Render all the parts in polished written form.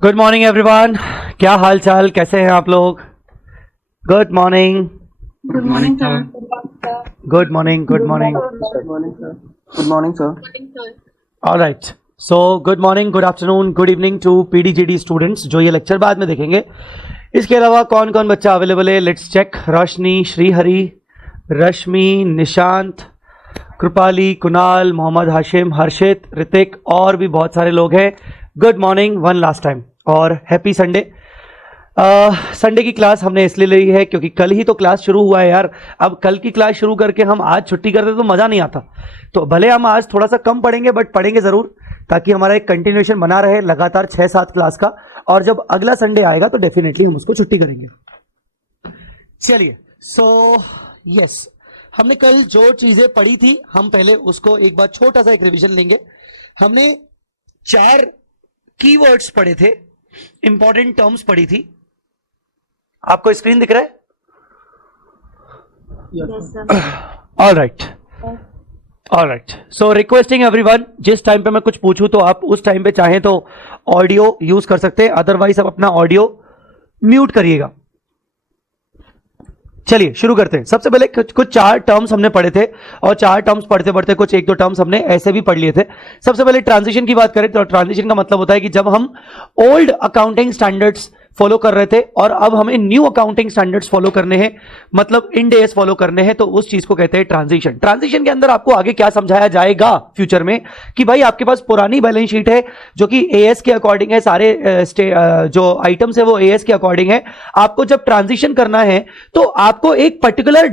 Good morning everyone, क्या हाल चाल, कैसे हैं आप लोग? Good morning. Good morning sir. Good morning. Good morning. Good morning sir. Good morning sir. Alright, so good morning, good afternoon, good evening to PDGD students जो ये lecture बाद में देखेंगे। इसके अलावा कौन कौन बच्चा अवेलेबल है, लेट्स चेक। रोशनी, श्रीहरि, रश्मि, निशांत, कृपाली, कुणाल, मोहम्मद हाशिम, हर्षित, ऋतिक और भी बहुत सारे लोग हैं। Good morning one last time और हैप्पी संडे। संडे की क्लास हमने इसलिए ली है क्योंकि कल ही तो क्लास शुरू हुआ है यार। अब कल की क्लास शुरू करके हम आज छुट्टी करते तो मजा नहीं आता। तो भले हम आज थोड़ा सा कम पढ़ेंगे बट पढ़ेंगे जरूर, ताकि हमारा एक कंटिन्यूएशन बना रहे लगातार 6-7 क्लास का। और जब अगला संडे आएगा तो डेफिनेटली हम उसको छुट्टी करेंगे। चलिए, सो यस, हमने कल जो चीजें पढ़ी थी हम पहले उसको एक बार छोटा सा एक रिवीजन लेंगे। हमने 4 कीवर्ड्स पढ़े थे, इंपॉर्टेंट टर्म्स पढ़ी थी। आपको स्क्रीन दिख रहा है? Alright, alright. So requesting everyone, जिस टाइम पे मैं कुछ पूछूं तो आप उस टाइम पे चाहें तो ऑडियो यूज कर सकते हैं, अदरवाइज आप अपना ऑडियो म्यूट करिएगा। चलिए शुरू करते हैं। सबसे पहले कुछ 4 टर्म्स हमने पढ़े थे और 4 टर्म्स पढ़ते पढ़ते कुछ 1-2 टर्म्स हमने ऐसे भी पढ़ लिए थे। सबसे पहले ट्रांजिशन की बात करें तो ट्रांजिशन का मतलब होता है कि जब हम ओल्ड अकाउंटिंग स्टैंडर्ड्स फॉलो कर रहे थे और अब हमें न्यू अकाउंटिंग स्टैंडर्ड्स फॉलो करने हैं, मतलब इंड एएस फॉलो करने हैं, तो उस चीज को कहते हैं ट्रांजिशन। ट्रांजिशन के अंदर आपको आगे क्या समझाया जाएगा फ्यूचर में कि भाई आपके पास पुरानी बैलेंस शीट है जो कि एएस के अकॉर्डिंग है, सारे जो आइटम्स है वो एएस के अकॉर्डिंग है। आपको जब ट्रांजिशन करना है तो आपको एक पर्टिकुलर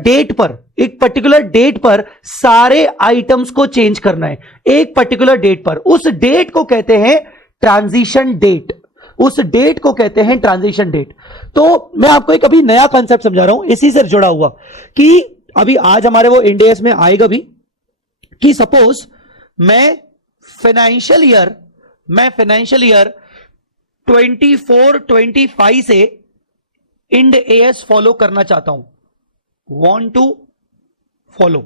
डेट पर सारे आइटम्स को चेंज करना है, एक पर्टिकुलर डेट पर। उस डेट को कहते हैं ट्रांजिशन डेट, उस डेट को कहते हैं ट्रांजिशन डेट। तो मैं आपको एक अभी नया कंसेप्ट समझा रहा हूं इसी से जुड़ा हुआ कि अभी आज हमारे वो इंड एएस में आएगा भी कि सपोज मैं फाइनेंशियल ईयर 24-25 से इंड एएस फॉलो करना चाहता हूं, वांट टू फॉलो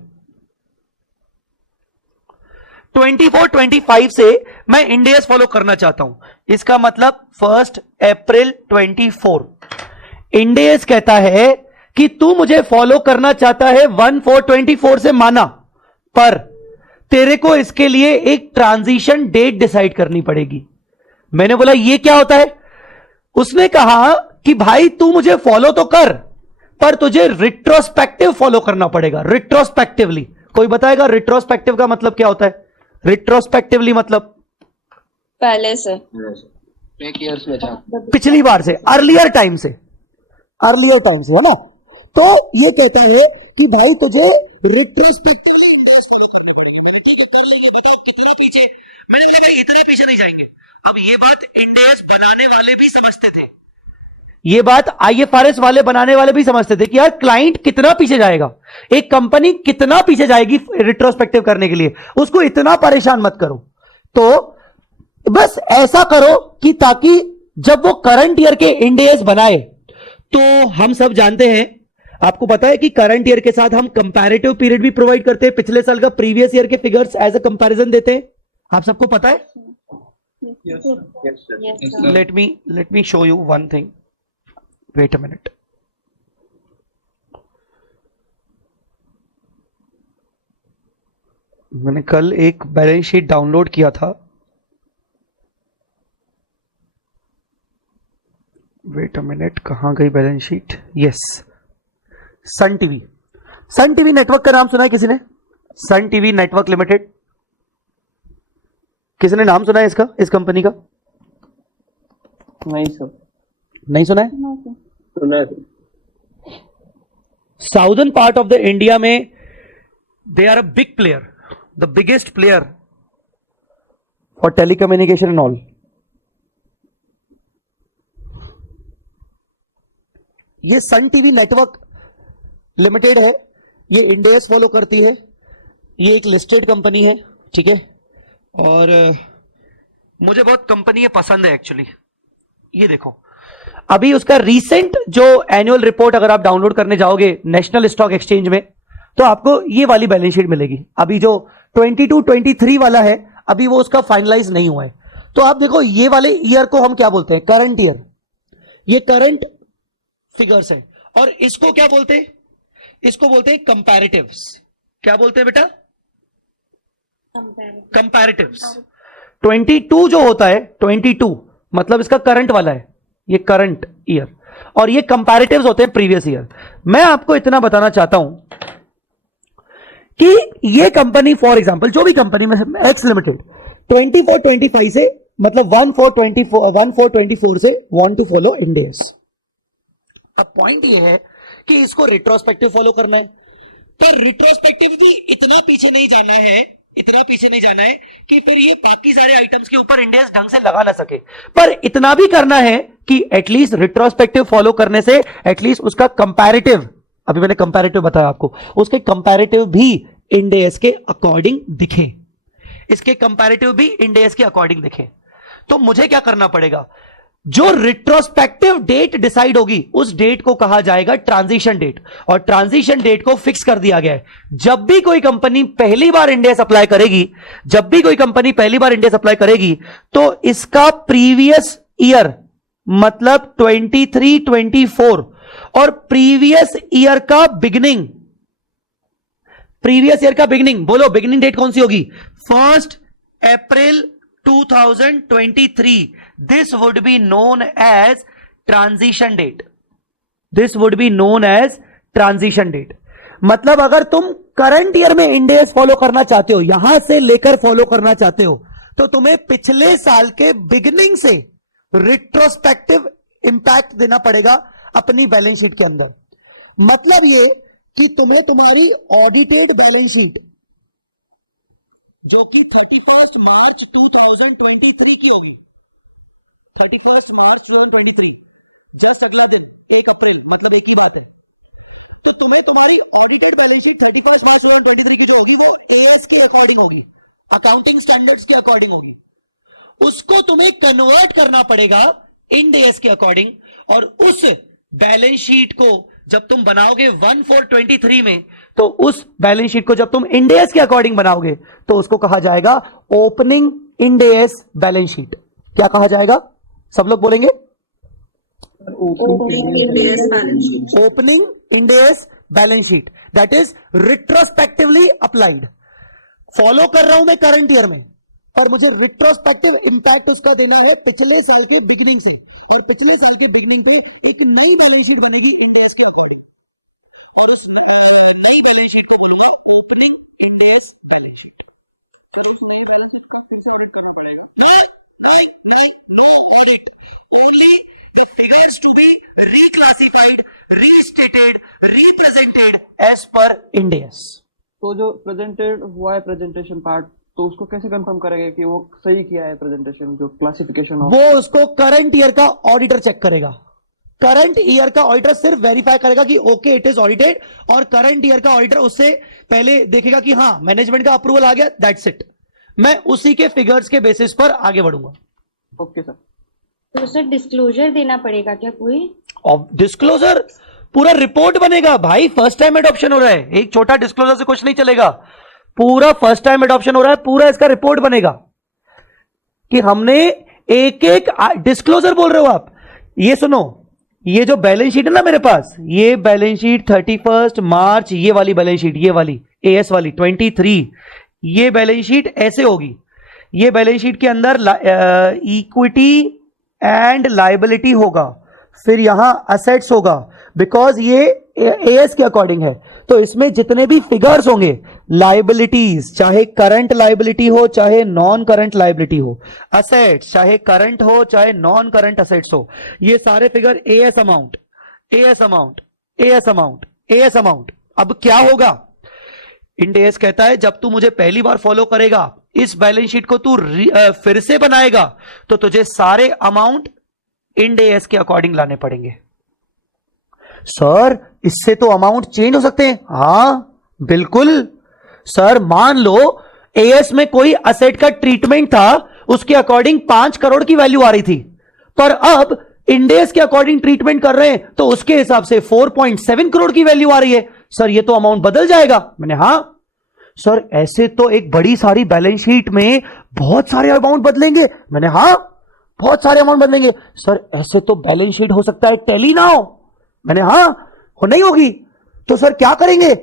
24-25 से मैं इंड एएस फॉलो करना चाहता हूं। इसका मतलब 1 अप्रैल 24। इंड एएस कहता है कि तू मुझे फॉलो करना चाहता है 1/4/24 से माना, पर तेरे को इसके लिए एक ट्रांजिशन डेट डिसाइड करनी पड़ेगी। मैंने बोला ये क्या होता है? उसने कहा कि भाई तू मुझे फॉलो तो कर, पर तुझे रिट्रोस्पेक्टिव फॉलो करना पड़ेगा, रिट्रोस्पेक्टिवली। कोई बताएगा रिट्रोस्पेक्टिव का मतलब क्या होता है? रिट्रोस्पेक्टिवली मतलब पहले से, पिछली बार से, अर्लियर टाइम से, है ना? तो ये कहता है कि भाई तुझे रिट्रोस्पेक्टिवली इंड एएस फॉलो करने पड़ेंगे। मैंने ठीक है कर लेंगे, बताओ कितना पीछे? मैंने बोला भाई इतना पीछे नहीं जाएंगे। अब ये बात इंड एएस बनाने वाले भी समझते थे, ये बात आईएफआरएस वाले बनाने वाले भी समझते थे कि यार क्लाइंट कितना पीछे जाएगा, एक कंपनी कितना पीछे जाएगी रिट्रोस्पेक्टिव करने के लिए, उसको इतना परेशान मत करो। तो बस ऐसा करो कि ताकि जब वो करंट ईयर के इंड एएस बनाए, तो हम सब जानते हैं, आपको पता है कि करंट ईयर के साथ हम कंपैरेटिव पीरियड भी प्रोवाइड करते हैं, पिछले साल का प्रीवियस ईयर के फिगर्स एज अ कंपैरिजन देते हैं। आप सबको पता है? Let me show you one thing, wait a minute. मैंने कल एक बैलेंस शीट डाउनलोड किया था, वेट अ मिनट, कहां गई balance sheet? Yes, Sun TV network का नाम सुना है किसी ने? सन टीवी नेटवर्क लिमिटेड, किसी ने नाम सुना है इसका, इस कंपनी का? नहीं सर, नहीं सुना है? सुना है। Southern part of the India में they are a big player, the biggest player for telecommunication and all. ये सन टीवी नेटवर्क लिमिटेड है, ये इंड एएस फॉलो करती है, ये एक लिस्टेड कंपनी है, ठीक है? और मुझे बहुत कंपनी पसंद है एक्चुअली। ये देखो, अभी उसका रीसेंट जो एनुअल रिपोर्ट अगर आप डाउनलोड करने जाओगे नेशनल स्टॉक एक्सचेंज में, तो आपको ये वाली बैलेंस शीट मिलेगी। अभी जो 22-23 वाला है, अभी वो उसका फाइनलाइज नहीं हुआ है। तो आप देखो ये वाले ईयर को हम क्या बोलते हैं? Current year. ये करंट फिगर्स है। और इसको क्या बोलते हैं? इसको बोलते हैं कंपैरेटिव्स। क्या बोलते हैं बेटा? कंपैरेटिव्स। 22 जो होता है, 22 मतलब इसका करंट वाला है, ये करंट ईयर, और ये कंपैरेटिव्स होते हैं प्रीवियस ईयर। मैं आपको इतना बताना चाहता हूं कि ये कंपनी, फॉर एग्जांपल जो भी कंपनी में एक्स लिमिटेड 24-25 से मतलब 1/4/24 से want to follow Ind AS। अब पॉइंट ये है कि इसको रिट्रोस्पेक्टिव फॉलो करना है, पर रिट्रोस्पेक्टिव भी इतना पीछे नहीं जाना है, इतना पीछे नहीं जाना है कि फिर ये बाकी सारे आइटम्स के ऊपर इंड AS ढंग से लगा ना सके, पर इतना भी करना है कि एटलीस्ट रिट्रोस्पेक्टिव फॉलो करने से एटलीस्ट उसका कंपैरेटिव, अभी मैंने कंपैरेटिव बताया आपको, उसके कंपैरेटिव भी इंड AS के अकॉर्डिंग दिखे, इसके कंपैरेटिव भी इंड AS के अकॉर्डिंग दिखे। तो मुझे क्या करना पड़ेगा? जो रिट्रोस्पेक्टिव डेट डिसाइड होगी उस डेट को कहा जाएगा ट्रांजिशन डेट, और ट्रांजिशन डेट को फिक्स कर दिया गया है। जब भी कोई कंपनी पहली बार इंड AS अप्लाई करेगी, जब भी कोई कंपनी पहली बार इंड AS अप्लाई करेगी, तो इसका प्रीवियस ईयर मतलब 23-24 और प्रीवियस ईयर का बिगिनिंग, प्रीवियस ईयर का बिगिनिंग, बोलो बिगिनिंग डेट कौन सी होगी? 1 April 2023। This would be known as transition date, this would be known as transition date. मतलब अगर तुम करंट ईयर में इंड AS फॉलो करना चाहते हो, यहां से लेकर फॉलो करना चाहते हो, तो तुम्हें पिछले साल के बिगिनिंग से रिट्रोस्पेक्टिव इंपैक्ट देना पड़ेगा अपनी बैलेंस शीट के अंदर। मतलब यह कि तुम्हें तुम्हारी ऑडिटेड बैलेंस शीट जो कि 31 मार्च 2023 की होगी, 31 मार्च 2023, जस्ट अगला दिन 1 अप्रैल, मतलब एक ही बात है। तो तुम्हें तुम्हारी ऑडिटेड बैलेंस शीट 31 मार्च 2023 की जो होगी वो AS के अकॉर्डिंग होगी, अकाउंटिंग स्टैंडर्ड्स के अकॉर्डिंग होगी। उसको तुम्हें कन्वर्ट करना पड़ेगा इंड AS के अकॉर्डिंग, और उस बैलेंस शीट को जब तुम बनाओगे 1/4/23 में, तो उस बैलेंस शीट को जब तुम इंड AS के अकॉर्डिंग बनाओगे तो उसको कहा जाएगा opening Ind AS balance sheet. क्या कहा जाएगा? सब लोग बोलेंगे opening Ind AS balance sheet. Opening Ind AS balance sheet, that is retrospectively applied. Follow कर रहा हूं मैं करंट ईयर में, पर मुझे रिट्रोस्पेक्टिव इंपैक्ट उसका देना है पिछले साल के बिगिनिंग से, और पिछले साल के बिगिनिंग पे एक नई बैलेंस शीट बनेगी इंड AS के अकॉर्डिंग, और उस नई बैलेंस शीट को बोलूंगा opening Ind AS balance sheet. Sir उस नई बैलेंस शीट का फिर से ऑडिट करना पड़ेगा? नहीं, no audit, only the figures to be reclassified, restated, represented as per Ind AS। तो जो प्रेजेंटेड हुआ है प्रेजेंटेशन पार्ट, तो उसको कैसे कंफर्म करेंगे कि वो सही किया है प्रेजेंटेशन, जो क्लासिफिकेशन हो? वो उसको करंट ईयर का ऑडिटर चेक करेगा। करंट ईयर का ऑडिटर सिर्फ वेरीफाई करेगा कि ओके इट इज ऑडिटेड, और करंट ईयर का ऑडिटर उससे पहले देखेगा कि हां मैनेजमेंट का अप्रूवल आ गया, दैट्स इट। मैं उसी के फिगर्स के बेसिस पर आगे बढ़ूंगा। Okay sir. तो सर डिस्क्लोजर देना पड़ेगा क्या कोई? और डिस्क्लोजर पूरा रिपोर्ट बनेगा भाई, फर्स्ट टाइम एडॉप्शन हो रहा है, एक छोटा डिस्क्लोजर से कुछ नहीं चलेगा, पूरा फर्स्ट टाइम एडॉप्शन हो रहा है, पूरा इसका रिपोर्ट बनेगा कि हमने एक एक डिस्क्लोजर बोल रहे हो आप। ये सुनो, ये जो बैलेंस शीट है ना मेरे पास, ये बैलेंस शीट 31 मार्च, ये वाली बैलेंस शीट, ये वाली AS वाली 23, ये बैलेंस शीट ऐसे होगी। ये बैलेंस शीट के अंदर इक्विटी एंड लायबिलिटी होगा, फिर यहां असेट्स होगा, बिकॉज ये AS के अकॉर्डिंग है। तो इसमें जितने भी फिगर्स होंगे, लायबिलिटीज चाहे करंट लायबिलिटी हो चाहे नॉन करंट लायबिलिटी हो, असेट्स चाहे करंट हो चाहे नॉन करंट असेट्स हो, ये सारे figure AS amount, AS amount, AS amount, AS amount. अब क्या होगा? इंड AS कहता है जब तू मुझे पहली बार फॉलो करेगा, इस बैलेंस शीट को तू फिर से बनाएगा, तो तुझे सारे अमाउंट इंड AS के अकॉर्डिंग लाने पड़ेंगे। सर इससे तो अमाउंट चेंज हो सकते हैं। हां बिल्कुल सर, मान लो AS में कोई असेट का ट्रीटमेंट था, उसके अकॉर्डिंग 5 करोड़ की वैल्यू आ रही थी, पर अब इंड AS के अकॉर्डिंग ट्रीटमेंट कर रहे हैं तो उसके हिसाब से 4.7 करोड़ की वैल्यू आ रही है। सर ये तो अमाउंट बदल जाएगा। मैंने हां सर ऐसे तो एक बड़ी सारी बैलेंस शीट में बहुत सारे अमाउंट बदलेंगे। मैंने हाँ बहुत सारे अमाउंट बदलेंगे। सर ऐसे तो बैलेंस शीट हो सकता है टैली ना हो। मैंने हाँ हो नहीं होगी। तो सर क्या करेंगे?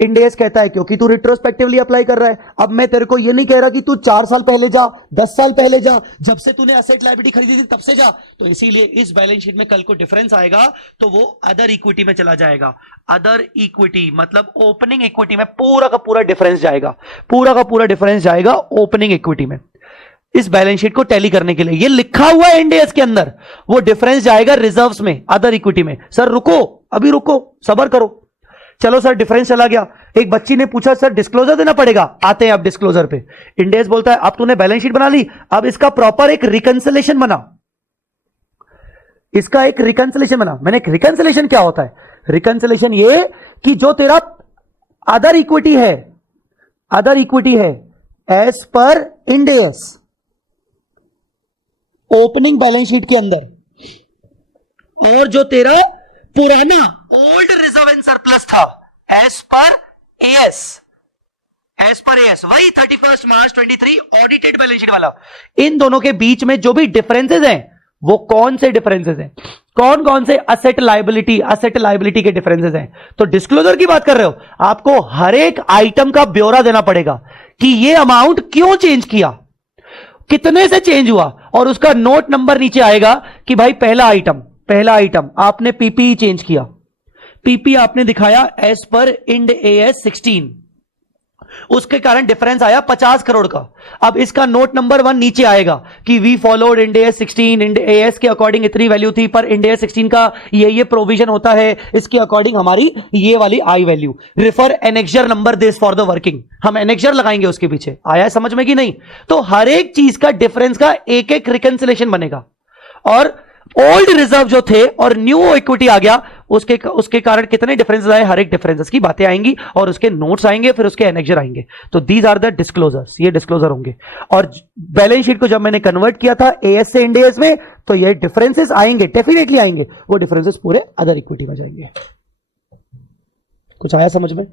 इंड एएस कहता है क्योंकि तू रिट्रोस्पेक्टिवली अप्लाई कर रहा है। अब मैं तेरे को ये नहीं कह रहा कि तू 4 साल पहले जा, 10 साल पहले जा, जब से तूने एसेट लायबिलिटी खरीदी थी तब से जा। तो इसीलिए इस बैलेंस शीट में कल को डिफरेंस आएगा तो वो अदर इक्विटी में चला जाएगा। अदर इक्विटी मतलब ओपनिंग इक्विटी में पूरा का पूरा डिफरेंस जाएगा, पूरा का पूरा डिफरेंस जाएगा ओपनिंग इक्विटी में। इस बैलेंस शीट को टैली करने के लिए ये लिखा हुआ है इंड एएस के अंदर, वो डिफरेंस जाएगा रिजर्व्स में, अदर इक्विटी में। सर रुको, अभी रुको, सबर करो। चलो सर डिफरेंस चला गया। एक बच्ची ने पूछा सर डिस्क्लोजर देना पड़ेगा। आते हैं अब डिस्क्लोजर पे। इंड एएस बोलता है अब तूने बैलेंस शीट बना ली, अब इसका प्रॉपर एक रिकंसिलेशन बना, इसका एक रिकंसिलेशन बना। मैंने रिकंसिलेशन क्या होता है? रिकंसिलेशन ये कि जो तेरा अदर इक्विटी है, अदर इक्विटी है as per Ind AS opening balance sheet के अंदर, और जो तेरा पुराना ओल्ड रिजर्व एंड सरप्लस था as per AS, as per AS वही 31 मार्च 23 ऑडिटेड बैलेंस शीट वाला, इन दोनों के बीच में जो भी डिफरेंसेस हैं वो कौन से डिफरेंसेस हैं? कौन कौन से असेट लायबिलिटी के डिफरेंसेस हैं? तो डिस्क्लोजर की बात कर रहे हो, आपको हर एक आइटम का ब्यौरा देना पड़ेगा कि ये अमाउंट क्यों चेंज किया, कितने से चेंज हुआ, और उसका नोट नंबर नीचे आएगा कि भाई पहला आइटम आपने पीपीई चेंज किया, पीपी आपने दिखाया एज पर इंड एएस 16, उसके कारण डिफरेंस आया 50 करोड़ का। अब इसका नोट नंबर 1 नीचे आएगा कि we followed Ind AS 16, Ind AS के अकॉर्डिंग इतनी वैल्यू थी, पर इंड एएस 16 का ये प्रोविजन होता है, इसके अकॉर्डिंग हमारी ये वाली I value. Refer annexure number this for the working, हम एनेक्जर लगाएंगे उसके पीछे। आया समझ में कि नहीं? तो हर एक चीज का डिफरेंस का एक एक रिकंसिलेशन बनेगा, और ओल्ड रिजर्व जो थे और न्यू इक्विटी आ गया, उसके कारण कितने डिफरेंसेस आए, हर एक डिफरेंसेस की बातें आएंगी और उसके नोट्स आएंगे, फिर उसके एनेक्जर आएंगे। तो दीज आर द डिस्क्लोजर्स, ये डिस्क्लोजर होंगे। और बैलेंस शीट को जब मैंने कन्वर्ट किया था एएस से इंड एएस में, तो ये डिफरेंसेस आएंगे, डेफिनेटली आएंगे, वो डिफरेंसेस पूरे अदर इक्विटी में जाएंगे। कुछ आया समझ में?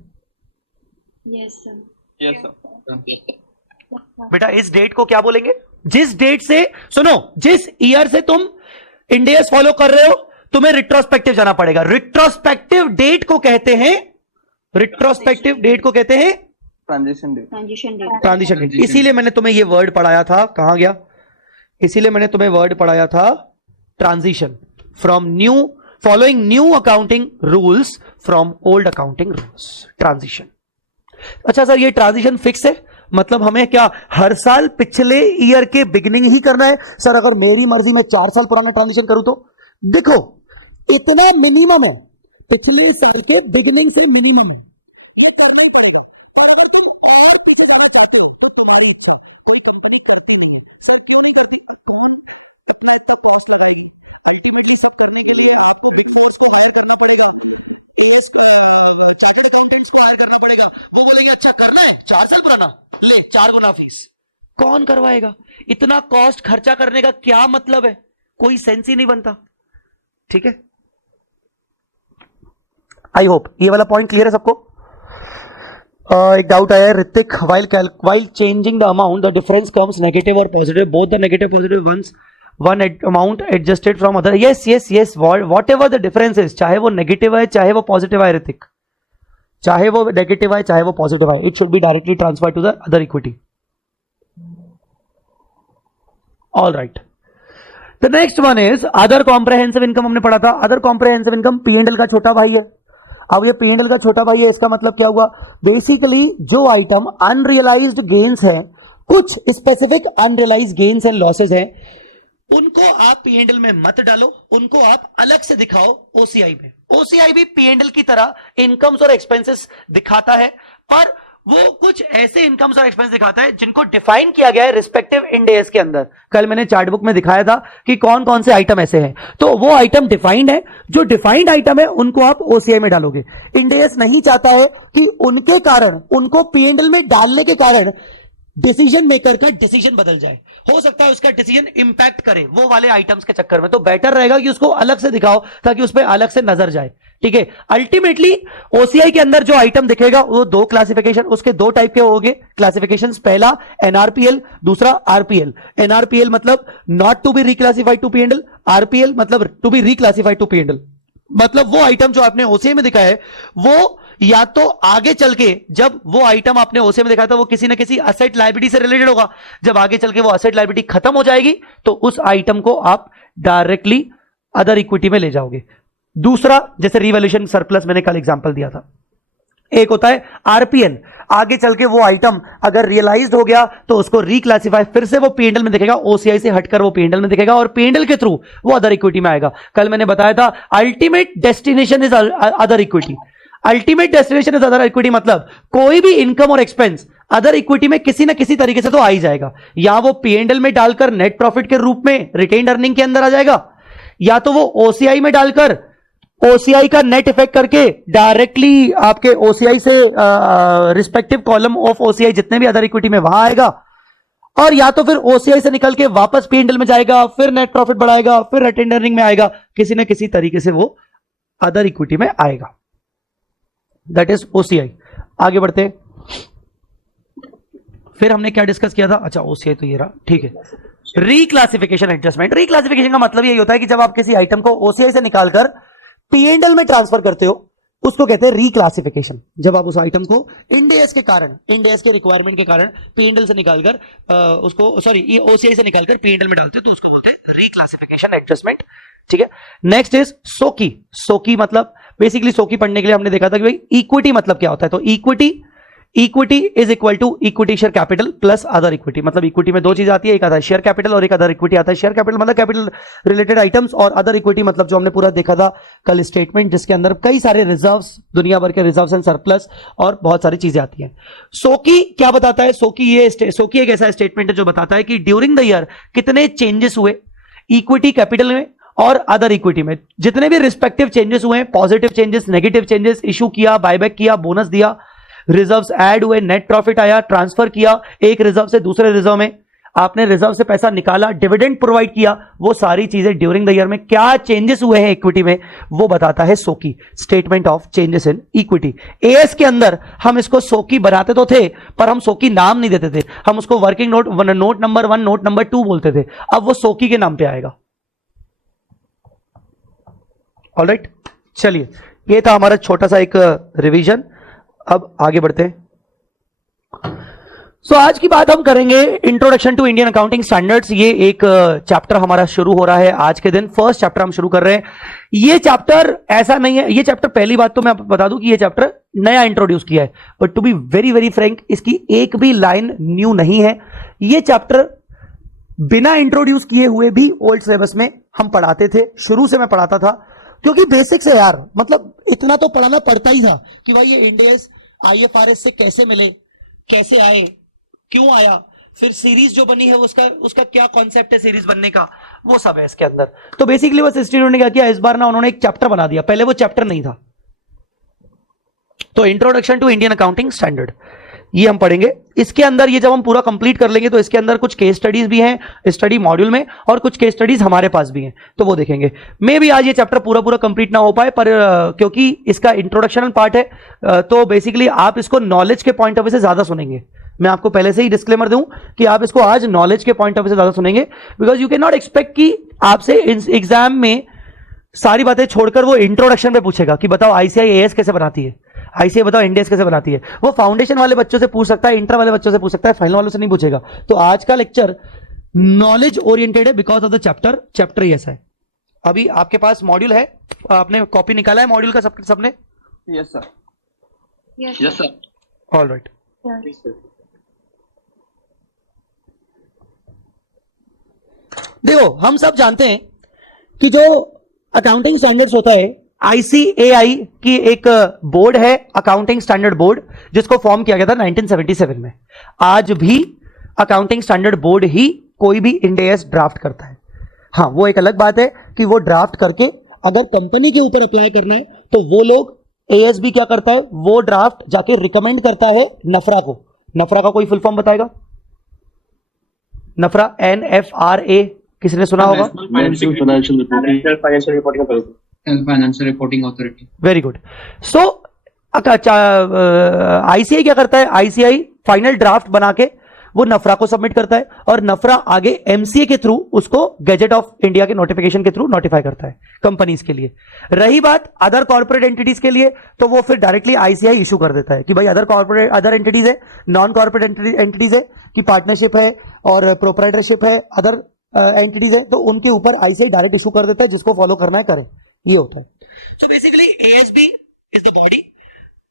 Yes sir. Yes sir. बेटा इस डेट को क्या बोलेंगे? जिस डेट से, सुनो, जिस ईयर से तुम इंड एएस फॉलो कर रहे हो, तुम्हें रिट्रोस्पेक्टिव जाना पड़ेगा। रिट्रोस्पेक्टिव डेट को कहते हैं, रिट्रोस्पेक्टिव डेट को कहते हैं ट्रांजिशन डेट। Transition date. इसीलिए मैंने तुम्हें ये वर्ड पढ़ाया था, कहां गया? इसीलिए मैंने तुम्हें वर्ड पढ़ाया था transition, from new, following new accounting rules from old accounting rules, transition. अच्छा सर ये ट्रांजिशन फिक्स है, मतलब हमें क्या हर साल पिछले ईयर के बिगिनिंग ही करना है? सर अगर मेरी मर्जी में 4 साल पुराना ट्रांजिशन करूं तो देखो इतना मिनिमम है, पिछले साल के बिगिनिंग से मिनिमम है, यह करना ही पड़ेगा। पर अगर तुम और पीछे जाना चाहते हो तो तुम्हारी इच्छा, कोई कंपनी करती नहीं है। सर क्यों नहीं करती? कौन अपना इतना कॉस्ट लगाएगी? अल्टीमेटली सब करने के लिए आपको बिग फोर्स को हायर करना पड़ेगा, एएस चार्टर्ड अकाउंटेंट्स को हायर करना पड़ेगा। वो बोलेंगे अच्छा करना है 4 साल पुराना, ले 4 गुना फीस। कौन करवाएगा? इतना कॉस्ट खर्चा करने का क्या मतलब है? कोई सेंस ही नहीं बनता। ठीक है, आई होप ये वाला पॉइंट क्लियर है सबको। एक डाउट आया है Hrithik, while changing the amount the difference comes negative or positive, both the negative positive ones, one amount adjusted from other। yes whatever the difference is, चाहे वो नेगेटिव है चाहे वो पॉजिटिव है ऋतिक, चाहे वो नेगेटिव है चाहे वो पॉजिटिव है, it should be directly transfer to the other equity. All right, the next one is other comprehensive income. हमने पढ़ा था अदर कॉम्प्रहेंसिव इनकम P&L का छोटा भाई है। अब ये P&L का छोटा भाई है, इसका मतलब क्या हुआ? बेसिकली जो आइटम अनरियलाइज्ड गेन्स हैं, कुछ specific unrealised gains and losses हैं, उनको आप P&L में मत डालो, उनको आप अलग से दिखाओ OCI में। OCI भी P&L की तरह इनकम्स और एक्सपेंसेस दिखाता है, पर वो कुछ ऐसे इनकम्स और एक्सपेंस दिखाता है जिनको डिफाइन किया गया है रिस्पेक्टिव इंड एएस के अंदर। कल मैंने चार्ट बुक में दिखाया था कि कौन कौन से आइटम ऐसे हैं, तो वो आइटम डिफाइंड है। जो डिफाइंड आइटम है उनको आप OCI में डालोगे। इंड एएस नहीं चाहता है कि उनके कारण, उनको P&L में डालने के कारण डिसीजन मेकर का डिसीजन बदल जाए, हो सकता है उसका डिसीजन इंपैक्ट करे वो वाले आइटम्स के चक्कर में। तो बेटर रहेगा कि उसको अलग से दिखाओ ताकि उस पर अलग से नजर जाए। ठीक है। अल्टीमेटली ओसीआई के अंदर जो आइटम दिखेगा वो दो क्लासिफिकेशन, उसके दो टाइप के होंगे क्लासिफिकेशंस। पहला एनआरपीएल, दूसरा आरपीएल। एनआरपीएल मतलब not to be reclassified to PNL, RPL मतलब to be reclassified to PNL. मतलब वो आइटम जो आपने ओसीआई में दिखा है वो या तो आगे चल के, जब वो आइटम आपने ओसीआई में दिखाया था वो किसी ना किसी असेट लायबिलिटी से रिलेटेड होगा, जब आगे चल के वो असेट लायबिलिटी खत्म हो जाएगी तो उस आइटम को आप डायरेक्टली अदर इक्विटी में ले जाओगे। दूसरा, जैसे रिवैल्यूएशन सरप्लस मैंने कल एग्जांपल दिया था। एक होता है आरपीएल, आगे चल के वो आइटम अगर रियलाइज्ड हो गया तो उसको रिक्लासिफाई, फिर से वो पीएनएल में दिखेगा, ओसीआई से हटकर वो पीएनएल में दिखेगा और पीएनएल के थ्रू वो अदर इक्विटी में आएगा। कल मैंने बताया था ultimate destination is other equity. Ultimate destination is other equity मतलब कोई भी इनकम और एक्सपेंस अदर इक्विटी में किसी ना किसी तरीके से तो आ ही जाएगा। या वो पीएनएल में डालकर नेट प्रॉफिट के रूप में रिटेन्ड अर्निंग के अंदर आ जाएगा, या तो वो ओसीआई में डालकर ओसीआई का नेट इफेक्ट करके डायरेक्टली आपके ओसीआई से रिस्पेक्टिव कॉलम ऑफ ओसीआई जितने भी अदर इक्विटी में वहां आएगा, और या तो फिर ओसीआई से निकल के वापस पीएनएल में जाएगा, फिर नेट प्रॉफिट बढ़ाएगा, फिर रिटेन्ड अर्निंग में आएगा, किसी ना किसी तरीके से वो अदर इक्विटी में आएगा। That is OCI. आगे बढ़ते हैं। फिर हमने क्या डिस्कस किया था? अच्छा, ओसीआई तो ये रहा, ठीक है। Reclassification adjustment. रिक्लासिफिकेशन का मतलब यही होता है कि जब आप किसी आइटम को ओसीआई से निकालकर पीएनएल में ट्रांसफर करते हो उसको कहते हैं रिक्लासिफिकेशन। जब आप उस आइटम को इंड एस के कारण, इंड एस के रिक्वायरमेंट के कारण पीएनएल से निकालकर उसको सॉरी ओसीआई से निकालकर पीएनएल में डालते हो तो उसको बोलते हैं रिक्लासिफिकेशन एडजस्टमेंट, ठीक है। नेक्स्ट इज सोकी। सोकी मतलब बेसिकली सोकी पढ़ने के लिए हमने देखा था कि भाई इक्विटी मतलब क्या होता है। तो equity is equal to equity share capital plus other equity. मतलब इक्विटी में दो चीज आती है, एक आता है शेयर कैपिटल और एक अदर इक्विटी आता है। शेयर कैपिटल मतलब कैपिटल रिलेटेड आइटम्स, और अदर इक्विटी मतलब जो हमने पूरा देखा था कल स्टेटमेंट, जिसके अंदर कई सारे रिजर्व्स, दुनिया भर के रिजर्व्स एंड सरप्लस और बहुत सारी चीजें आती हैं। सोकी क्या बताता है? सोकी एक ऐसा स्टेटमेंट है जो बताता है कि ड्यूरिंग द ईयर कितने चेंजेस हुए इक्विटी कैपिटल में और अदर इक्विटी में, जितने भी रिस्पेक्टिव चेंजेस हुए, positive changes, negative changes, issue किया, बायबैक किया, बोनस दिया, रिजर्व्स ऐड हुए, नेट प्रॉफिट आया, ट्रांसफर किया एक रिजर्व से दूसरे रिजर्व में, आपने रिजर्व से पैसा निकाला, डिविडेंड प्रोवाइड किया, वो सारी चीजें ड्यूरिंग द ईयर में क्या चेंजेस हुए हैं इक्विटी में वो बताता है सोकी, statement of changes in equity. AS के अंदर हम इसको सोकी बनाते तो थे पर हम सोकी नाम नहीं देते थे, हम उसको working note number 1, note number 2 बोलते थे। अब वो सोकी के नाम पे आएगा। ऑलराइट, चलिए ये था हमारा छोटा सा एक रिवीजन। अब आगे बढ़ते हैं। सो आज की बात हम करेंगे introduction to Indian accounting standards. ये एक चैप्टर हमारा शुरू हो रहा है आज के दिन, फर्स्ट चैप्टर हम शुरू कर रहे हैं। ये चैप्टर ऐसा नहीं है, ये चैप्टर पहली बात तो मैं आपको बता दूं कि ये चैप्टर नया इंट्रोड्यूस किया है, but to be very very frank इसकी एक भी लाइन न्यू नहीं है। ये चैप्टर बिना इंट्रोड्यूस किए हुए भी ओल्ड सिलेबस में हम पढ़ाते थे, शुरू से मैं पढ़ाता था, क्योंकि बेसिक्स है यार, मतलब इतना तो पढ़ाना पड़ता ही था कि भाई ये इंड एस आईएफआरएस से कैसे मिले, कैसे आए, क्यों आया, फिर सीरीज जो बनी है उसका क्या कॉन्सेप्ट है सीरीज बनने का, वो सब है इसके अंदर। तो बेसिकली बस इंस्टीट्यूट ने क्या किया इस बार ना, उन्होंने एक चैप्टर बना दिया, पहले वो चैप्टर नहीं था। तो introduction to Indian accounting standard ये हम पढ़ेंगे। इसके अंदर ये जब हम पूरा कंप्लीट कर लेंगे तो इसके अंदर कुछ केस स्टडीज भी हैं स्टडी मॉड्यूल में, और कुछ केस स्टडीज हमारे पास भी हैं, तो वो देखेंगे। मे भी आज ये चैप्टर पूरा कंप्लीट ना हो पाए, पर क्योंकि इसका इंट्रोडक्शन पार्ट है तो बेसिकली आप इसको नॉलेज के पॉइंट ऑफ व्यू से ज्यादा सुनेंगे। मैं आपको पहले से ही डिस्क्लेमर दूं कि आप इसको आज नॉलेज के पॉइंट ऑफ व्यू से ज्यादा सुनेंगे, because you can not expect कि आपसे एग्जाम में सारी बातें छोड़कर वो इंट्रोडक्शन पे पूछेगा कि बताओ आईसीआईएएस कैसे बनाती है, आईसीआई बताओ इंडेस कैसे बनाती है। वो फाउंडेशन वाले बच्चों से पूछ सकता है, इंटर वाले बच्चों से पूछ सकता है, फाइनल वालों से नहीं पूछेगा। तो आज का लेक्चर नॉलेज ओरिएंटेड है बिकॉज ऑफ द चैप्टर ही ऐसा है। अभी आपके पास मॉड्यूल है, आपने कॉपी निकाला है मॉड्यूल का सबने? Yes sir. Yes, sir. All right. देखो हम सब जानते हैं कि जो अकाउंटिंग स्टैंडर्ड्स होता है, आईसीएआई की एक बोर्ड है, अकाउंटिंग स्टैंडर्ड बोर्ड, जिसको फॉर्म किया गया था 1977 में। आज भी अकाउंटिंग स्टैंडर्ड बोर्ड ही कोई भी इंड एस ड्राफ्ट करता है। हाँ, वो एक अलग बात है कि वो ड्राफ्ट करके अगर कंपनी के ऊपर अप्लाई करना है तो वो लोग एएसबी क्या करता है, वो ड्राफ्ट जाके रिकमेंड करता है नफरा को। नफरा का कोई फुल फॉर्म बताएगा? नफरा NFRA किसी ने सुना होगा? Financial reporting authority. Very good. So ICI क्या करता है? आईसीआई फाइनल ड्राफ्ट बना के वो नफरा को सबमिट करता है और नफरा आगे एमसीए के थ्रू उसको गैजेट ऑफ इंडिया के नोटिफिकेशन के थ्रू नोटिफाई करता है कंपनीज के लिए। रही बात अदर कॉर्पोरेट एंटिटीज के लिए, तो वो फिर डायरेक्टली आईसीआई इशू कर देता है कि भाई अदर एंटिटीज है, नॉन कॉर्पोरेट एंटिटीज है कि पार्टनरशिप है और प्रोप्राइटरशिप है, अदर एंटिटीज है, तो उनके ऊपर आईसीआई डायरेक्ट इशू कर देता है, जिसको फॉलो करना है करे, ये होता है। So basically ASB is the body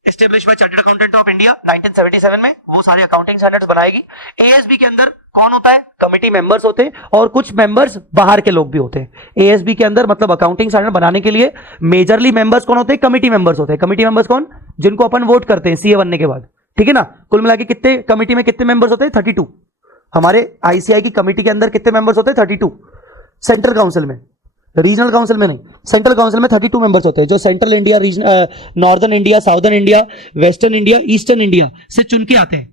establish by chartered accountant of India 1977 में, वो सारे अकाउंटिंग स्टैंडर्ड्स बनाएगी। एएसबी के अंदर कौन होता है? कमिटी मेंबर्स होते हैं और कुछ मेंबर्स बाहर के लोग भी होते हैं। एएसबी के अंदर मतलब अकाउंटिंग स्टैंडर्ड बनाने के लिए मेजरली मेंबर्स कौन होते हैं? कमिटी मेंबर्स होते हैं। कमिटी मेंबर्स कौन? जिनको अपन वोट करते हैं सीए बनने के बाद, ठीक है ना। कुल मिला के कितने कमिटी में कितने मेंबर्स होते हैं? 32। हमारे आईसीआई की कमिटी के अंदर कितने मेंबर्स होते हैं? 32। सेंट्रल काउंसिल में, रीजनल काउंसिल में नहीं, सेंट्रल काउंसिल में 32 मेंबर्स होते हैं, जो central India, region, northern India, southern India, western India, eastern India से चुन के आते हैं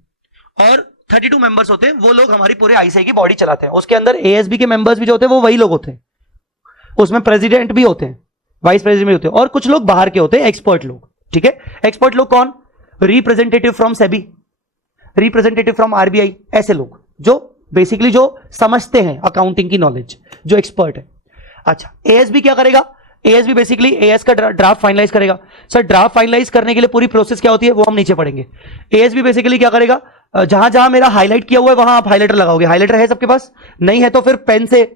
और 32 मेंबर्स होते हैं। वो लोग हमारी पूरे आईसीआई की बॉडी चलाते हैं। उसके अंदर एएसबी के मेंबर्स भी जो होते हैं वो वही लोग होते हैं। उसमें प्रेसिडेंट भी होते हैं, वाइस प्रेसिडेंट भी होते हैं और कुछ लोग बाहर के होते हैं, एक्सपर्ट लोग, ठीक है। एक्सपर्ट लोग कौन? Representative from SEBI, representative from RBI, ऐसे लोग जो बेसिकली जो समझते हैं अकाउंटिंग की नॉलेज, जो एक्सपर्ट है। अच्छा, एएसबी क्या करेगा? एएसबी बेसिकली एएस का ड्राफ्ट फाइनलाइज करेगा। सर ड्राफ्ट फाइनलाइज करने के लिए पूरी प्रोसेस क्या होती है वो हम नीचे पढ़ेंगे। एएसबी बेसिकली क्या करेगा? जहां जहां मेरा हाईलाइट किया हुआ है वहां आप हाइलाइटर लगाओगे। हाइलाइटर है सबके पास? नहीं है तो फिर पेन से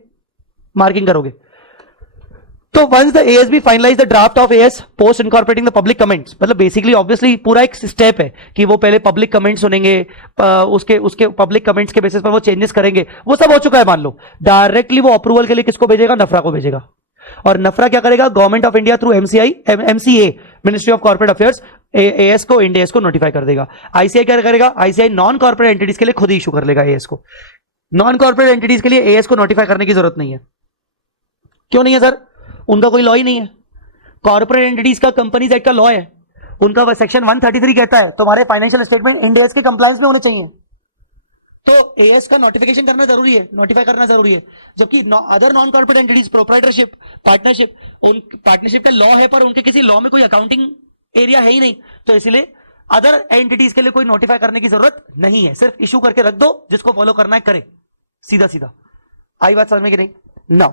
मार्किंग करोगे। तो once the ASB finalise the draft of AS post incorporating the public comments, मतलब बेसिकली ऑब्वियसली पूरा एक स्टेप है कि वो पहले पब्लिक कमेंट्स सुनेंगे, उसके पब्लिक कमेंट्स के बेसिस पर वो चेंजेस करेंगे। वो सब हो चुका है मान लो, डायरेक्टली वो अप्रूवल के लिए किसको भेजेगा? नफरा को भेजेगा। और नफरा क्या करेगा? Government of India through MCA, ministry of corporate affairs, as को, इंडियस को नोटिफाई कर देगा। आईसीआई क्या करेगा? आईसीआई नॉन कॉर्पोरेट एंटिटीज के लिए खुद ही इशू कर लेगा एएस को। नॉन कॉर्पोरेट एंटिटीज के लिए एएस को नोटिफाई करने की जरूरत नहीं है। क्यों नहीं है सर? उनका कोई लॉ ही नहीं है। कॉर्पोरेट एंटिटीज का कंपनीज एक्ट का लॉ है, उनका सेक्शन 133 कहता है तुम्हारे फाइनेंशियल स्टेटमेंट इंडियस के कंप्लायंस में होने चाहिए। तो एएस का नोटिफिकेशन करना जरूरी है, नोटिफाई करना जरूरी है। जबकि other non corporate entities, proprietorship, partnership, उन पार्टनरशिप का लॉ है पर उनके किसी लॉ में कोई अकाउंटिंग एरिया है ही नहीं, तो इसलिए अदर एंटिटीज के लिए कोई नोटिफाई करने की जरूरत नहीं है। सिर्फ इशू करके रख दो, जिसको फॉलो करना है करे, सीधा सीधा। आई बात समझ में कि नहीं? नाउ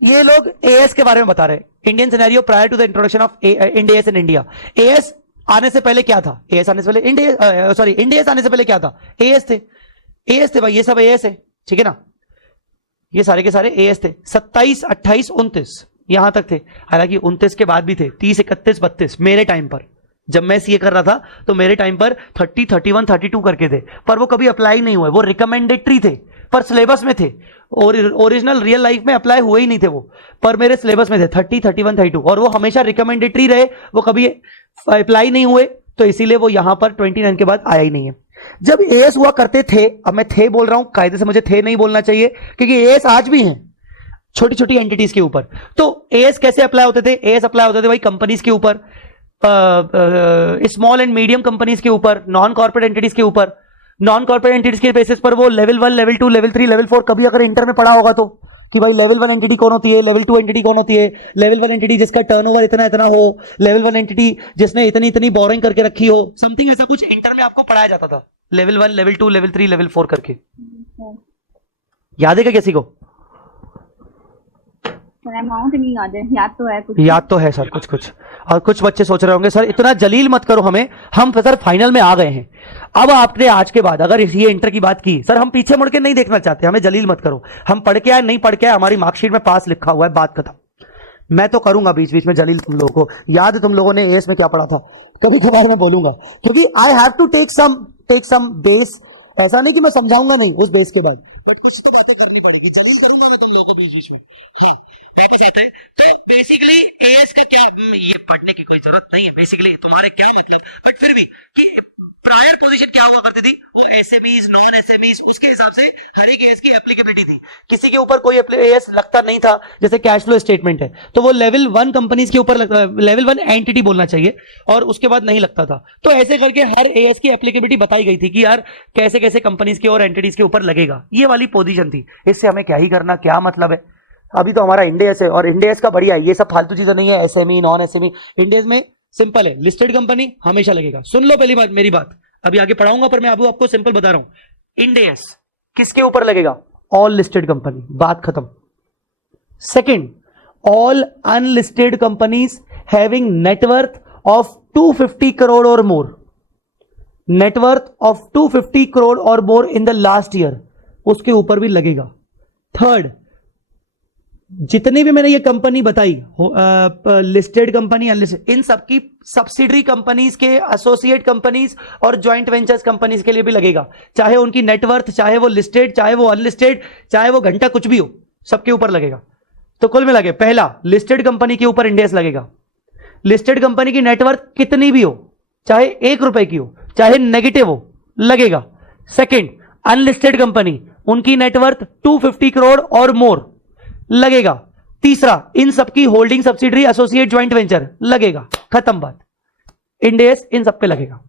ये लोग एएस के बारे में बता रहे हैं। Indian scenario prior to the introduction of Ind AS in India. AS आने से पहले क्या था? एएस आने से पहले इंडियस आने से पहले क्या था? एएस थे। एएस थे भाई, ये सब एएस है, ठीक है ना। ये सारे के सारे एएस थे। 27, 28, 29 यहां तक थे। हालांकि 29 के बाद भी थे, 30, 31, 32 मेरे टाइम पर, जब मैं सीए कर रहा था तो मेरे टाइम पर 30, 31, 32 करके थे, पर वो कभी अप्लाई नहीं हुए। वो रिकमेंडेटरी थे पर सिलेबस में थे, और ओरिजिनल रियल लाइफ में अप्लाई हुए ही नहीं थे वो, पर मेरे सिलेबस में थे 30, 31, 32, और वो हमेशा रिकमेंडेटरी रहे, वो कभी अप्लाई नहीं हुए, तो इसीलिए वो यहां पर 29 के बाद आया ही नहीं है। जब एएस हुआ करते थे, अब मैं थे बोल रहा हूं, कायदे से मुझे थे नहीं बोलना चाहिए, क्योंकि एएस आज भी हैं छोटी छोटी एंटिटीज के ऊपर। तो एएस कैसे अप्लाई होते थे? एएस अप्लाई होते थे भाई कंपनीज के ऊपर, स्मॉल एंड मीडियम कंपनीज के ऊपर, नॉन कॉर्पोरेट एंटिटीज के ऊपर। नॉन कॉर्पोरेट एंटिटीज के बेसिस पर वो लेवल 1, लेवल 2, लेवल 3, लेवल 4 कभी अगर इंटर में पढ़ा होगा तो, कि भाई लेवल 1 एंटिटी कौन होती है, लेवल 2 एंटिटी कौन होती है, लेवल 1 एंटिटी जिसका टर्नओवर इतना इतना हो, लेवल 1 एंटिटी जिसने इतनी इतनी बोरिंग करके रखी हो, समथिंग ऐसा कुछ इंटर में आपको पढ़ाया जाता था। लेवल 1, लेवल 2, लेवल 3, लेवल 4 करके। याद है क्या किसी को? अमाउंट नहीं याद है, याद तो है कुछ। याद तो है सर कुछ कुछ। और कुछ बच्चे सोच रहे होंगे सर इतना जलील मत करो हमें, हम सर फाइनल में आ गए हैं। अब आपने आज के बाद अगर ये इंटर की बात की, सर हम पीछे मुड़ के नहीं देखना चाहते, हमें जलील मत करो। हम पढ़ के आए नहीं पढ़ के आए, हमारी मार्कशीट में पास लिखा हुआ है, बात खत्म। मैं तो करूंगा बीच बीच में जलील तुम लोगों को। याद है तुम लोगों ने एएस में क्या पढ़ा था? कभी कभार मैं बोलूंगा, क्योंकि I have to take some base. ऐसा नहीं कि मैं समझाऊंगा नहीं उस बेस के बाद, बट कुछ तो बातें करनी पड़ेगी, जलील करूंगा मैं तुम लोगों को बीच बीच में। हाँ वापस आते। तो बेसिकली एएस का क्या, ये पढ़ने की कोई जरूरत नहीं है बेसिकली, तुम्हारे क्या मतलब, बट फिर भी कि प्रायर पोजीशन क्या हुआ करती थी, वो एसएमईज, नॉन एसएमईज, उसके हिसाब से हर एक एएस की एप्लीकेबिलिटी थी। किसी के ऊपर कोई एएस लगता नहीं था, जैसे कैश फ्लो स्टेटमेंट है तो वो लेवल 1 कंपनीज के ऊपर, लेवल 1 एंटिटी बोलना चाहिए, और उसके बाद नहीं लगता था। तो ऐसे करके हर एएस की एप्लीकेबिलिटी बताई गई थी कि यार कैसे कैसे कंपनीज के और एंटिटीज के ऊपर लगेगा, ये वाली पोजीशन थी। इससे हमें क्या ही करना, क्या मतलब है? अभी तो हमारा इंडेस है, और इंडेस का बढ़िया है, ये सब फालतू चीजें नहीं है, एसएमई नॉन एसएमई। इंडेस में सिंपल है, लिस्टेड कंपनी हमेशा लगेगा। सुन लो पहली बात मेरी बात, अभी आगे पढ़ाऊंगा पर मैं अभी आपको सिंपल बता रहा हूं। इंडेस किसके ऊपर लगेगा? ऑल लिस्टेड कंपनी, बात खत्म। Second, all unlisted companies having net worth of 250 crore और मोर, नेटवर्थ ऑफ 250 करोड़ और मोर इन द लास्ट ईयर, उसके ऊपर भी लगेगा। थर्ड, जितनी भी मैंने ये कंपनी बताई, लिस्टेड कंपनी अनलिस्टेड, इन सबकी सब्सिडरी कंपनीज के, एसोसिएट कंपनीज और ज्वाइंट वेंचर्स कंपनीज के लिए भी लगेगा, चाहे उनकी नेटवर्थ, चाहे वो लिस्टेड, चाहे वो अनलिस्टेड, चाहे वो घंटा कुछ भी हो, सबके ऊपर लगेगा। तो कुल मिला के पहला, लिस्टेड कंपनी के ऊपर इंडेस लगेगा। लिस्टेड कंपनी की नेटवर्थ कितनी भी हो, चाहे 1 रुपए की हो, चाहे नेगेटिव हो, लगेगा। सेकंड, अनलिस्टेड कंपनी, उनकी नेटवर्थ 250 करोड़ और मोर, लगेगा। तीसरा, इन सबकी holding subsidiary associate joint venture, लगेगा। खत्म बात। इंडेस इन सब पे लगेगा।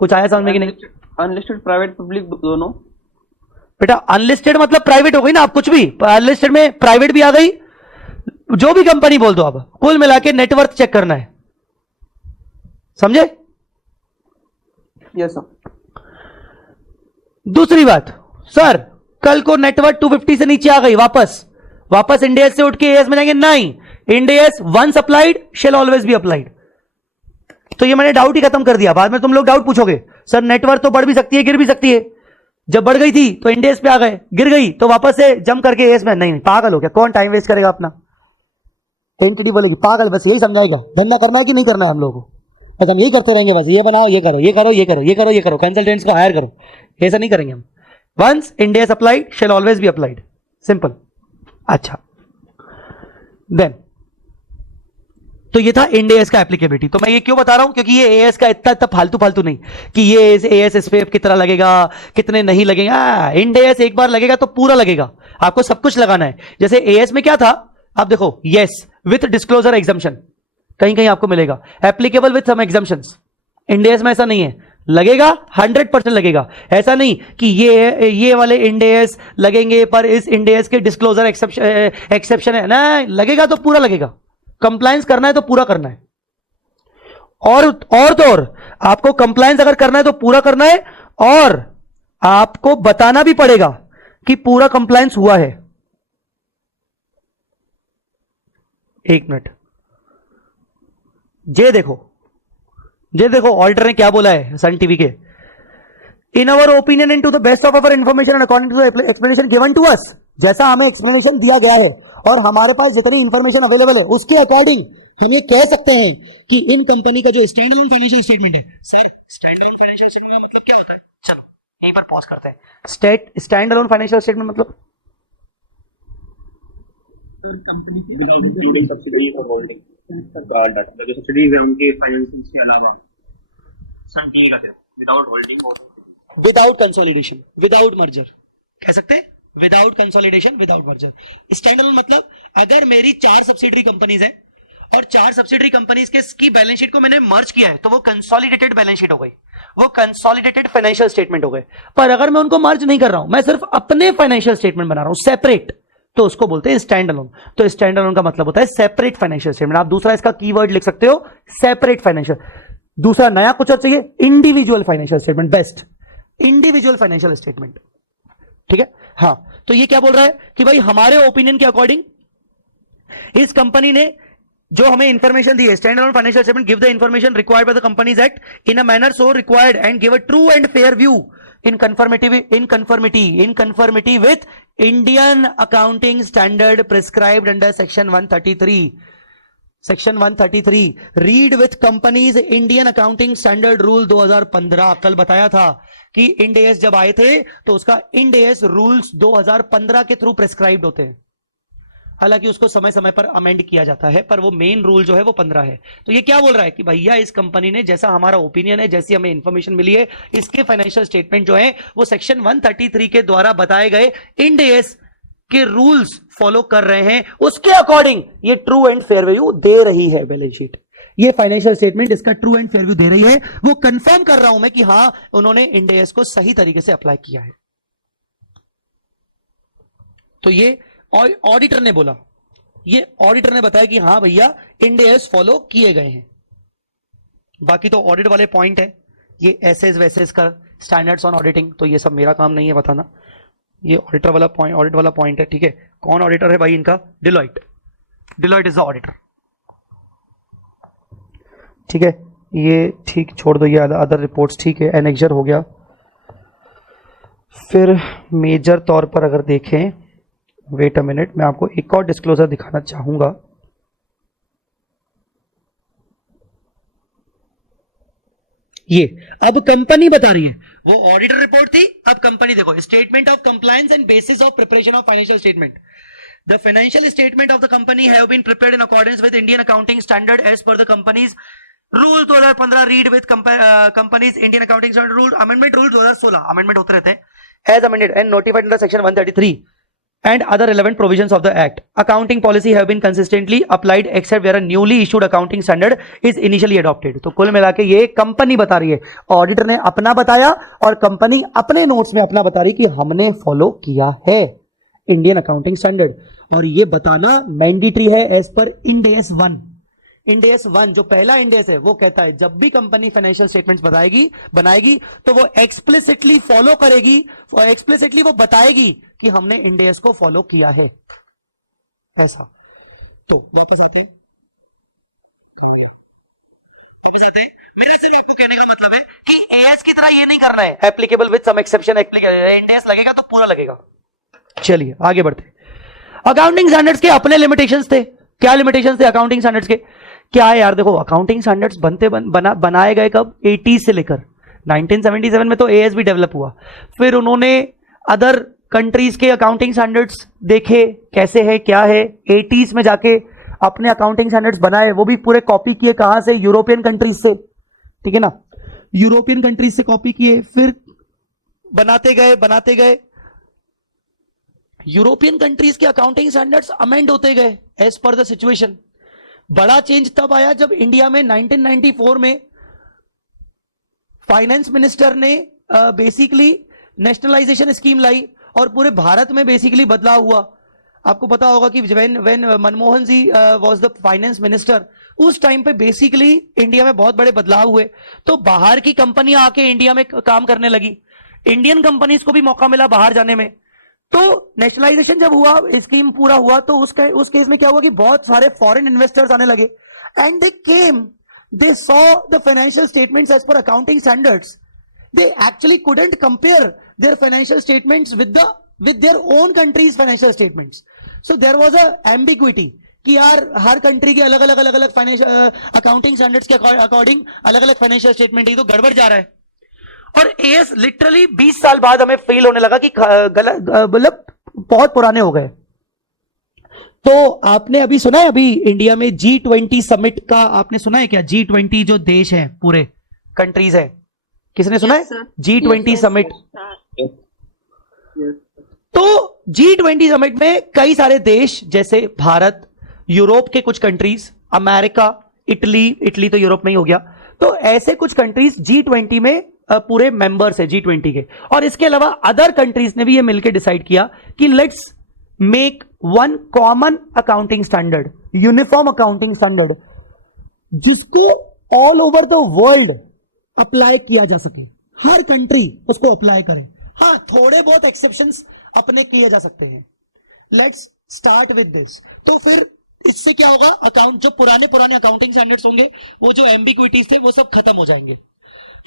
कुछ आया समझ में कि नहीं? अनलिस्टेड प्राइवेट पब्लिक दोनों? बेटा अनलिस्टेड मतलब प्राइवेट हो गई ना, आप कुछ भी अनलिस्टेड में प्राइवेट भी आ गई, जो भी कंपनी बोल दो। अब कुल मिला के नेटवर्थ चेक करना है, समझे? Yes sir. दूसरी बात, सर कल को नेटवर्थ 250 से नीचे आ गई, वापस इंडेस से उठ के एएस में जाएंगे? नहीं, Ind AS once applied shall always be applied. तो ये मैंने डाउट ही खत्म कर दिया। बाद में तुम लोग डाउट पूछोगे, सर नेटवर्थ तो बढ़ भी सकती है गिर भी सकती है। जब बढ़ गई थी तो इंडेस पे आ गए, गिर गई तो वापस से जम करके एएस में। नहीं, पागल हो क्या? कौन टाइम वेस्ट करेगा अपना? एंटिटी बोलेगी पागल, बस यही समझाएगा। धंधा करना है कि नहीं करना है हम लोगों को, बस हम यही करते रहेंगे। बस ये बनाओ, ये करो, ये करो, ये करो, ये करो, ये करो, कंसल्टेंट्स को हायर करो, ऐसा नहीं करेंगे हम। Once Ind AS applied shall always be applied, simple. अच्छा, देन तो ये था इंडेस का एप्लीकेबिलिटी। तो मैं ये क्यों बता रहा हूं, क्योंकि ये एएस का इतना फालतू नहीं कि ये एएस स्पेप कितना लगेगा, कितने नहीं लगेगा। इंडेस एक बार लगेगा तो पूरा लगेगा, आपको सब कुछ लगाना है। जैसे एएस में क्या था, आप देखो, यस विथ डिस्क्लोजर एग्जम्पशन, कहीं कहीं आपको मिलेगा, एप्लीकेबल विथ सम एग्जम्पशंस। इंडेस में ऐसा नहीं है, लगेगा 100% लगेगा। ऐसा नहीं कि ये वाले इंडेस लगेंगे पर इस इंडेस के डिस्क्लोजर एक्सेप्शन है ना, लगेगा तो पूरा लगेगा। कंप्लायंस करना है तो पूरा करना है, और तो और आपको कंप्लायंस अगर करना है तो पूरा करना है, और आपको बताना भी पड़ेगा कि पूरा कंप्लायंस हुआ है। एक मिनट, जे देखो ऑल्टर ने क्या बोला है सन टीवी के, in our opinion and to the best of our information and according to the explanation given to us, जैसा हमें एक्सप्लेनेशन दिया गया है और हमारे पास जितनी इंफॉर्मेशन अवेलेबल है उसके अकॉर्डिंग हम ये कह सकते हैं कि इन कंपनी का जो स्टैंड अलोन फाइनेंशियल स्टेटमेंट है। Sir stand alone financial statement का मतलब क्या होता है? चलो यहीं पर पॉज करते हैं। स्टैंड अलोन फाइनेंशियल स्टेटमेंट मतलब सर कंपनी के विदाउट इंक्लूडिंग सब्सिडीज और होल्डिंग का डाटा, जो सब्सिडीज है उनके फाइनेंशियल्स के अलावा, सन टीवी का सिर्फ विदाउट होल्डिंग और विदाउट कंसोलिडेशन, विदाउट मर्जर, कह सकते हैं without consolidation, without merger. Stand alone मतलब अगर मेरी 4 सब्सिडरी कंपनीज हैं और 4 सब्सिडरी कंपनीज के की बैलेंस शीट को मैंने मर्ज किया है तो वो कंसोलिडेटेड बैलेंस शीट हो गई, वो कंसोलिडेटेड फाइनेंशियल स्टेटमेंट हो गए। पर अगर मैं उनको मर्ज नहीं कर रहा हूं, मैं सिर्फ अपने फाइनेंशियल स्टेटमेंट बना रहा हूं सेपरेट, तो उसको बोलते हैं स्टैंड अलोन। तो स्टैंड अलोन का मतलब होता है सेपरेट फाइनेंशियल स्टेटमेंट। आप दूसरा इसका कीवर्ड लिख सकते हो सेपरेट फाइनेंशियल। दूसरा नया कुछ और चाहिए, individual financial statement, best individual financial statement, ठीक है। हां, तो ये क्या बोल रहा है कि भाई हमारे ओपिनियन के अकॉर्डिंग इस कंपनी ने जो हमें इंफॉर्मेशन दी है, stand alone financial statement give the information required by the companies act in a manner so required and give a true and fair view in conformity with Indian accounting standard prescribed under section 133 read with companies Indian accounting standard rule 2015। कल बताया था कि end S जब आए थे तो उसका end S rules 2015 के थ्रू प्रेस्क्राइब्ड होते हैं, हालांकि उसको समय समय पर अमेंड किया जाता है, पर वो मेन रूल जो है वो 15 है। तो ये क्या बोल रहा है कि भैया इस कंपनी ने, जैसा हमारा ओपिनियन है, जैसी हमें इंफॉर्मेशन मिली है, इसके फाइनेंशियल स्टेटमेंट जो है वो सेक्शन 133 के द्वारा बताए गए इंड एस के रूल्स फॉलो कर रहे हैं, उसके अकॉर्डिंग ये ट्रू एंड फेयर वैल्यू दे रही है बैलेंस शीट। ये फाइनेंशियल स्टेटमेंट इसका ट्रू एंड फेयर व्यू दे रही है, वो कंफर्म कर रहा हूं मैं कि हां उन्होंने इंड एस को सही तरीके से अप्लाई किया है। तो ये ऑडिटर ने बोला, ये ऑडिटर ने बताया कि हां भैया इंड एस फॉलो किए गए हैं। बाकी तो ऑडिट वाले पॉइंट है, ये एसेस वैसेस का स्टैंडर्ड्स ऑन ऑडिटिंग, तो ये सब मेरा काम नहीं है बताना, ये ऑडिटर वाला पॉइंट, ऑडिट वाला पॉइंट है, ठीक है। कौन ऑडिटर है भाई इनका? Deloitte, Deloitte is the auditor, ठीक है। ये ठीक छोड़ दो, ये अदर रिपोर्ट्स ठीक है, एनेक्जर हो गया। फिर मेजर तौर पर अगर देखें, वेट अ मिनट, मैं आपको एक और डिस्क्लोजर दिखाना चाहूंगा। ये अब कंपनी बता रही है, वो ऑडिटर रिपोर्ट थी, अब कंपनी देखो, statement of compliance and basis of preparation of financial statement. The financial statement of the company have been prepared in accordance with Indian accounting standard as per the companies rule 2015, read with companies Indian accounting standard rule, amendment rule 2016, amendment होते रहते हैं, as amended and notified under section 133 and other relevant provisions of the act. Accounting policy have been consistently applied except where a newly issued accounting standard is initially adopted. तो कुल मिला के ये company बता रही है, ऑडिटर ने अपना बताया और कंपनी अपने नोट्स में अपना बता रही कि हमने फॉलो किया है इंडियन अकाउंटिंग स्टैंडर्ड, और ये बताना मैंडेटरी है as per end S 1। End S 1 जो पहला इंड एस है वो कहता है जब भी कंपनी फाइनेंशियल स्टेटमेंट्स बनाएगी तो वो एक्सप्लिसिटली फॉलो करेगी, एक्सप्लिसिटली वो बताएगी कि हमने इंड एस को फॉलो किया है, ऐसा। तो वापस आते हैं, कहां गया, वापस आते हैं। मेरा सिर्फ आपको कहने का मतलब है कि एएस की तरह ये नहीं करना है, applicable with some exception, Ind AS लगेगा तो पूरा लगेगा। चलिए आगे बढ़ते। अकाउंटिंग स्टैंडर्ड्स के अपने लिमिटेशंस थे। क्या लिमिटेशंस थे अकाउंटिंग स्टैंडर्ड्स के? क्या है यार, देखो अकाउंटिंग स्टैंडर्ड्स बनाए गए कब? 80s से लेकर 1977 में तो एएस भी डेवलप हुआ। फिर उन्होंने अदर कंट्रीज के अकाउंटिंग स्टैंडर्ड्स देखे कैसे है क्या है, 80s में जाके अपने अकाउंटिंग स्टैंडर्ड्स बनाए, वो भी पूरे कॉपी किए, कहां से? यूरोपियन कंट्रीज से, ठीक है ना, यूरोपियन कंट्रीज से कॉपी किए, फिर बनाते गए। यूरोपियन कंट्रीज के अकाउंटिंग स्टैंडर्ड्स अमेंड होते गए एज पर द सिचुएशन। बड़ा चेंज तब आया जब इंडिया में 1994 में फाइनेंस मिनिस्टर ने बेसिकली नेशनलाइजेशन स्कीम लाई और पूरे भारत में बेसिकली बदलाव हुआ। आपको पता होगा कि when Manmohan ji was the finance minister, उस टाइम पे बेसिकली इंडिया में बहुत बड़े बदलाव हुए, तो बाहर की कंपनियां आके इंडिया में काम करने लगी, इंडियन कंपनीज को भी मौका मिला बाहर जाने में। तो नेशनलाइजेशन जब हुआ, स्कीम पूरा हुआ, तो उस केस में क्या हुआ कि बहुत सारे फॉरेन इन्वेस्टर्स आने लगे and they came, they saw the financial statements as per accounting standards, they actually couldn't compare their financial statements with their own countries financial statements. So there was a ambiguity कि यार हर country के अलग अलग financial accounting standards के according अलग अलग financial statement, ये तो गड़बड़ जा रहा है। और एएस लिटरली 20 साल बाद हमें फील होने लगा कि मतलब बहुत पुराने हो गए। तो आपने अभी सुना है, अभी इंडिया में G20 समिट का आपने सुना है क्या? G20 जो देश हैं, पूरे कंट्रीज हैं, किसने सुना है? G20 summit. तो G20 समिट में कई सारे देश जैसे भारत, यूरोप के कुछ कंट्रीज, अमेरिका, इटली तो यूरोप में ही हो गया, तो ऐसे कुछ कंट्रीज G20 में पूरे मेंबर्स है G20 के। और इसके अलावा अदर कंट्रीज ने भी ये मिलकर डिसाइड किया कि let's make one common accounting standard, uniform accounting standard, जिसको all over the world apply किया जा सके, हर कंट्री उसको अप्लाई करे। हां, थोड़े बहुत एक्सेप्शंस अपने किए जा सकते हैं। Let's start with this. तो फिर इससे क्या होगा, अकाउंट जो पुराने अकाउंटिंग स्टैंडर्ड्स होंगे, वो जो एम्बिग्विटीज थे वो सब खत्म हो जाएंगे,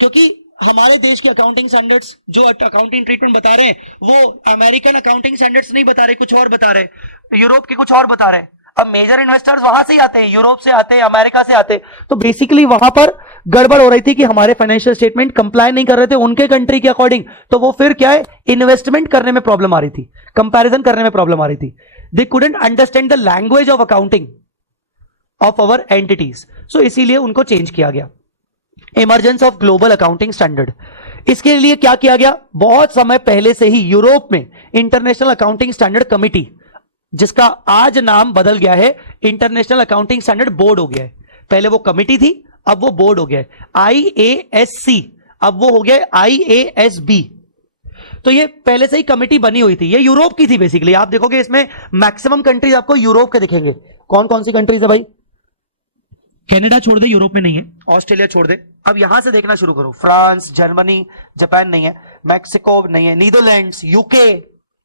क्योंकि हमारे देश के अकाउंटिंग स्टैंडर्ड्स जो अकाउंटिंग ट्रीटमेंट बता रहे हैं वो अमेरिकन अकाउंटिंग स्टैंडर्ड्स नहीं बता रहे, कुछ और बता रहे, यूरोप के कुछ और बता रहे। अब मेजर इन्वेस्टर्स वहां से ही आते हैं, यूरोप से आते हैं, अमेरिका से आते हैं, तो बेसिकली वहां पर गड़बड़ हो रही थी कि हमारे फाइनेंशियल स्टेटमेंट कंप्लाई नहीं कर रहे थे उनके कंट्री के अकॉर्डिंग। तो वो फिर क्या है, इन्वेस्टमेंट करने में प्रॉब्लम आ रही थी, कंपैरिजन करने में प्रॉब्लम आ रही थी। They couldn't understand the language of accounting of our entities, so इसीलिए उनको चेंज किया गया। Emergence of global accounting standard, इसके लिए क्या किया गया, बहुत समय पहले से ही यूरोप में इंटरनेशनल अकाउंटिंग स्टैंडर्ड कमिटी, जिसका आज नाम बदल गया है, इंटरनेशनल अकाउंटिंग स्टैंडर्ड बोर्ड हो गया है। पहले वो कमिटी थी, अब वो बोर्ड हो गया है, IASC, अब वो हो गया IASB। तो ये पहले से ही कमिटी बनी हुई थी, ये यूरोप की थी बेसिकली। आप देखोगे इसमें मैक्सिमम कंट्रीज आपको यूरोप के दिखेंगे। कौन कौन सी कंट्रीज है भाई? कनाडा छोड़ दे, यूरोप में नहीं है। ऑस्ट्रेलिया छोड़ दे। अब यहां से देखना शुरू करो। फ्रांस, जर्मनी, जापान नहीं है, मैक्सिको नहीं है, नीदरलैंड्स, यूके,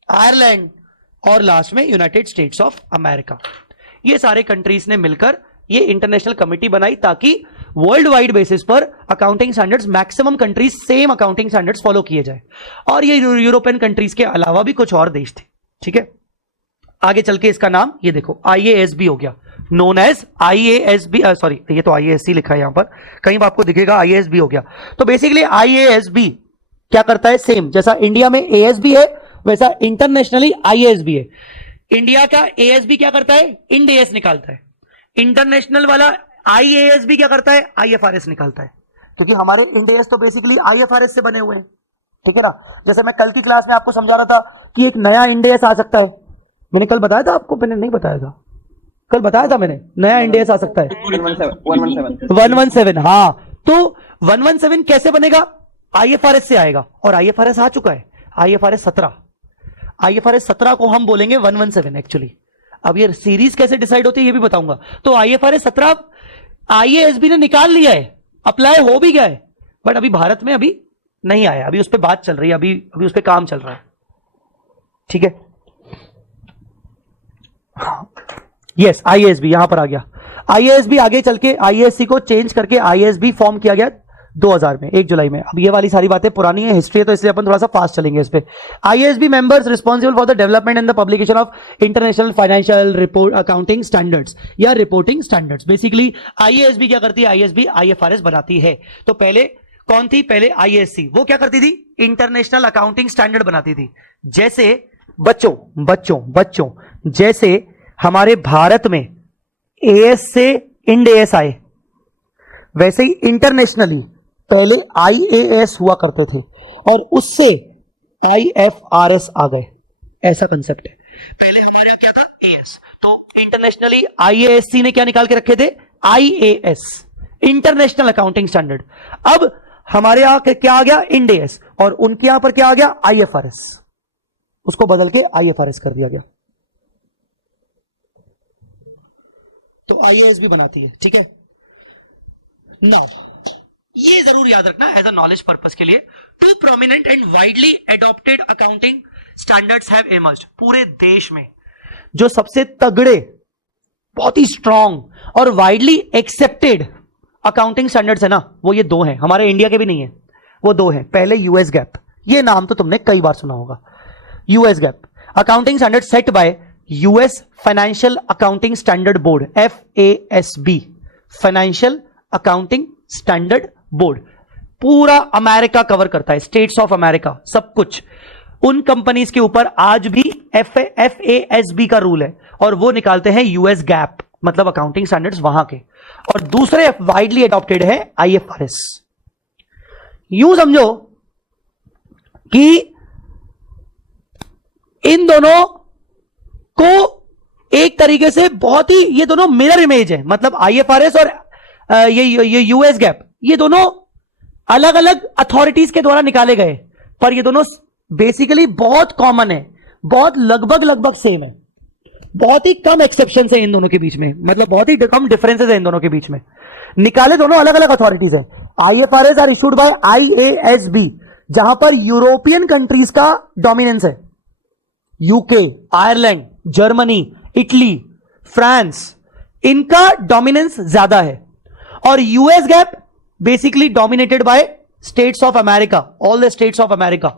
आयरलैंड और लास्ट में यूनाइटेड स्टेट्स ऑफ अमेरिका। ये सारे कंट्रीज ने मिलकर ये इंटरनेशनल कमिटी बनाई ताकि वर्ल्ड वाइड बेसिस पर accounting standards, maximum countries same accounting standards follow किए जाए। और ये यूरोपियन कंट्रीज के अलावा भी कुछ और देश थे। ठीक है, आगे चल के इसका नाम ये देखो IASB हो गया, नोन एज IASB। सॉरी, ये तो IASC लिखा है यहां पर, कहीं आपको दिखेगा IASB हो गया। तो बेसिकली IASB क्या करता है? सेम जैसा इंडिया में ASB है वैसा इंटरनेशनली IASB है। इंडिया का ASB क्या करता है? इंड AS निकालता है। इंटरनेशनल वाला IASB क्या करता है? IFRS निकालता है, क्योंकि हमारे इंड AS तो बेसिकली IFRS से बने हुए हैं। ठीक है ना? जैसे मैं कल की क्लास में आपको समझा रहा था कि एक नया इंड AS आ सकता है। मैंने कल बताया था आपको? मैंने नहीं बताया था, कल बताया था मैंने, नया इंड AS आ सकता है 117। हाँ, तो 117 कैसे बनेगा? IFRS से आएगा, और IFRS आ चुका है, IFRS 17। IFRS 17 को हम बोलेंगे 117 एक्चुअली। अब ये सीरीज कैसे डिसाइड होती है ये भी बताऊंगा। तो IFRS 17 IASB ने निकाल लिया है, अप्लाई हो भी गया है, बट अभी भारत में अभी नहीं आया, अभी उस पर बात चल रही है, अभी उस पर काम चल रहा है। ठीक है, यस, IASB यहां पर आ गया। IASB आगे चल के IASC को चेंज करके IASB फॉर्म किया गया 2000 में, 1 जुलाई में। अब ये वाली सारी बातें पुरानी है, हिस्ट्री है, तो इसलिए अपन थोड़ा सा फास्ट चलेंगे इस पे। IASB members responsible for the development and the publication of international financial report accounting standards या रिपोर्टिंग स्टैंडर्ड्स। बेसिकली IASB क्या करती है? IASB IFRS बनाती है। तो पहले कौन थी? पहले IASC। वो क्या करती थी? इंटरनेशनल अकाउंटिंग स्टैंडर्ड बनाती थी। जैसे बच्चों जैसे हमारे भारत में AS से इंड AS आए, वैसे ही इंटरनेशनली पहले IAS हुआ करते थे और उससे IFRS आ गए। ऐसा कंसेप्ट है। पहले हमारे यहां क्या था? AS। तो इंटरनेशनली IASC ने क्या निकाल के रखे थे? IAS, international accounting standard. अब हमारे यहां क्या आ गया? इंड AS, और उनके यहां पर क्या आ गया? IFRS। उसको बदल के IFRS कर दिया गया। तो IASB बनाती है। ठीक है, नाउ ये जरूर याद रखना एज अ नॉलेज पर्पस के लिए, 2 prominent and widely adopted accounting standards have emerged. पूरे देश में जो सबसे तगड़े, बहुत ही स्ट्रांग और वाइडली एक्सेप्टेड अकाउंटिंग स्टैंडर्ड्स है ना, वो ये 2 हैं। हमारे इंडिया के भी नहीं है, वो 2 हैं। पहले US गैप, ये नाम तो तुमने कई बार सुना होगा। US GAAP accounting standard set by US financial accounting standard board, FASB, financial accounting standard board. पूरा अमेरिका कवर करता है, स्टेट्स ऑफ अमेरिका, सब कुछ। उन कंपनीज के ऊपर आज भी FASB का रूल है, और वो निकालते हैं US गैप, मतलब अकाउंटिंग स्टैंडर्ड्स वहां के। और दूसरे वाइडली एडॉप्टेड है IFRS। यूं समझो कि इन दोनों को एक तरीके से बहुत ही, ये दोनों मिरर इमेज है। मतलब IFRS और ये US गैप, ये दोनों अलग अलग अथॉरिटीज के द्वारा निकाले गए, पर ये दोनों बेसिकली बहुत कॉमन है, बहुत लगभग सेम है। बहुत ही कम एक्सेप्शन है इन दोनों के बीच में, मतलब बहुत ही कम डिफरेंसेस है इन दोनों के बीच में। निकाले दोनों अलग अलग अथॉरिटीज है। IFRS are issued by IASB, जहां पर यूरोपियन कंट्रीज का डोमिनेंस है। UK, Ireland, Germany, Italy, France, इनका डोमिनेंस ज्यादा है। और US GAAP basically dominated by states of America, all the states of America.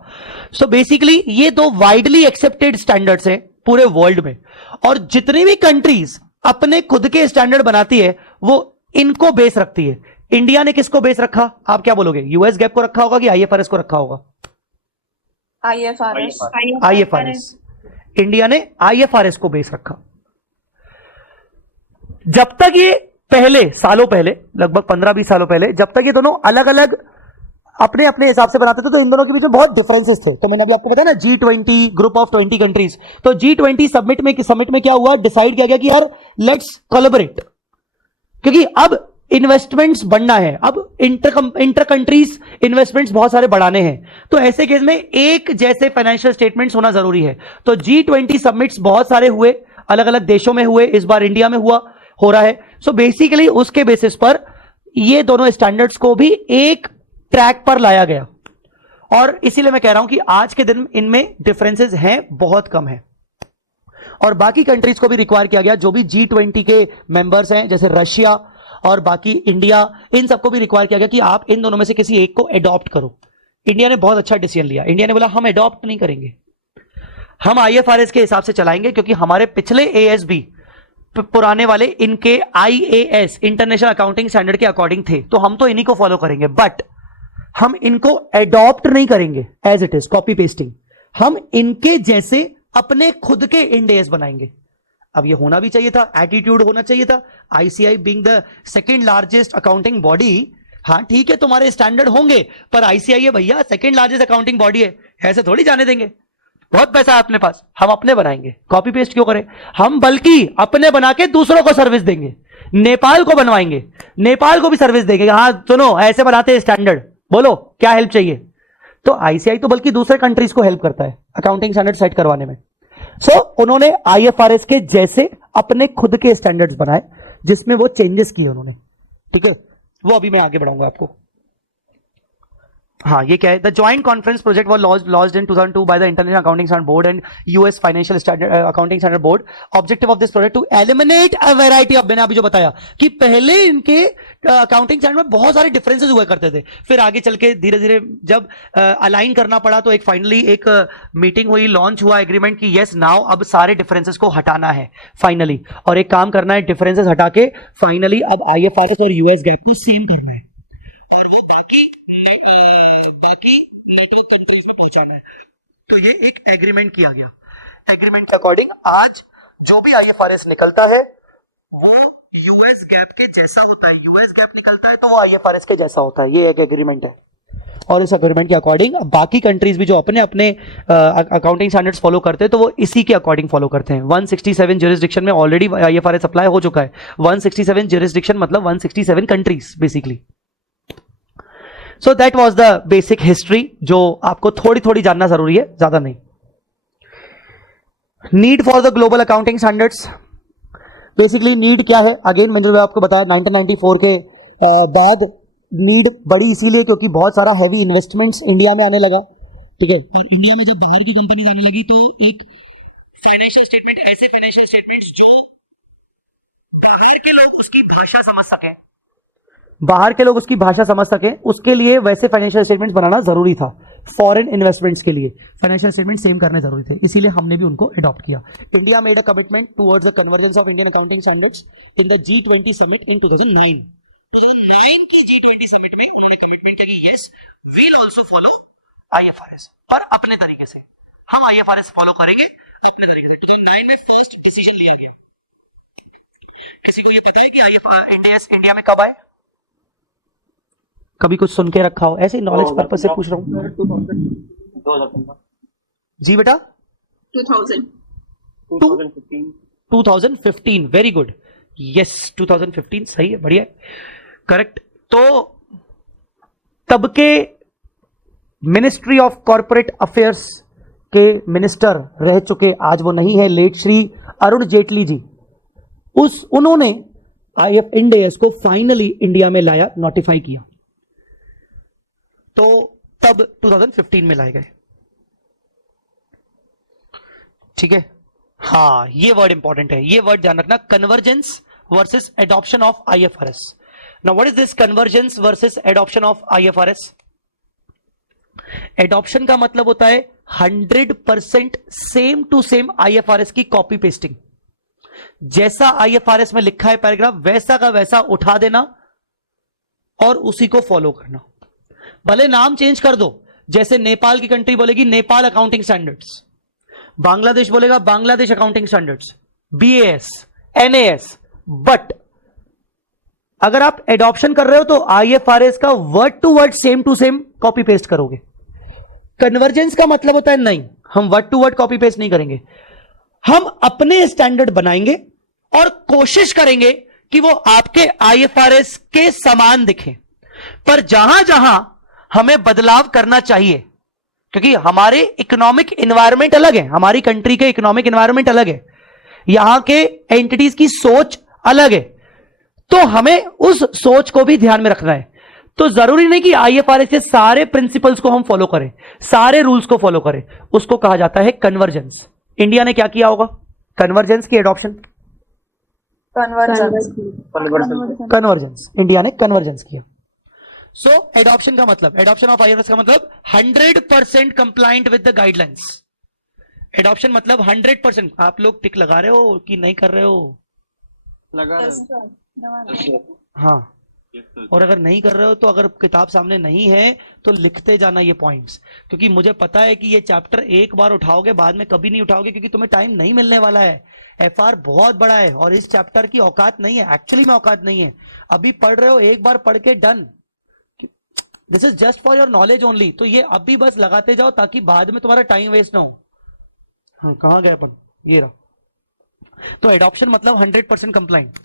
So basically ये 2 वाइडली एक्सेप्टेड स्टैंडर्ड्स हैं पूरे वर्ल्ड में, और जितनी भी कंट्रीज अपने खुद के स्टैंडर्ड बनाती है वो इनको बेस रखती है। इंडिया ने किसको बेस रखा? आप क्या बोलोगे? US गैप को रखा होगा कि IFRS को रखा होगा? IFRS। इंडिया ने IFRS को बेस रखा। जब तक ये पहले सालों पहले, लगभग 15-20 सालों पहले, जब तक ये दोनों अलग अलग अपने अपने हिसाब से बनाते थे, तो इन दोनों के बीच में बहुत डिफरेंसेस थे। तो मैंने अभी आपको बताया ना, G20, ग्रुप ऑफ 20 कंट्रीज। तो G20 समिट में क्या हुआ? डिसाइड किया गया कि यार लेट्स कोलैबोरेट, क्योंकि अब इन्वेस्टमेंट्स बढ़ना है, अब इंटर कंट्रीज इन्वेस्टमेंट्स बहुत सारे बढ़ाने हैं, तो ऐसे केस में एक जैसे फाइनेंशियल स्टेटमेंट्स होना जरूरी है। तो G20 समिट्स बहुत सारे हुए, अलग अलग देशों में हुए, इस बार इंडिया में हो रहा है। सो बेसिकली उसके बेसिस पर ये दोनों स्टैंडर्ड्स को भी एक ट्रैक पर लाया गया, और इसीलिए मैं कह रहा हूं कि आज के दिन इनमें डिफरेंसेस हैं, बहुत कम है। और बाकी कंट्रीज को भी रिक्वायर किया गया, जो भी G20 के मेंबर्स हैं, जैसे रशिया और बाकी इंडिया, इन सबको भी रिक्वायर किया गया कि आप इन दोनों में से किसी एक को एडॉप्ट करो। इंडिया ने बहुत अच्छा डिसीजन लिया। इंडिया ने बोला हम एडॉप्ट नहीं करेंगे, हम IFRS के हिसाब से चलाएंगे, क्योंकि हमारे पिछले ASB पुराने वाले इनके IAS इंटरनेशनल अकाउंटिंग स्टैंडर्ड के अकॉर्डिंग थे, तो हम तो इन्हीं को फॉलो करेंगे, बट हम इनको एडॉप्ट नहीं करेंगे as it is copy pasting, हम इनके जैसे अपने खुद के इंड AS बनाएंगे। अब ये होना भी चाहिए था, एटीट्यूड होना चाहिए था। ICI being the second largest accounting body, हाँ ठीक है तुम्हारे स्टैंडर्ड होंगे, पर ICI है भैया, सेकेंड लार्जेस्ट अकाउंटिंग बॉडी है, ऐसे थोड़ी जाने देंगे, बहुत पैसा है अपने पास, हम अपने बनाएंगे, कॉपी पेस्ट क्यों करें? हम बल्कि अपने बना के दूसरों को सर्विस देंगे, नेपाल को बनवाएंगे, नेपाल को भी सर्विस देंगे, हाँ सुनो ऐसे बनाते हैं स्टैंडर्ड, बोलो क्या हेल्प चाहिए। तो ICI तो बल्कि दूसरे कंट्रीज को हेल्प करता है अकाउंटिंग स्टैंडर्ड सेट करवाने में। सो उन्होंने IFRS के जैसे अपने खुद के स्टैंडर्ड्स बनाए, जिसमें वो चेंजेस किए उन्होंने, ठीक है, वो अभी मैं आगे बढ़ाऊंगा आपको। हाँ, ये क्या है? The joint conference project was launched in 2002 by the international accounting standard board and US financial accounting standard board. Objective of this project to eliminate a variety of, मैंने अभी जो बताया कि पहले इनके अकाउंटिंग स्टैंडर्ड में बहुत सारे डिफरेंसेस हुआ करते थे, फिर आगे चल के धीरे धीरे जब अलाइन करना पड़ा, तो एक फाइनली एक मीटिंग हुई, लॉन्च हुआ एग्रीमेंट कि यस नाउ अब सारे डिफरेंसेस को हटाना है फाइनली, और एक काम करना है, डिफरेंसेस हटा के फाइनली अब IFRS और US गैप को सेम करना है, और वो बाकी नेटवर्क कंट्रीज में पहुंचाना है। तो ये एक एग्रीमेंट किया गया। एग्रीमेंट के अकॉर्डिंग आज जो भी IFRS निकलता है वो US गैप के जैसा होता है, US गैप निकलता है तो वो IFRS के जैसा होता है। ये एक एग्रीमेंट है, और इस एग्रीमेंट के अकॉर्डिंग बाकी कंट्रीज भी जो अपने अपने अकाउंटिंग स्टैंडर्ड्स फॉलो करते हैं, तो वो इसी के अकॉर्डिंग फॉलो करते हैं। 167 ज्यूरिसडिक्शन में ऑलरेडी IFRS अप्लाई हो चुका है। 167 ज्यूरिसडिक्शन मतलब 167 countries basically. So that was the basic history, जो आपको थोड़ी थोड़ी जानना जरूरी है, ज्यादा नहीं। Need for the global accounting standards, basically need क्या है? अगेन मैंने जो आपको बताया 1994 के बाद नीड बढ़ी इसीलिए क्योंकि बहुत सारा हैवी इन्वेस्टमेंट्स इंडिया में आने लगा, ठीक है, और इंडिया में जब बाहर की कंपनीज आने लगी तो एक फाइनेंशियल स्टेटमेंट, ऐसे फाइनेंशियल स्टेटमेंट्स जो बाहर के लोग उसकी भाषा समझ सकें, उसके लिए वैसे फाइनेंशियल स्टेटमेंट्स बनाना जरूरी था। फॉरेन इन्वेस्टमेंट्स के लिए फाइनेंशियल स्टेटमेंट सेम करने जरूरी थे, इसीलिए हमने भी उनको अडॉप्ट किया। India made a commitment towards the convergence of Indian accounting standards in the G20 summit in 2009। 2009 की G20 समिट में उन्होंने कमिटमेंट किया कि yes we'll also follow IFRS, पर अपने तरीके से। हम IFRS फॉलो करेंगे अपने तरीके से। 2009 में फर्स्ट डिसीजन लिया गया। किसी को यह पता है कि इंडिया में कब आए? कभी कुछ सुन के रखा हो? ऐसे ही नॉलेज पर्पस से पूछ रहा हूं। 2015 जी बेटा 2015 वेरी गुड, यस 2015 सही है, बढ़िया, करेक्ट। तो तब के मिनिस्ट्री ऑफ कॉर्पोरेट अफेयर्स के मिनिस्टर रह चुके, आज वो नहीं है, लेट श्री अरुण जेटली जी, उन्होंने इंड AS को फाइनली इंडिया में लाया, नोटिफाई किया, तो तब 2015 में लाए गए, ठीक है। हां, ये वर्ड इंपॉर्टेंट है, ये वर्ड ध्यान रखना, convergence versus adoption of IFRS। Now what is this convergence versus adoption of IFRS? Adoption का मतलब होता है 100% सेम टू सेम IFRS की कॉपी पेस्टिंग। जैसा IFRS में लिखा है पैराग्राफ, वैसा का वैसा उठा देना और उसी को फॉलो करना। भले नाम चेंज कर दो, जैसे नेपाल की कंट्री बोलेगी नेपाल अकाउंटिंग स्टैंडर्ड्स, बांग्लादेश बोलेगा Bangladesh accounting standards, BAS, NAS, but अगर आप एडॉप्शन कर रहे हो तो IFRS का word to word same to same copy paste करोगे। कन्वर्जेंस का मतलब होता है नहीं, हम word to word copy paste नहीं करेंगे, हम अपने स्टैंडर्ड बनाएंगे और कोशिश करेंगे कि वो आपके IFRS के समान दिखें, पर जहां जहां हमें बदलाव करना चाहिए, क्योंकि हमारे इकोनॉमिक एनवायरनमेंट अलग है, हमारी कंट्री के इकोनॉमिक एनवायरनमेंट अलग है, यहां के एंटिटीज की सोच अलग है, तो हमें उस सोच को भी ध्यान में रखना है। तो जरूरी नहीं कि IFRS के सारे प्रिंसिपल्स को हम फॉलो करें, सारे रूल्स को फॉलो करें, उसको कहा जाता है कन्वर्जेंस। इंडिया ने क्या किया होगा? कन्वर्जेंस की एडॉप्शन, कन्वर्जेंस, इंडिया ने कन्वर्जेंस किया। सो एडॉप्शन का मतलब, एडॉप्शन ऑफ IFRS का मतलब 100% compliant with the guidelines. Adoption मतलब 100%। आप लोग टिक लगा रहे हो कि नहीं कर रहे हो? लगा रहे हो। हाँ, और अगर नहीं कर रहे हो तो अगर किताब सामने नहीं है तो लिखते जाना ये पॉइंट्स, क्योंकि मुझे पता है कि ये चैप्टर एक बार उठाओगे, बाद में कभी नहीं उठाओगे, क्योंकि तुम्हें टाइम नहीं मिलने वाला है। FR बहुत बड़ा है और इस चैप्टर की औकात नहीं है, एक्चुअली में औकात नहीं है। अभी पढ़ रहे हो, एक बार पढ़ के done, this is just for your knowledge only. तो ये अभी बस लगाते जाओ ताकि बाद में तुम्हारा टाइम वेस्ट ना हो। हाँ, कहां गए अपन? ये रहा। तो एडॉप्शन मतलब 100% कंप्लाइंट,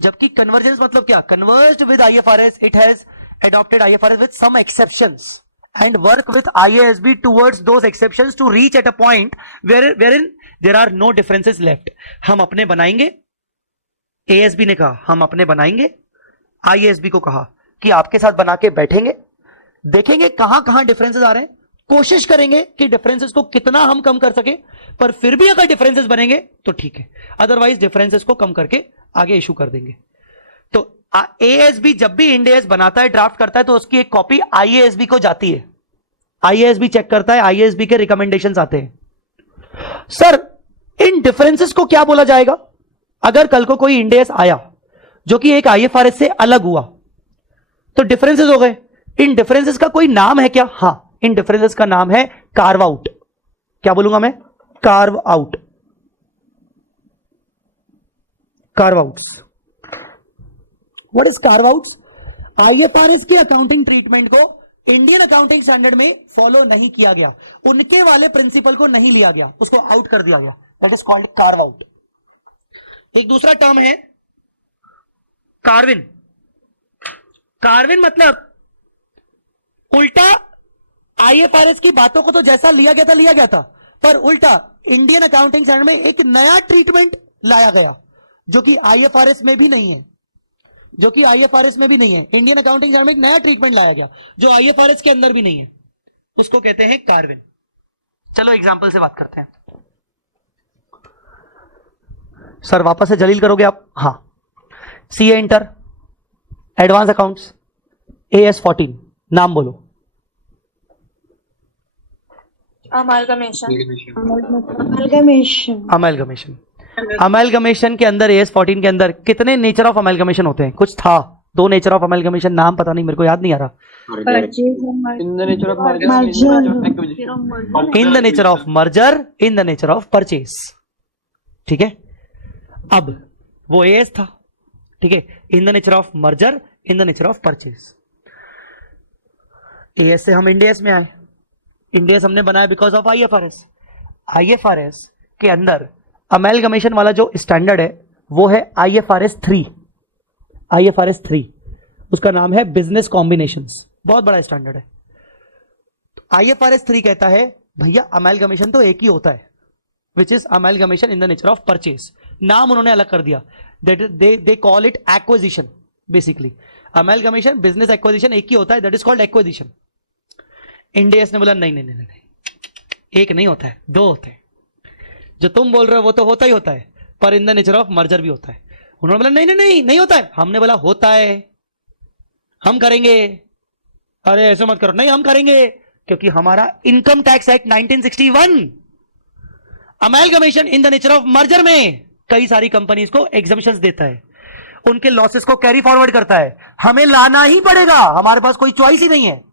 जबकि कन्वर्जेंस मतलब क्या? Converged with IFRS, it has adopted IFRS with some exceptions and work with IASB towards those exceptions to reach at a point wherein there are no differences left. हम अपने बनाएंगे, ASB ने कहा हम अपने बनाएंगे, IASB को कहा कि आपके साथ बना के बैठेंगे, देखेंगे कहां कहां डिफरेंसेस आ रहे हैं, कोशिश करेंगे कि डिफरेंसेस को कितना हम कम कर सके, पर फिर भी अगर डिफरेंसेस बनेंगे तो ठीक है, अदरवाइज डिफरेंसेस को कम करके आगे इशू कर देंगे। तो ASB जब भी इंड AS बनाता है, ड्राफ्ट करता है, तो उसकी एक कॉपी IASB को जाती है, IASB चेक करता है, IASB के रिकमेंडेशंस आते हैं। सर इन डिफरेंसेस को क्या बोला जाएगा? अगर कल को कोई इंड AS आया जो कि एक IFRS से अलग हुआ, तो डिफरेंसेस हो गए, इन डिफरेंसेस का कोई नाम है क्या? हां, इन डिफरेंसेस का नाम है कार्व आउट। क्या बोलूंगा मैं? Carve out, curve outs. What is curve outs? IFRS के अकाउंटिंग ट्रीटमेंट को इंडियन अकाउंटिंग स्टैंडर्ड में फॉलो नहीं किया गया, उनके वाले प्रिंसिपल को नहीं लिया गया, उसको आउट कर दिया गया, that is called carve out. एक दूसरा टर्म है कार्विन। कार्विन मतलब उल्टा IFRS की बातों को तो जैसा लिया गया था, पर उल्टा इंडियन अकाउंटिंग स्टैंडर्ड में एक नया ट्रीटमेंट लाया गया जो कि IFRS में भी नहीं है, जो कि IFRS में भी नहीं है। इंडियन अकाउंटिंग स्टैंडर्ड में एक नया ट्रीटमेंट लाया गया जो IFRS के अंदर भी नहीं है, उसको कहते हैं कार्विन। चलो एग्जांपल से बात करते हैं। सर वापस से जलील करोगे आप? हां, CA inter, advance accounts, AS 14, नाम बोलो। अमेलगमेशन के अंदर, AS 14 के अंदर कितने नेचर ऑफ अमेलगमेशन होते हैं? कुछ था, 2 नेचर ऑफ अमेलगमेशन, नाम पता नहीं, मेरे को याद नहीं आ रहा। इन the nature of merger, in the nature of merger, in the nature of purchase. ठीक है, अब वो AS था, ठीक है, इन the nature of merger, in the nature of purchase. AS से हम इंड AS में आए, इंड AS हमने बनाया बिकॉज ऑफ IFRS। IFRS के अंदर अमेलगमेशन वाला जो स्टैंडर्ड है वो है IFRS 3। IFRS 3 उसका नाम है बिजनेस कॉम्बिनेशंस, बहुत बड़ा स्टैंडर्ड है। तो IFRS 3 कहता है भैया अमेलगमेशन तो एक ही होता है, which is amalgamation in the nature of purchase. नाम उन्होंने अलग कर दिया, they call it acquisition. Basically amalgamation, business acquisition एक ही होता है, that is called acquisition. Ind AS ने बोला नहीं नहीं नहीं नहीं, एक नहीं होता है, 2 होते हैं। जो तुम बोल रहे हो वो तो होता ही होता है, पर इन द नेचर ऑफ मर्जर भी होता है। उन्होंने बोला नहीं नहीं नहीं नहीं होता है। हमने बोला होता है, हम करेंगे। अरे ऐसे मत करो, नहीं हम करेंगे, क्योंकि हमारा income tax act 1961 amalgamation in the nature of merger में कई सारी कंपनीज को एग्जम्पशंस देता है, उनके लॉसेस को कैरी फॉरवर्ड करता है। हमें लाना ही पड़ेगा, हमारे पास कोई चॉइस ही नहीं है,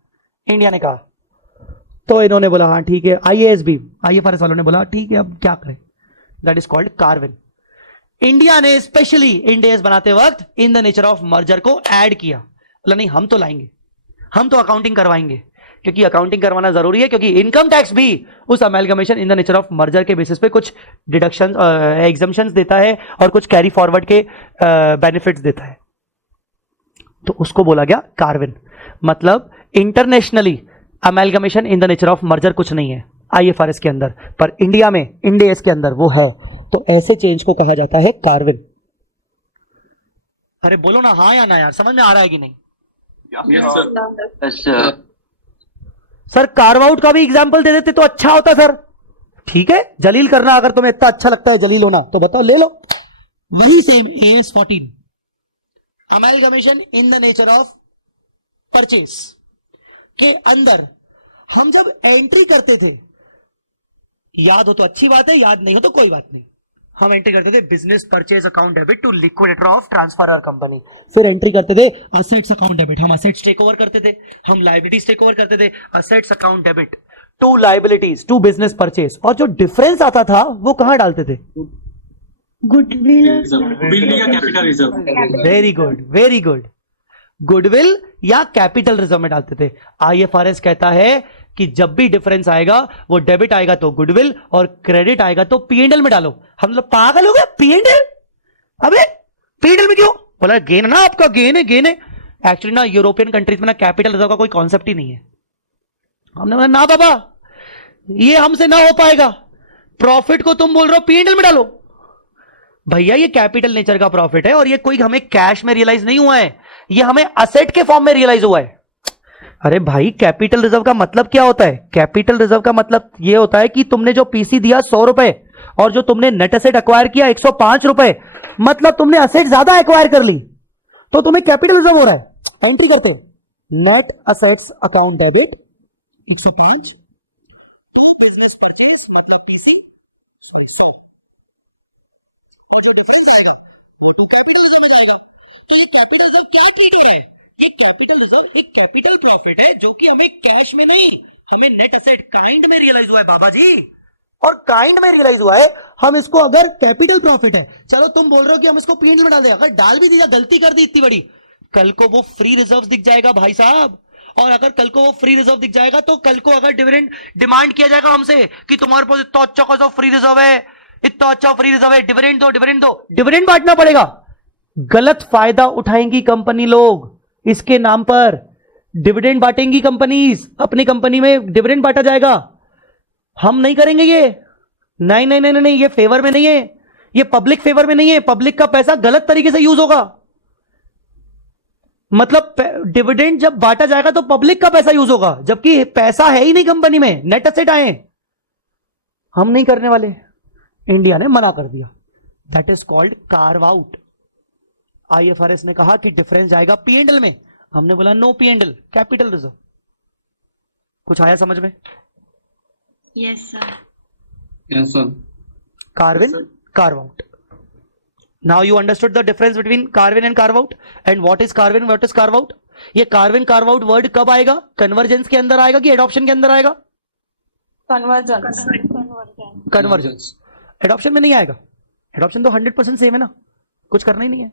इंडिया ने कहा। तो इन्होंने बोला हाँ ठीक है, IFRS वालों ने बोला ठीक है, अब क्या करें, that is called Corvin. India ने स्पेशली इंड AS बनाते वक्त इन द नेचर ऑफ मर्जर को ऐड किया, बोला नहीं हम तो लाएंगे, हम तो अकाउंटिंग करवाएंगे। क्योंकि अकाउंटिंग करवाना जरूरी है, क्योंकि इनकम टैक्स भी उस amalgamation in the nature of merger के बेसिस पे कुछ डिडक्शन एग्जम्पशंस देता है और कुछ कैरी फॉरवर्ड के बेनिफिट्स देता है। तो उसको बोला गया कार्विन। मतलब internationally amalgamation in the nature of merger कुछ नहीं है आईएफआरएस के अंदर, पर इंडिया में इंड एस के अंदर वो है। तो ऐसे चेंज को कहा जाता है कार्विन। अरे बोलो ना हाँ या ना यार, समझ में आ रहा है कि नहीं? Yes, sir. Sir carve out का भी एग्जाम्पल दे देते तो अच्छा होता सर। ठीक है, जलील करना अगर तुम्हें इतना अच्छा लगता है जलील होना तो बताओ, ले लो। वही same AS 14 amalgamation in the nature of purchase के अंदर हम जब एंट्री करते थे, याद हो तो अच्छी बात है, याद नहीं हो तो कोई बात नहीं, हम एंट्री करते थे business purchase account debit to liquidator of transferor company. फिर एंट्री करते थे असेट्स अकाउंट डेबिट, हम असेट्स टेक ओवर करते थे, हम लाइबिलिटीज टेक ओवर करते थे। Assets account debit to liabilities to business purchase. और जो डिफरेंस आता था वो कहां डालते थे? गुडविल Building या capital reserve. Very good, very good. Goodwill या कैपिटल रिजर्व में डालते थे। आईएफआरएस कहता है कि जब भी डिफरेंस आएगा, वो डेबिट आएगा तो गुडविल और क्रेडिट आएगा तो पीएनएल में डालो। हम लोग पागल हो गए, पीएनएल? अबे पीएनएल में क्यों? बोला गेन ना, आपका गेन है, गेन है। एक्चुअली ना यूरोपियन कंट्रीज में ना कैपिटल रिजर्व का कोई कॉन्सेप्ट ही नहीं है। हमने बोला ना बाबा, ये हमसे ना हो पाएगा, प्रॉफिट को तुम बोल रहे हो पीएनएल में डालो। भैया ये कैपिटल नेचर का प्रॉफिट है और ये कोई हमें कैश में रियलाइज नहीं हुआ है, ये हमें असेट के फॉर्म में रियलाइज हुआ है। अरे भाई कैपिटल रिजर्व का मतलब क्या होता है? कैपिटल रिजर्व का मतलब यह होता है कि तुमने जो पीसी दिया 100 रुपए और जो तुमने नेट असेट एक्वायर किया 105 रुपए, मतलब तुमने असेट ज्यादा एक्वायर कर ली तो तुम्हें कैपिटल रिजर्व हो रहा है। एंट्री करते net assets account debit 105 to business purchase मतलब पीसी 100, और जो डिफरेंस आएगा वो टू कैपिटल रिजर्व में जाएगा। तो ये कैपिटल रिजर्व क्या ट्रीट हो रहा है? ये कैपिटल रिजर्व एक कैपिटल प्रॉफिट है जो कि हमें कैश में नहीं, हमें नेट असेट काइंड में रियलाइज हुआ है बाबा जी, और काइंड में रियलाइज हुआ है। हम इसको अगर कैपिटल प्रॉफिट है, चलो तुम बोल रहे हो कि हम इसको पीएनएल में डाल दें, अगर डाल भी दिया, गलती कर दी इतनी बड़ी, कल को वो फ्री रिजर्व दिख जाएगा भाई साहब। और अगर कल को वो फ्री रिजर्व दिख जाएगा तो कल को अगर डिविडेंड डिमांड किया जाएगा हमसे कि तुम्हारे पास इतना अच्छा खासा फ्री रिजर्व है, इतना अच्छा फ्री रिजर्व है, डिविडेंड दो, डिविडेंड दो, डिविडेंड बांटना पड़ेगा। गलत फायदा उठाएंगी कंपनी लोग इसके नाम पर, डिविडेंड बांटेंगी कंपनीज, अपनी कंपनी में डिविडेंड बांटा जाएगा। हम नहीं करेंगे ये, नहीं नहीं नहीं नहीं, ये फेवर में नहीं है, ये पब्लिक फेवर में नहीं है। पब्लिक का पैसा गलत तरीके से यूज होगा, मतलब डिविडेंड जब बांटा जाएगा तो पब्लिक का पैसा यूज होगा, जबकि पैसा है ही नहीं कंपनी में, नेट असेट आए। हम नहीं करने वाले, इंडिया ने मना कर दिया। That is called carve out. IFRS ने कहा कि डिफरेंस जाएगा पीएनएल में, हमने बोला नो पीएनएल, कैपिटल रिजर्व। कुछ आया समझ में? Yes sir. Yes, sir. Corvin, carve out. Now you understood the difference between Corvin and carve out, and what is Corvin, what is carve out. ये Corvin carve out word कब आएगा? Convergence के अंदर आएगा कि एडॉप्शन के अंदर आएगा? कन्वर्जेंस। एडॉप्शन में नहीं आएगा, एडॉप्शन तो 100% सेम है ना, कुछ करना ही नहीं है।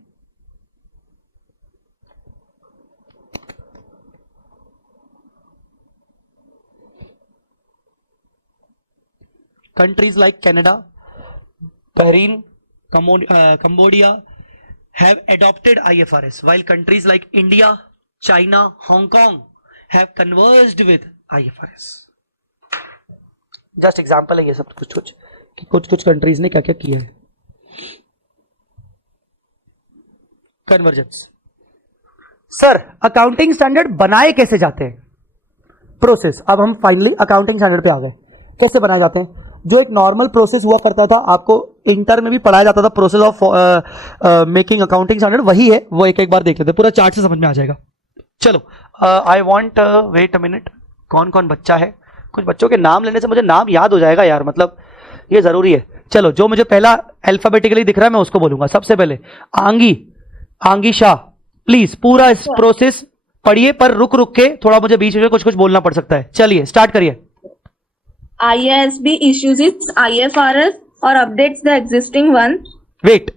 Countries like Canada, Bahrain, Cambodia have adopted IFRS, while countries like India, China, Hong Kong have converged with IFRS. Just example है ये सब कुछ कुछ कि कुछ कुछ कंट्रीज ने क्या क्या किया है। कन्वर्जेंस। सर अकाउंटिंग स्टैंडर्ड बनाए कैसे जाते हैं? प्रोसेस। अब हम फाइनली अकाउंटिंग स्टैंडर्ड पे आ गए। कैसे बनाए जाते हैं? जो एक नॉर्मल प्रोसेस हुआ करता था, आपको इंटर में भी पढ़ाया जाता था, process of making accounting standard, वही है वो। एक एक बार देख लेते हैं, पूरा चार्ट से समझ में आ जाएगा। चलो I want wait a minute, कौन कौन बच्चा है? कुछ बच्चों के नाम लेने से मुझे नाम याद हो जाएगा यार, मतलब ये जरूरी है। चलो जो मुझे पहला अल्फाबेटिकली दिख रहा है मैं उसको बोलूंगा। सबसे पहले आंगी शाह, प्लीज पूरा इस प्रोसेस पढ़िए, पर रुक रुक के थोड़ा मुझे बीच में कुछ कुछ बोलना पड़ सकता है। चलिए स्टार्ट करिए। IASB issues its IFRS or updates the existing one. Wait,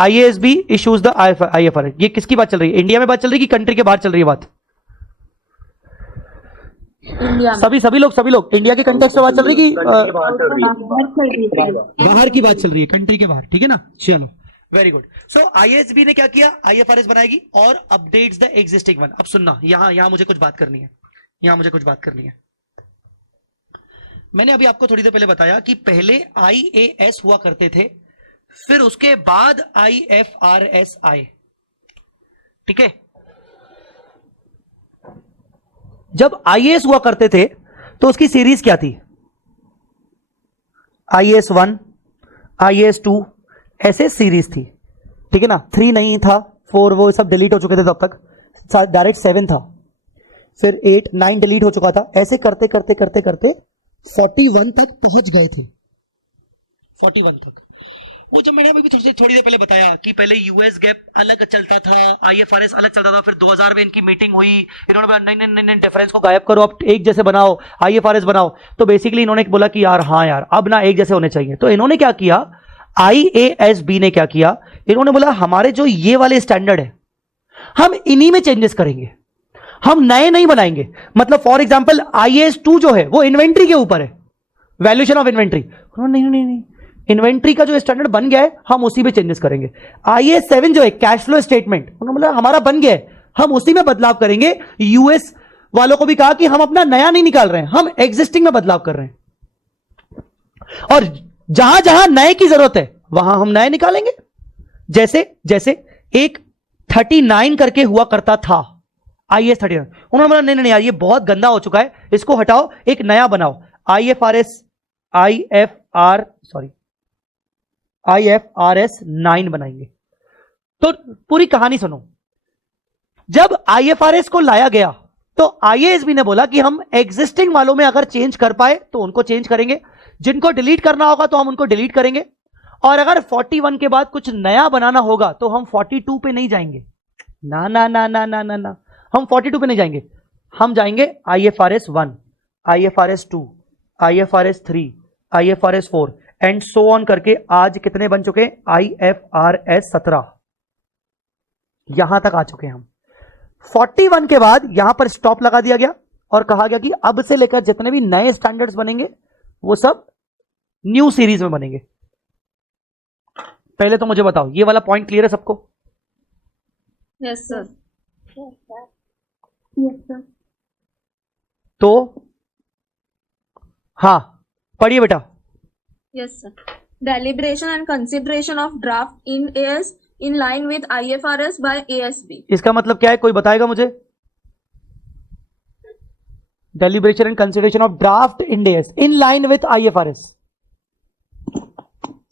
IASB issues the IFRS, ये किसकी बात चल रही है? इंडिया में बात चल रही है कि कंट्री के बाहर चल रही है बात? इंडिया में सभी लोग इंडिया के कंटेक्स्ट में बात चल रही कि कंट्री के बाहर चल रही है, कंट्री के बाहर। बाहर की बात चल रही है, कंट्री के बाहर, ठीक है ना? चलो वेरी गुड। सो आईएसबी ने क्या किया, आईएफआरएस बनाएगी और अपडेट्स द एग्जिस्टिंग वन। अब सुनना, यहां मुझे कुछ बात करनी है। मैंने अभी आपको थोड़ी देर पहले बताया कि पहले आईएएस हुआ करते थे, फिर उसके बाद आईएफआरएस आए, ठीक है? जब आईएएस हुआ करते थे तो उसकी सीरीज क्या थी? आईएएस 1, आईएएस 2, ऐसे सीरीज थी, ठीक है ना? 3 नहीं था, 4 वो सब डिलीट हो चुके थे तब तक, डायरेक्ट 7 था, फिर 8, 9 डिलीट हो चुका था। ऐसे करते करते करते करते 41 तक पहुंच गए थे। 41 तक वो जब मैंने अभी थोड़ी देर पहले बताया कि पहले यूएस गैप अलग चलता था, आईएफआरएस अलग चलता था, फिर 2000 में इनकी मीटिंग हुई, इन्होंने बोला नहीं डिफरेंस को गायब करो, अब एक जैसे बनाओ, आईएफआरएस बनाओ। तो बेसिकली इन्होंने बोला कि यार हाँ यार अब ना एक जैसे होने चाहिए। तो इन्होंने क्या किया, आईएएसबी ने क्या किया, इन्होंने बोला हमारे जो ये वाले स्टैंडर्ड है हम इन्हीं में चेंजेस करेंगे, हम नए नहीं बनाएंगे। मतलब फॉर एग्जांपल आईएएस 2 जो है वो इन्वेंट्री के ऊपर है, वैल्यूएशन ऑफ इन्वेंट्री। नहीं, इन्वेंट्री का जो स्टैंडर्ड बन गया है हम उसी में चेंजेस करेंगे। आईएएस 7 जो है कैश फ्लो स्टेटमेंट, उन्होंने बोला हमारा बन गया है, हम उसी में बदलाव करेंगे। यूएस वालों को भी कहा कि हम अपना नया नहीं निकाल रहे हैं, हम एग्जिस्टिंग में बदलाव कर रहे हैं, और जहां जहां नए की जरूरत है वहां हम नए निकालेंगे। जैसे एक 39 करके हुआ करता था, आईएएस 39, उन्होंने बोला नहीं यार ये बहुत गंदा हो चुका है, इसको हटाओ, एक नया बनाओ, आईएफआरएस 9 बनाएंगे। तो पूरी कहानी सुनो, जब आईएफआरएस को लाया गया तो आईएएसबी ने बोला कि हम एग्जिस्टिंग वालों में अगर चेंज कर पाए तो उनको चेंज करेंगे, जिनको डिलीट करना होगा तो हम उनको डिलीट करेंगे, और अगर 41 के बाद कुछ नया बनाना होगा तो हम 42 पे नहीं जाएंगे। ना ना ना ना ना ना ना, हम 42 पे नहीं जाएंगे, हम जाएंगे IFRS 1, IFRS 2, IFRS 3, IFRS 4 and so on करके आज कितने बन चुके हैं, आईएफआरएस 17, यहां तक आ चुके हैं हम। 41 के बाद यहां पर स्टॉप लगा दिया गया और कहा गया कि अब से लेकर जितने भी नए स्टैंडर्ड्स बनेंगे वो सब न्यू सीरीज में बनेंगे। पहले तो मुझे बताओ ये वाला पॉइंट क्लियर है सबको? Yes sir. तो हाँ पढ़िए बेटा। Yes, sir. Deliberation and consideration of draft in AS in line with IFRS by ASB. इसका मतलब क्या है, कोई बताएगा मुझे? Deliberation and consideration of draft in AS in line with IFRS.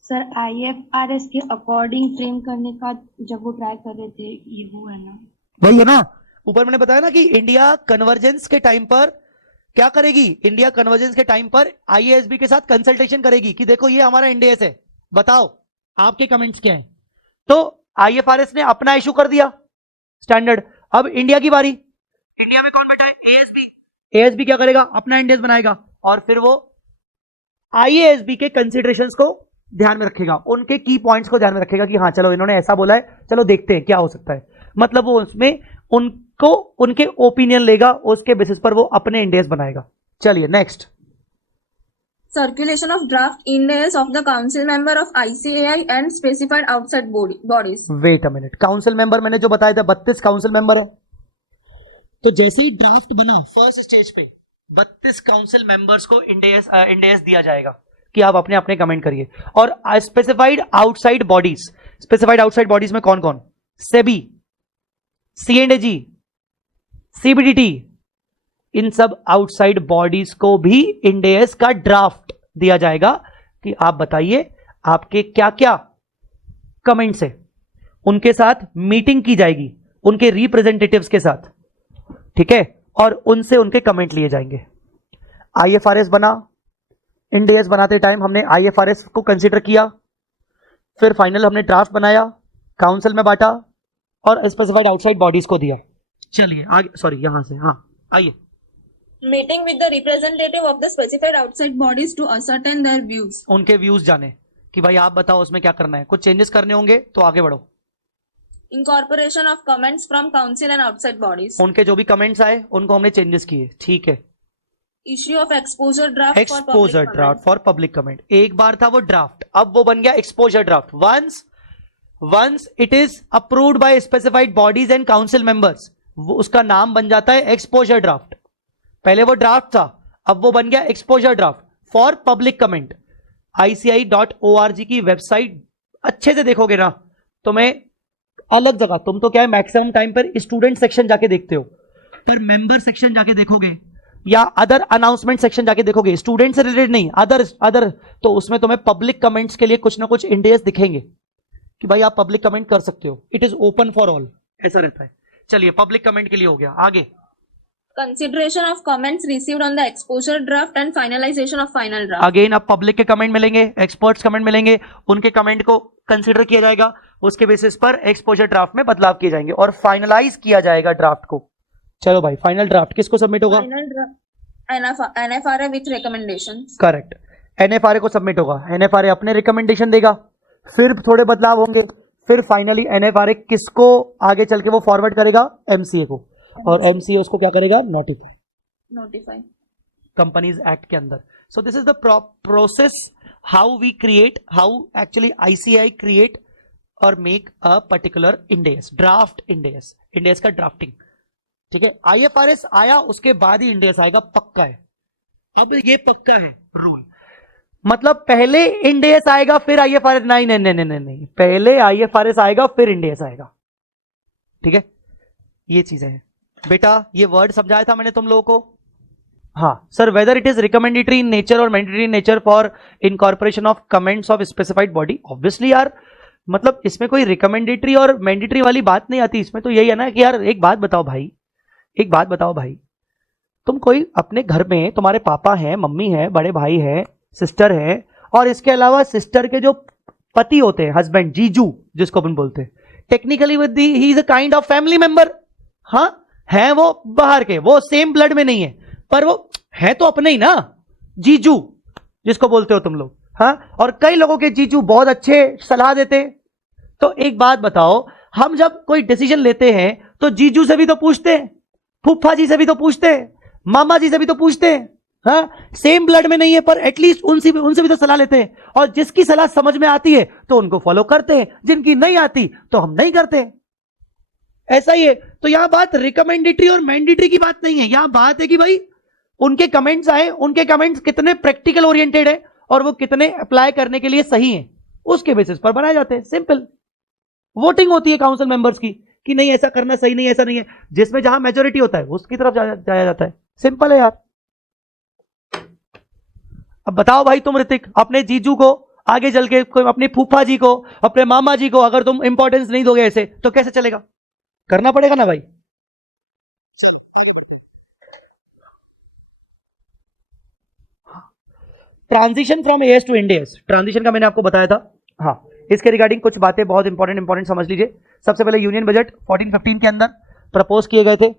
Sir IFRS के अकॉर्डिंग फ्रेम करने का जब वो ट्राई कर रहे थे, ये वो है ना, वही है ना। ऊपर मैंने बताया ना कि इंडिया कन्वर्जेंस के टाइम पर क्या करेगी, इंडिया कन्वर्जेंस के टाइम पर आईएएसबी के साथ कंसल्टेशन करेगी कि देखो ये हमारा इंडिया है, बताओ आपके कमेंट्स क्या हैं। तो आईएफआरएस ने अपना इशू कर दिया स्टैंडर्ड, अब इंडिया की बारी। इंडिया में कौन बैठा है, एएसबी। एएसबी क्या करेगा, अपना इंडेक्स बनाएगा और फिर वो आईएएसबी के कंसिडरेशंस को ध्यान में रखेगा, उनके की पॉइंट्स को ध्यान में रखेगा कि हाँ चलो इन्होंने ऐसा बोला है, चलो देखते हैं क्या हो सकता है। मतलब वो उसमें उनको उनके ओपिनियन लेगा, उसके बेसिस पर वो अपने इंडेक्स बनाएगा। चलिए next. Circulation of draft index of the council member of ICAI and specified outside bodies. Wait a minute, council member मैंने जो बताया था 32 काउंसिल मेंबर है, तो जैसे ही ड्राफ्ट बना फर्स्ट स्टेज पे 32 काउंसिल मेंबर्स को इंडेक्स दिया जाएगा कि आप अपने अपने कमेंट करिए। और specified outside bodies, specified outside bodies में कौन कौन, सेबी, C&AG, CBDT, इन सब आउटसाइड बॉडीज को भी इंडेक्स का ड्राफ्ट दिया जाएगा कि आप बताइए आपके क्या क्या कमेंट्स है। उनके साथ मीटिंग की जाएगी, उनके रिप्रेजेंटेटिव्स के साथ, ठीक है, और उनसे उनके कमेंट लिए जाएंगे। आईएफआरएस बना, इंडेक्स बनाते टाइम हमने आईएफआरएस को कंसीडर किया, फिर फाइनल हमने ड्राफ्ट बनाया, काउंसिल में बांटा और स्पेसिफाइड आउटसाइड बॉडीज को दिया। चलिए आगे, सॉरी यहां से, हाँ आइए। Meeting with the representative of the specified outside bodies to ascertain their views. उनके व्यूज जाने कि भाई आप बताओ उसमें क्या करना है, कुछ चेंजेस करने होंगे तो आगे बढ़ो। Incorporation of comments from council and outside bodies. उनके जो भी कमेंट्स आए उनको हमने चेंजेस किए, ठीक है। issue of exposure draft for public exposure comment. Draft for public comment. एक बार था वो ड्राफ्ट, अब वो बन गया exposure draft. Once it is approved by specified bodies and council members, वो उसका नाम बन जाता है एक्सपोजर ड्राफ्ट. पहले वो ड्राफ्ट था, अब वो बन गया exposure draft for public comment. ICAI.org की वेबसाइट अच्छे से देखोगे ना, तुम्हें अलग जगह, तुम तो क्या है मैक्सिमम टाइम पर स्टूडेंट सेक्शन जाके देखते हो, पर मेंबर सेक्शन जाके देखोगे या अदर अनाउंसमेंट सेक्शन जाके देखोगे, स्टूडेंट से रिलेटेड नहीं, अदर, तो उसमें तुम्हें पब्लिक कमेंट्स के लिए कुछ ना कुछ इंडेस दिखेंगे कि भाई आप पब्लिक कमेंट कर सकते हो. It is open for all, ऐसा रहता है. चलिए पब्लिक कमेंट के लिए हो गया. आगे Consideration of comments received on the exposure draft and finalization of final draft. Again अब पब्लिक के कमेंट मिलेंगे, एक्सपर्ट्स कमेंट मिलेंगे, उनके कमेंट को कंसीडर किया जाएगा, उसके बेसिस पर एक्सपोजर ड्राफ्ट में बदलाव किए जाएंगे और फाइनलाइज किया जाएगा ड्राफ्ट को. चलो भाई, फाइनल ड्राफ्ट किसको सबमिट होगा? Final draft NFRA with recommendations. Correct, NFRA को सबमिट होगा. NFRA अपने रिकमेंडेशन देगा, फिर थोड़े बदलाव होंगे, फिर फाइनली NFRA किसको आगे चल के वो फॉरवर्ड करेगा? MCA को, और MCA उसको क्या करेगा? Notify. कंपनीज एक्ट के अंदर. So this is the process how we create, how actually ICAI create और make a particular Ind AS, draft Ind AS का ड्राफ्टिंग. ठीक है, IFRS आया उसके बाद ही इंडेस आएगा, पक्का है. अब ये पक्का है रूल, मतलब पहले इंडेस आएगा फिर IFRS? नहीं, पहले IFRS आएगा फिर इंडेस आएगा. ठीक है, ये चीजें हैं बेटा. ये वर्ड समझाया था मैंने तुम लोगों को. हाँ sir, whether it is recommendatory in nature और mandatory in nature for incorporation of comments of specified body. Obviously यार, मतलब इसमें कोई रिकमेंडेटरी और मैंडेटरी वाली बात नहीं आती. इसमें तो यही है ना कि यार एक बात बताओ भाई, तुम कोई अपने घर में, तुम्हारे पापा हैं, मम्मी है, बड़े भाई है, सिस्टर है, और इसके अलावा सिस्टर के जो पति होते हैं, हस्बैंड, जीजू जिसको अपन बोलते हैं, technically with the he is a kind of family member. हाँ, है वो बाहर के, वो सेम ब्लड में नहीं है, पर वो है तो अपने ही ना, जीजू जिसको बोलते हो तुम लोग. हाँ, और कई लोगों के जीजू बहुत अच्छे सलाह देते हैं. तो एक बात बताओ, हम जब कोई डिसीजन लेते हैं तो जीजू से भी तो पूछते हैं, फूफा जी से भी तो पूछते हैं, मामा जी से भी तो पूछते हैं. हाँ, सेम ब्लड में नहीं है पर एटलीस्ट उनसे भी तो सलाह लेते हैं, और जिसकी सलाह समझ में आती है तो उनको फॉलो करते हैं, जिनकी नहीं आती तो हम नहीं करते. ऐसा ही है. तो यहां बात रिकमेंडेटरी और मैंडेटरी की बात नहीं है, यहां बात है कि भाई उनके कमेंट्स आए, उनके कमेंट्स कितने प्रैक्टिकल ओरिएंटेड है और वो कितने अप्लाई करने के लिए सही हैं, उसके बेसिस पर बनाए जाते हैं. सिंपल. वोटिंग होती है काउंसिल मेंबर्स की कि नहीं ऐसा करना सही नहीं, ऐसा नहीं है, जिसमें जहां मेजोरिटी होता है उसकी तरफ जाया जाता है. सिंपल है यार. अब बताओ भाई तुम ऋतिक, अपने जीजू को आगे चल के, अपनी फूफा जी को, अपने मामा जी को अगर तुम इंपॉर्टेंस नहीं दोगे ऐसे, तो कैसे चलेगा? करना पड़ेगा ना भाई. चलो आगे बढ़ते हैं. Transition from AS to Ind AS, transition का मैंने आपको बताया था. हाँ, इसके रिगार्डिंग कुछ बातें बहुत इंपॉर्टेंट समझ लीजिए. सबसे पहले यूनियन बजट 14-15 के अंदर प्रपोज किए गए थे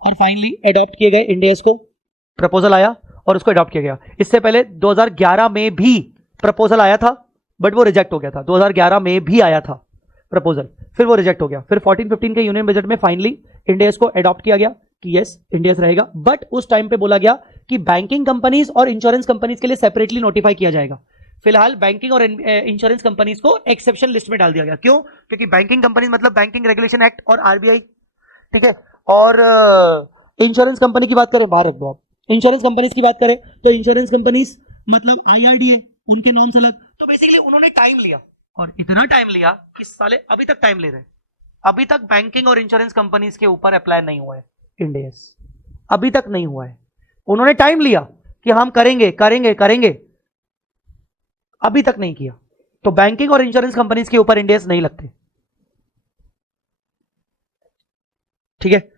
और फाइनली अडॉप्ट किए गए. इंडेस को प्रपोजल आया और उसको अडॉप्ट किया गया. इससे पहले 2011 में भी प्रपोजल आया था, बट वो रिजेक्ट हो गया था. 2011 में भी आया था प्रपोजल, फिर वो रिजेक्ट हो गया. फिर 14-15 के यूनियन बजट में फाइनली इंडेस को अडॉप्ट किया गया कि यस इंडेस रहेगा, बट उस टाइम पे बोला गया कि बैंकिंग कंपनीज और इंश्योरेंस कंपनीज के लिए सेपरेटली नोटिफाई किया जाएगा. फिलहाल बैंकिंग और इंश्योरेंस कंपनीज को एक्सेप्शन लिस्ट में डाल दिया गया. क्यों? क्योंकि बैंकिंग कंपनीज मतलब बैंकिंग रेगुलेशन एक्ट और RBI. ठीक है, और इंश्योरेंस कंपनी की बात करें, बाहर रख दो आप. इंश्योरेंस कंपनीज की बात करें तो इंश्योरेंस कंपनीज मतलब IRDA, उनके नॉर्म्स अलग. तो बेसिकली उन्होंने टाइम लिया, और इतना टाइम लिया कि साले अभी तक टाइम ले रहे हैं. अभी तक बैंकिंग और इंश्योरेंस कंपनीज के ऊपर अप्लाई नहीं हुआ है इंडेस, अभी तक नहीं हुआ है. उन्होंने टाइम लिया कि हम करेंगे, अभी तक नहीं किया. तो बैंकिंग और इंश्योरेंस कंपनीज के ऊपर इंडेस नहीं लगते. ठीक है.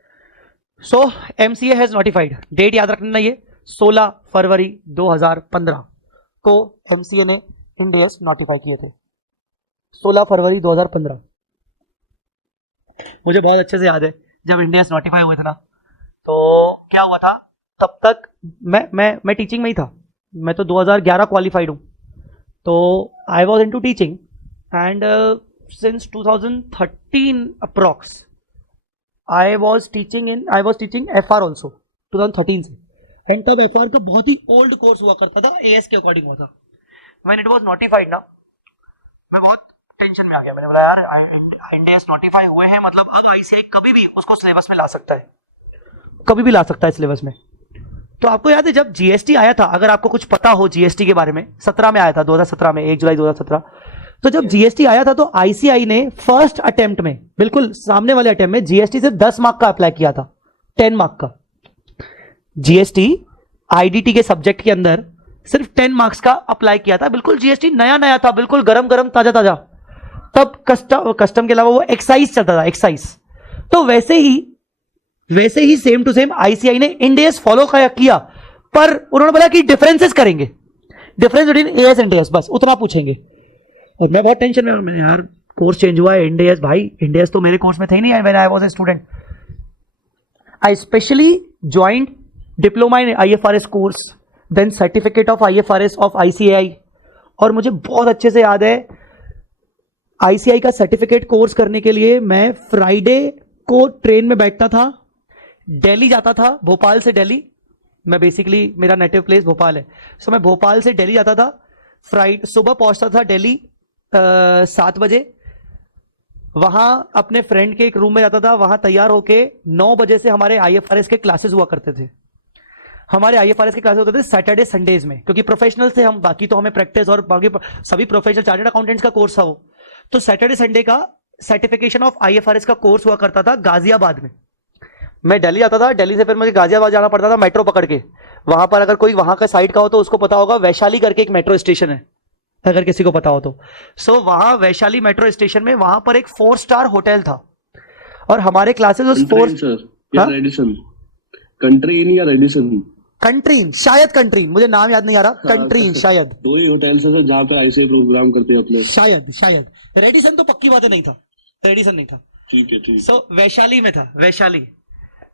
सो MCA हैज नोटिफाइड, डेट याद रखना, ये 16 फरवरी 2015 को MCA ने इंडेस नोटिफाई किए थे. 16 फरवरी 2015. मुझे बहुत अच्छे से याद है जब इंडेस नोटिफाई हुए थे ना, तो क्या हुआ था, तब तक मैं टीचिंग में ही था. मैं तो 2011 क्वालिफाइड हूं, तो I was in to teaching and since 2013 approx I was teaching FR also 2013 से. एंड तब एफआर का बहुत ही ओल्ड कोर्स हुआ करता था, एएस के अकॉर्डिंग हुआ था. व्हेन इट वाज नोटिफाइड ना, मैं बहुत टेंशन में आ गया. मैंने बोला यार इंडियस नोटिफाई हुए हैं, मतलब अब आईसीआई कभी भी उसको सिलेबस में ला सकता है, कभी भी ला सकता है सिलेबस में. तो आपको याद है जब जीएसटी आया था, अगर आपको कुछ पता हो जीएसटी के बारे में, 17 में आया था, 2017 में, 1 जुलाई 2017. तो जब जीएसटी आया था तो आईसीआई ने फर्स्ट अटेम्प्ट में, बिल्कुल सामने वाले अटेम्प्ट में, जीएसटी से 10 मार्क का अप्लाई किया था, 10 मार्क का. जीएसटी आईडीटी के सब्जेक्ट के अंदर सिर्फ 10 मार्क्स का अप्लाई किया था. बिल्कुल जीएसटी नया नया था, बिल्कुल गरम गरम ताजा ताजा. तब कस्टम के अलावा वो एक्साइज चलता था, एक्साइज. तो वैसे ही सेम टू सेम आईसीआई ने इंडेस फॉलो किया, पर उन्होंने बोला कि डिफरेंसेस करेंगे, difference between as and as, बस उतना पूछेंगे. और मैं बहुत टेंशन में, मैंने यार कोर्स चेंज हुआ है, इंडेस भाई, इंडेस तो मेरे कोर्स में थे ही नहीं when I was a student. I specially joined diploma in IFRS course, then certificate of IFRS of ICAI. और मुझे बहुत अच्छे से याद है आईसीआई का सर्टिफिकेट कोर्स करने के लिए मैं फ्राइडे को ट्रेन में बैठता था, दिल्ली जाता था, भोपाल से दिल्ली. मैं बेसिकली, मेरा नेटिव प्लेस भोपाल है, सो मैं भोपाल से दिल्ली जाता था. सुबह पहुंचता था दिल्ली 7 बजे, वहां अपने फ्रेंड के एक रूम में जाता था, वहां तैयार होके 9 बजे से हमारे आईएफआरएस के क्लासेस हुआ करते थे. हमारे आईएफआरएस के क्लासेस होते थे सैटरडे संडेज में, क्योंकि प्रोफेशनल थे हम, बाकी तो हमें प्रैक्टिस और बाकी सभी प्रोफेशनल चार्टर्ड अकाउंटेंट्स का कोर्स था वो. तो सैटरडे संडे का सर्टिफिकेशन ऑफ आईएफआरएस का कोर्स हुआ करता था गाजियाबाद में. मैं दिल्ली आता था, दिल्ली से फिर मुझे गाजियाबाद जाना पड़ता था मेट्रो पकड़ के. वहां पर अगर कोई वहां का साइड का हो तो उसको पता होगा, वैशाली करके एक मेट्रो स्टेशन है, अगर किसी को पता हो तो. सो वहां वैशाली मेट्रो स्टेशन में वहां पर एक 4 स्टार होटल था, और हमारे क्लासेस उस 4 एडिशन कंट्रीन या रेडिशन, कंट्रीन, शायद कंट्रीन, मुझे नाम याद नहीं आ रहा. कंट्रीन शायद 2 ही होटल्स है जहां पे आईसीआई प्रोग्राम करते हैं अपने, शायद. रेडिसन तो पक्की बात नहीं था, रेडिसन नहीं था. ठीक है. सो वैशाली में था, वैशाली,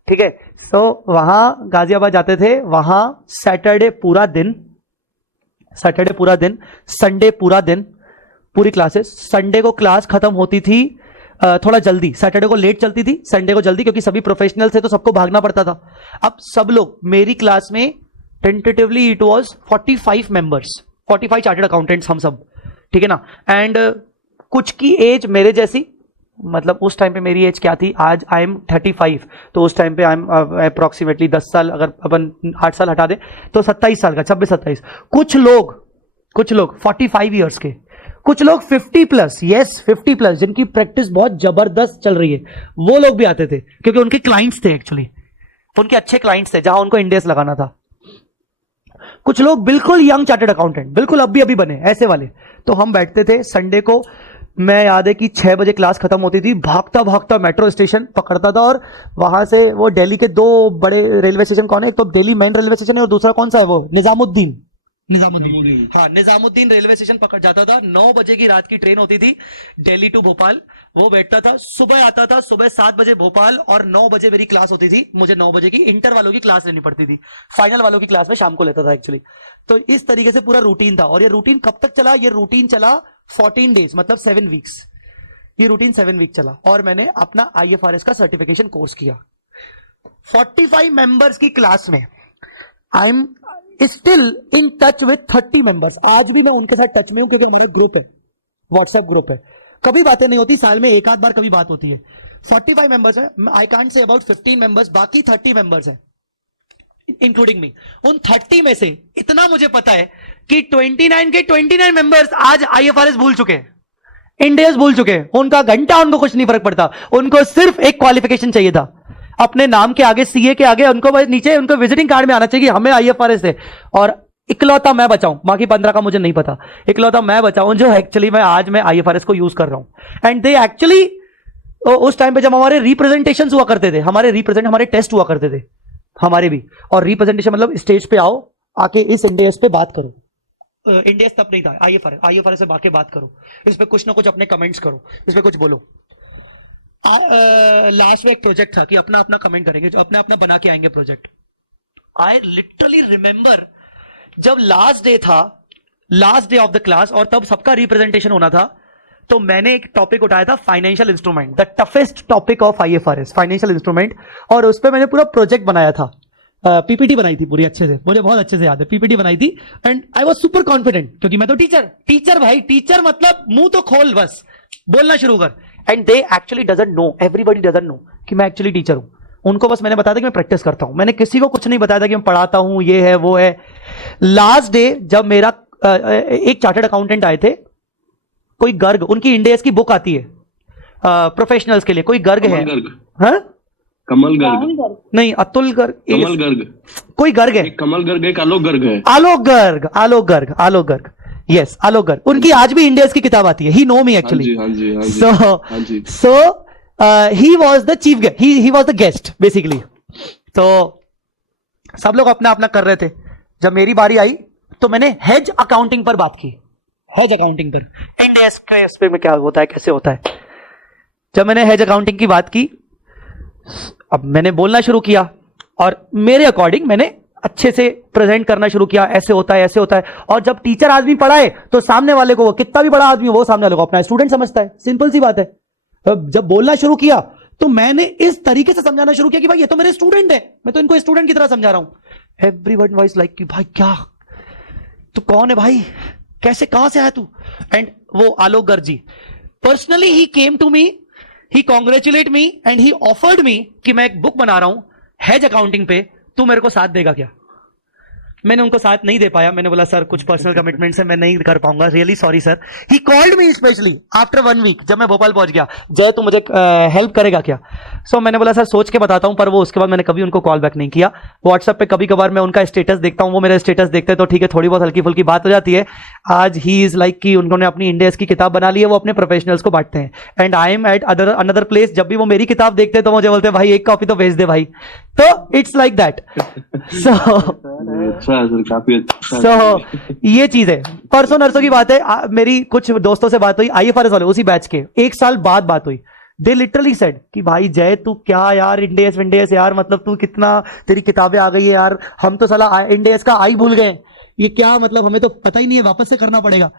ठीक है. सो वहां गाजियाबाद जाते थे, वहां सैटरडे पूरा दिन, संडे पूरा दिन, पूरी क्लासेस. संडे को क्लास खत्म होती थी थोड़ा जल्दी, सैटरडे को लेट चलती थी, संडे को जल्दी, क्योंकि सभी प्रोफेशनल थे तो सबको भागना पड़ता था. अब सब लोग, मेरी क्लास में tentatively it was 45 members, 45 chartered accountants हम सब, ठीक है ना. एंड कुछ की एज मेरे जैसी, मतलब उस टाइम पे मेरी एज क्या थी, आज आई एम 35, तो उस टाइम पे आई एम अप्रोक्सीमेटली 10 साल, अगर अपन 8 साल हटा दें तो 27 साल का, 26-27. कुछ लोग 45 ईयर्स के, कुछ लोग 50 प्लस, यस 50 प्लस, जिनकी प्रैक्टिस बहुत जबरदस्त चल रही है, वो लोग भी आते थे, क्योंकि उनके क्लाइंट्स थे, एक्चुअली उनके अच्छे क्लाइंट्स थे जहां उनको इंडेस लगाना था. कुछ लोग बिल्कुल यंग चार्टर्ड अकाउंटेंट, बिल्कुल अभी बने, ऐसे वाले. तो हम बैठते थे संडे को. मैं याद है कि 6 बजे क्लास खत्म होती थी, भागता मेट्रो स्टेशन पकड़ता था, और वहां से वो दिल्ली के 2 बड़े रेलवे स्टेशन कौन है, एक तो दिल्ली मेन रेलवे स्टेशन है और दूसरा कौन सा है वो, निजामुद्दीन. हाँ, निजामुद्दीन रेलवे स्टेशन पकड़ जाता था. 9 बजे की रात की ट्रेन होती थी दिल्ली टू भोपाल, वो बैठता था. सुबह आता था, सुबह 7 बजे भोपाल, और 9 बजे मेरी क्लास होती थी. मुझे 9 बजे की इंटर वालों की क्लास लेनी पड़ती थी, फाइनल वालों की क्लास में शाम को लेता था एक्चुअली. तो इस तरीके से पूरा रूटीन था. और ये रूटीन कब तक चला, ये रूटीन चला 14 डेज, मतलब 7 वीक्स. ये रूटीन 7 वीक चला, और मैंने अपना आईएफआरएस का सर्टिफिकेशन कोर्स किया. 45 मेंबर्स की क्लास में I am still in touch with 30 members. आज भी मैं उनके साथ टच में हूं, क्योंकि हमारा ग्रुप है, व्हाट्सएप ग्रुप है. कभी बातें नहीं होती, साल में एक आध बार कभी बात होती है. 45 मेंबर्स में I can't say about 15 members, बाकी 30 मेंबर्स हैं इंक्लूडिंग मी. उन 30 में से इतना मुझे पता है कि 29 के 29 मेंबर्स आज आईएफआरएस भूल चुके, इंडेस भूल चुके. उनका घंटा उनको कुछ नहीं फर्क पड़ता, उनको सिर्फ एक क्वालिफिकेशन चाहिए था. अपने नाम के आगे, सीए के आगे, उनको नीचे उनको विजिटिंग कार्ड में आना चाहिए कि हमें आईएफआरएस है. और इकलौता मैं बचाऊं, बाकी 15 का मुझे नहीं पता, इकलौता मैं बचाऊं जो एक्चुअली मैं आईएफआरएस को यूज कर रहा हूं. एंड दे एक्चुअली, उस टाइम पे जब हमारे रिप्रेजेंटेशन हुआ करते थे, हमारे टेस्ट हुआ करते थे हमारे भी. और रिप्रेजेंटेशन मतलब स्टेज पे आओ, आके इस इंडेस पे बात करो. इंडेस तब नहीं था, आईएफआरएस से बाकी बात करो, इस पे कुछ ना कुछ अपने कमेंट्स करो, इस पे कुछ बोलो. लास्ट में एक प्रोजेक्ट था कि अपना कमेंट करेंगे, जो अपना बना के आएंगे प्रोजेक्ट. आई लिटरली रिमेंबर जब last day of the class, और तब सबका रिप्रेजेंटेशन होना था, तो मैंने एक टॉपिक उठाया था, financial instrument, the toughest topic of IFRS, financial instrument. और उस पर मैंने पूरा प्रोजेक्ट बनाया था. पीपीटी बनाई थी पूरी अच्छे से, मुझे बहुत अच्छे से याद है, पीपीटी बनाई थी and I was super confident क्योंकि मैं तो टीचर भाई, टीचर मतलब मुंह तो खोल, बस बोलना शुरू कर। And they actually doesn't know, everybody doesn't know कि मैं एक्चुअली टीचर हूं। उनको बस मैंने बताया था कि मैं प्रैक्टिस करता हूं, मैंने किसी को कुछ नहीं बताया था कि मैं पढ़ाता हूं, ये है वो है। लास्ट डे जब मेरा एक चार्टर्ड अकाउंटेंट आए थे, कोई गर्ग, उनकी इंडियस की बुक आती है प्रोफेशनल्स के लिए, कोई गर्ग है, हाँ कमल गर्ग नहीं, अतुल गर्ग, कमल गर्ग, कोई गर्ग है, एक कमल गर्ग, एक आलोक गर्ग है, आलोक गर्ग, यस आलोक गर्ग, उनकी आज भी इंडियस की किताब आती है। He know me actually, so he was the chief guest, he was the guest basically. तो सब लोग अपना अपना कर रहे थे। जब मेरी बारी आई तो मैंने हेज अकाउंटिंग पर बात की, हेज अकाउंटिंग पर, इंडियस के उस पे में क्या होता है, कैसे होता है। जब मैंने हेज अकाउंटिंग की बात की, अब मैंने बोलना शुरू किया और मेरे अकॉर्डिंग मैंने अच्छे से प्रेजेंट करना शुरू किया, ऐसे होता है, ऐसे होता है। और जब टीचर आदमी पढ़ाए तो सामने वाले को, वो कितना भी बड़ा आदमी हो, वो सामने वाले को अपना स्टूडेंट समझता है, सिंपल सी बात है। जब बोलना शुरू किया तो मैंने इस तरीके से समझाना शुरू किया कि भाई ये तो मेरे स्टूडेंट है, मैं तो इनको स्टूडेंट की तरह समझा रहा हूं। एवरीवन वाज लाइक कि भाई क्या, तू कौन है भाई, कैसे, कहां से आया तू। एंड वो Alok Garg ji personally he came to me, he congratulate me and he offered me कि मैं एक बुक बना रहा हूं हेज अकाउंटिंग पे, तू मेरे को साथ देगा क्या। मैंने उनको साथ नहीं दे पाया, मैंने बोला सर कुछ पर्सनल कमिटमेंट्स है, मैं नहीं कर पाऊंगा, really sorry sir. He called me specially after 1 week, जब मैं भोपाल पहुंच गया, जय तू मुझे हेल्प करेगा क्या। सो मैंने बोला सर सोच के बताता हूं, पर वो उसके बाद मैंने कभी उनको कॉल बैक नहीं किया। व्हाट्सएप पे कभी कभार मैं उनका स्टेटस देखता हूं, वो मेरा स्टेटस देखते हैं तो ठीक है, थोड़ी बहुत हल्की फुल्की बात हो जाती है। आज ही इज लाइक कि उन्होंने अपनी इंडियस की किताब बना ली है, वो अपने प्रोफेशनल्स को बांटते हैं। And I am at another place, जब भी वो मेरी किताब देखते हैं तो मुझे बोलते हैं भाई एक कॉपी तो भेज दे भाई, तो इट्स लाइक दैट। सो ये चीज है। परसों नरसों की बात है, मेरी कुछ दोस्तों से बात हुई, आईएफआरएस वाले, उसी बैच के, 1 साल बाद बात हुई। दे लिटरली सेड कि भाई जय तू क्या यार, इंडियस यार, मतलब तू कितना, तेरी किताबें आ गई है यार, हम तो साला इंडियस का आई भूल गए, ये क्या मतलब, हमें तो पता ही नहीं है, वापस से करना पड़ेगा।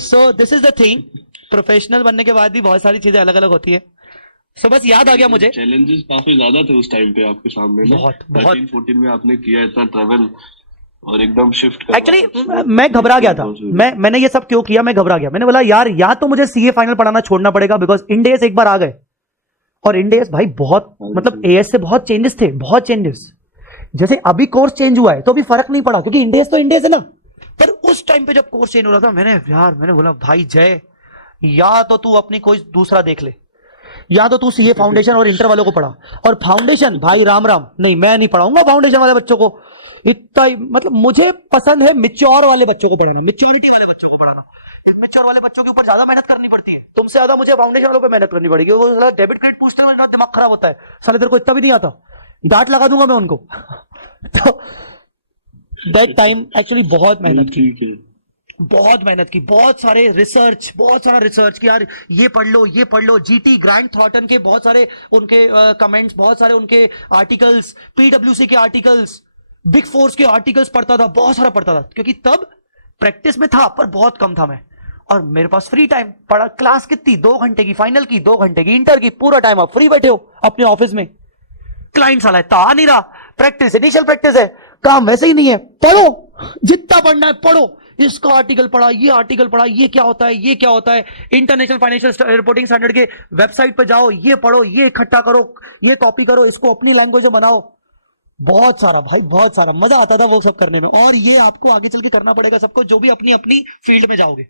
सो this is the thing, professional बनने के बाद भी बहुत सारी चीजें अलग अलग होती है। सो बस याद आ गया मुझे, चैलेंजेस काफी ज्यादा थे उस टाइम पे आपके सामने ना, बहुत 13-14 में आपने किया इतना ट्रेवल और एकदम शिफ्ट। एक्चुअली मैं घबरा गया था, मैंने ये सब क्यों किया, मैं घबरा गया। मैंने बोला यार या तो मुझे सीए फाइनल पढ़ाना छोड़ना पड़ेगा, बिकॉज इंडियस एक बार आ गए, और इंडियस भाई बहुत, मतलब एएस से बहुत चेंजेस थे, बहुत चेंजेस। जैसे अभी कोर्स चेंज हुआ है तो अभी फर्क नहीं पड़ा, क्योंकि इंडियस तो इंडियस है ना, पर उस टाइम पे जब कोर्स चेंज हो रहा था, मैंने बोला भाई जय, या तो तू अपनी कोई दूसरा देख ले, या तो तू सीए फाउंडेशन और इंटर वालों को पढ़ा। और फाउंडेशन भाई राम नहीं, मैं नहीं पढ़ाऊंगा फाउंडेशन वाले बच्चों को, इतना मतलब मुझे पसंद है मिच्योर वाले बच्चों को पढ़ाना, मिच्योरिटी वाले बच्चों को पढ़ाना। इमेच्योर वाले बच्चों के ऊपर ज्यादा मेहनत करनी पड़ती है, तुमसे ज्यादा मुझे फाउंडेशन वालों पे मेहनत करनी पड़ेगी। वो साला डेबिट क्रेडिट पूछते हैं, दिमाग खराब होता है, साले तेरे को इतना भी नहीं आता, डांट लगा दूंगा मैं उनको। तो दैट टाइम एक्चुअली बहुत मेहनत की, बहुत मेहनत की, बहुत सारा रिसर्च कि यार ये पढ़ लो, जीटी ग्रैंड थॉर्टन के बहुत सारे उनके कमेंट्स, बहुत सारे उनके आर्टिकल्स, पीडब्ल्यूसी के आर्टिकल्स, बिग फोर्स के आर्टिकल्स पढ़ता था, बहुत सारा पढ़ता था, क्योंकि तब प्रैक्टिस में था पर बहुत कम था मैं, और मेरे पास फ्री टाइम पढ़ा। क्लास कितनी, 2 घंटे की फाइनल की, 2 घंटे की इंटर की, पूरा टाइम आप फ्री बैठे हो अपने ऑफिस में, क्लाइंट साला इतना आ नहीं रहा, प्रैक्टिस इनिशियल प्रैक्टिस है, काम वैसे ही नहीं है, पढ़ो जितना पढ़ना है पढ़ो, इसका आर्टिकल पढ़ा, ये आर्टिकल पढ़ा, ये क्या होता है, इंटरनेशनल फाइनेंशियल रिपोर्टिंग स्टैंडर्ड के वेबसाइट पे जाओ, ये पढ़ो, ये इकट्ठा करो, ये कॉपी करो, इसको अपनी लैंग्वेज में बनाओ। बहुत सारा भाई, बहुत सारा मजा आता था वो सब करने में, और ये आपको आगे चल के करना पड़ेगा सबको, जो भी अपनी अपनी फील्ड में जाओगे।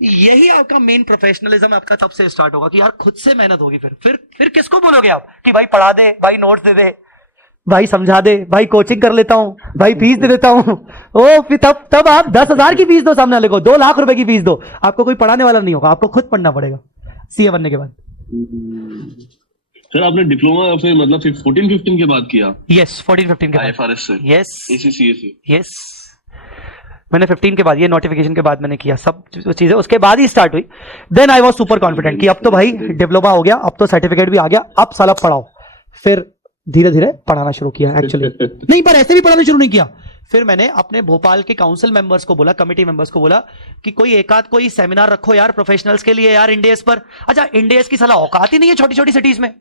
यही आपका मेन प्रोफेशनलिज्म आपका तब से स्टार्ट होगा कि यार खुद से मेहनत होगी। फिर किसको बोलोगे आप कि भाई पढ़ा दे, भाई नोट्स दे दे, भाई समझा दे, भाई कोचिंग कर लेता हूं, भाई फीस दे देता हूं। ओ फिर तब आप 10,000 की फीस दो सामने वाले को, 2 लाख रुपए की फीस दो, आपको कोई पढ़ाने वाला नहीं होगा, आपको खुद पढ़ना पड़ेगा सीए बनने के बाद। सर आपने डिप्लोमा फिर मतलब 14-15 के बाद किया? यस, 14-15 के बाद आईएफआरएस से। यस, एसीसीए से। यस, मैंने 15 के बाद, ये नोटिफिकेशन के बाद मैंने किया, सब चीजें उसके बाद ही स्टार्ट हुई। Then I was super confident कि अब तो भाई डिप्लोमा हो गया, अब तो सर्टिफिकेट भी आ गया, अब साला पढ़ाओ। फिर धीरे धीरे पढ़ाना शुरू किया एक्चुअली नहीं, पर ऐसे भी पढ़ाना शुरू नहीं किया। फिर मैंने अपने भोपाल के काउंसिल मेंबर्स को बोला, कमेटी मेंबर्स को बोला कि कोई एकाध कोई सेमिनार रखो यार प्रोफेशनल्स के लिए यार इंडियस पर। अच्छा, इंडियस की साला औकात ही नहीं है छोटी छोटी सिटीज में।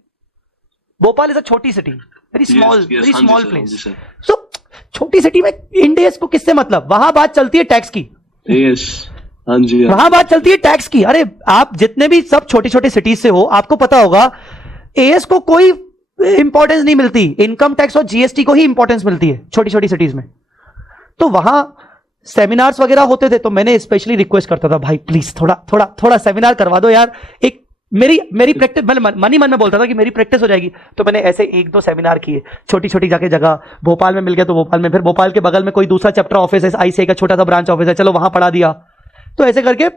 भोपाल इज अ छोटी सिटी, वेरी स्मॉल प्लेस. सो छोटी सिटी में इंडेस को किससे मतलब? वहां बात चलती है टैक्स की. यस, हाँ जी. वहां बात चलती है टैक्स की. अरे आप जितने भी सब छोटी छोटी सिटीज से हो, आपको पता होगा एएस को कोई इंपॉर्टेंस नहीं मिलती. इनकम टैक्स और जीएसटी को ही इंपॉर्टेंस मिलती है छोटी छोटी सिटीज में. तो वहां सेमिनार्स वगैरह होते थे, तो मैंने स्पेशली रिक्वेस्ट करता था, भाई प्लीज थोड़ा सेमिनार करवा दो यार. एक मेरी प्रैक्टिस, मन ही मन में बोलता था कि मेरी प्रैक्टिस हो जाएगी. तो मैंने ऐसे 1-2 सेमिनार किए छोटी छोटी जाके जगह. भोपाल में मिल गया तो भोपाल में, फिर भोपाल के बगल में कोई दूसरा चैप्टर ऑफिस है, आईसीआई का छोटा सा ब्रांच ऑफिस है, चलो वहां पढ़ा दिया. तो ऐसे करके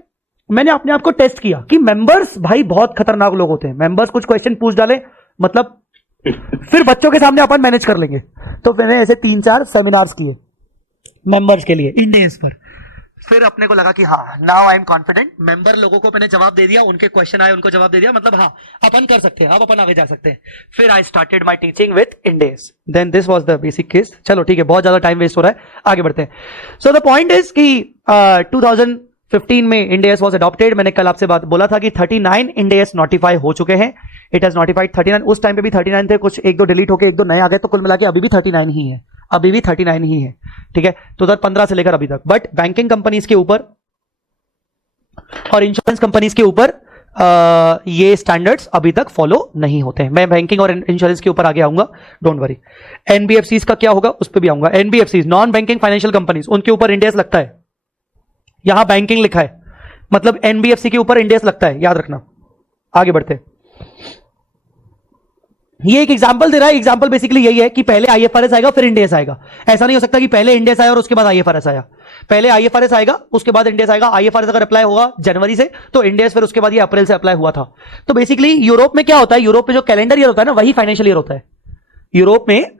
मैंने अपने आप को टेस्ट किया कि मेंबर्स भाई बहुत खतरनाक लोग होते हैं. मेंबर्स कुछ क्वेश्चन पूछ डाले, मतलब फिर बच्चों के सामने अपन मैनेज कर लेंगे. तो मैंने ऐसे 3-4 सेमिनार्स किए मेंबर्स के लिए इंडेस पर. फिर अपने को लगा कि हाँ, now I am confident. Member लोगों को मैंने जवाब दे दिया, उनके क्वेश्चन आए उनको जवाब दे दिया, मतलब हाँ अपन कर सकते हैं, अब अपन आगे जा सकते हैं. फिर I started my teaching with Ind AS. Then this was the basic case. चलो ठीक है, बहुत ज्यादा टाइम वेस्ट हो रहा है, आगे बढ़ते हैं. सो द पॉइंट इज कि 2015 में इंडेस वाज अडॉप्टेड. मैंने कल आपसे बात बोला था कि 39 इंडेस नोटिफाई हो चुके हैं. It has notified 39. उस टाइम पे भी 39 थे, कुछ 1-2 डिलीट होके 1-2 नए आ गए, तो कुल मिला के अभी भी 39 ही है. अभी भी 39 ही है, ठीक है. 2015 से लेकर अभी तक. बट बैंकिंग कंपनीज के ऊपर और इंश्योरेंस कंपनीज के ऊपर ये स्टैंडर्ड्स अभी तक फॉलो नहीं होते हैं. मैं बैंकिंग और इंश्योरेंस के ऊपर आगे आऊंगा, डोंट वरी. एनबीएफसीज का क्या होगा उस पर भी आऊंगा. NBFCs, non banking financial companies, उनके ऊपर इंडेस लगता है. यहां बैंकिंग लिखा है, मतलब एनबीएफसी के ऊपर इंडेस लगता है, याद रखना. आगे बढ़ते हैं. ये एक एग्जांपल दे रहा है. एग्जांपल बेसिकली यही है कि पहले आईएफआरएस आएगा फिर इंडेस आएगा. ऐसा नहीं हो सकता कि पहले इंडेस आया और उसके बाद आईएफआरएस आया. पहले आईएफआरएस आएगा उसके बाद इंडेस आएगा. आईएफआरएस अगर अप्लाई होगा जनवरी से तो इंडेस फिर उसके बाद ये अप्रैल से अप्लाई हुआ था. तो बेसिकली यूरोप में क्या होता है, यूरोप में जो कैलेंडर ईयर होता है ना, वही फाइनेंशियल ईयर होता है. यूरोप में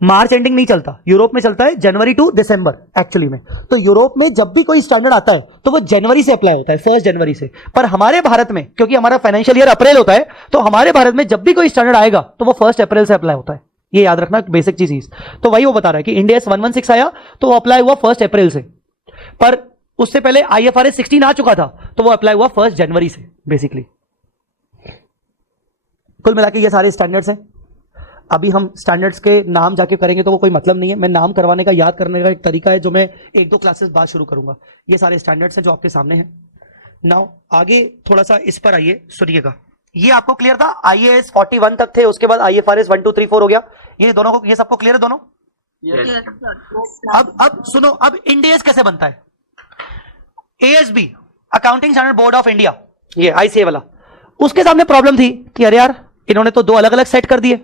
मार्च एंडिंग नहीं चलता, यूरोप में चलता है जनवरी टू दिसंबर एक्चुअली में. तो यूरोप में जब भी कोई स्टैंडर्ड आता है तो वो जनवरी से अप्लाई होता है, 1 जनवरी से. पर हमारे भारत में क्योंकि हमारा फाइनेंशियल ईयर अप्रैल होता है, तो हमारे भारत में जब भी कोई स्टैंडर्ड आएगा तो वो 1 अप्रैल से अप्लाई होता है. ये याद रखना बेसिक चीज. तो वही वो बता रहा है कि इंडेस 116 आया तो वो अप्लाई हुआ 1 अप्रैल से. पर उससे पहले आईएफआरएस 16 आ चुका था तो वो अप्लाई हुआ 1 जनवरी से बेसिकली. कुल मिला के ये सारे स्टैंडर्ड्स हैं. अभी हम स्टैंडर्ड्स के नाम जाके करेंगे तो वो कोई मतलब नहीं है. मैं नाम करवाने का, याद करने का एक तरीका है जो मैं 1-2 क्लासेस बाद शुरू करूंगा. ये सारे स्टैंडर्ड्स हैं जो आपके सामने हैं. नाउ आगे थोड़ा सा इस पर आइए, सुनिएगा. ये आपको क्लियर था? आईएएस 41 तक थे, उसके बाद आईएफआरएस 1, 2, 3, 4 हो गया. ये दोनों को, ये सबको क्लियर है दोनों? Yes, sir. अब सुनो, अब इंडेस कैसे बनता है. ASB, accounting standard board of India, ये आईसीए वाला, उसके सामने प्रॉब्लम थी कि अरे यार इन्होंने तो 2 अलग अलग सेट कर दिए.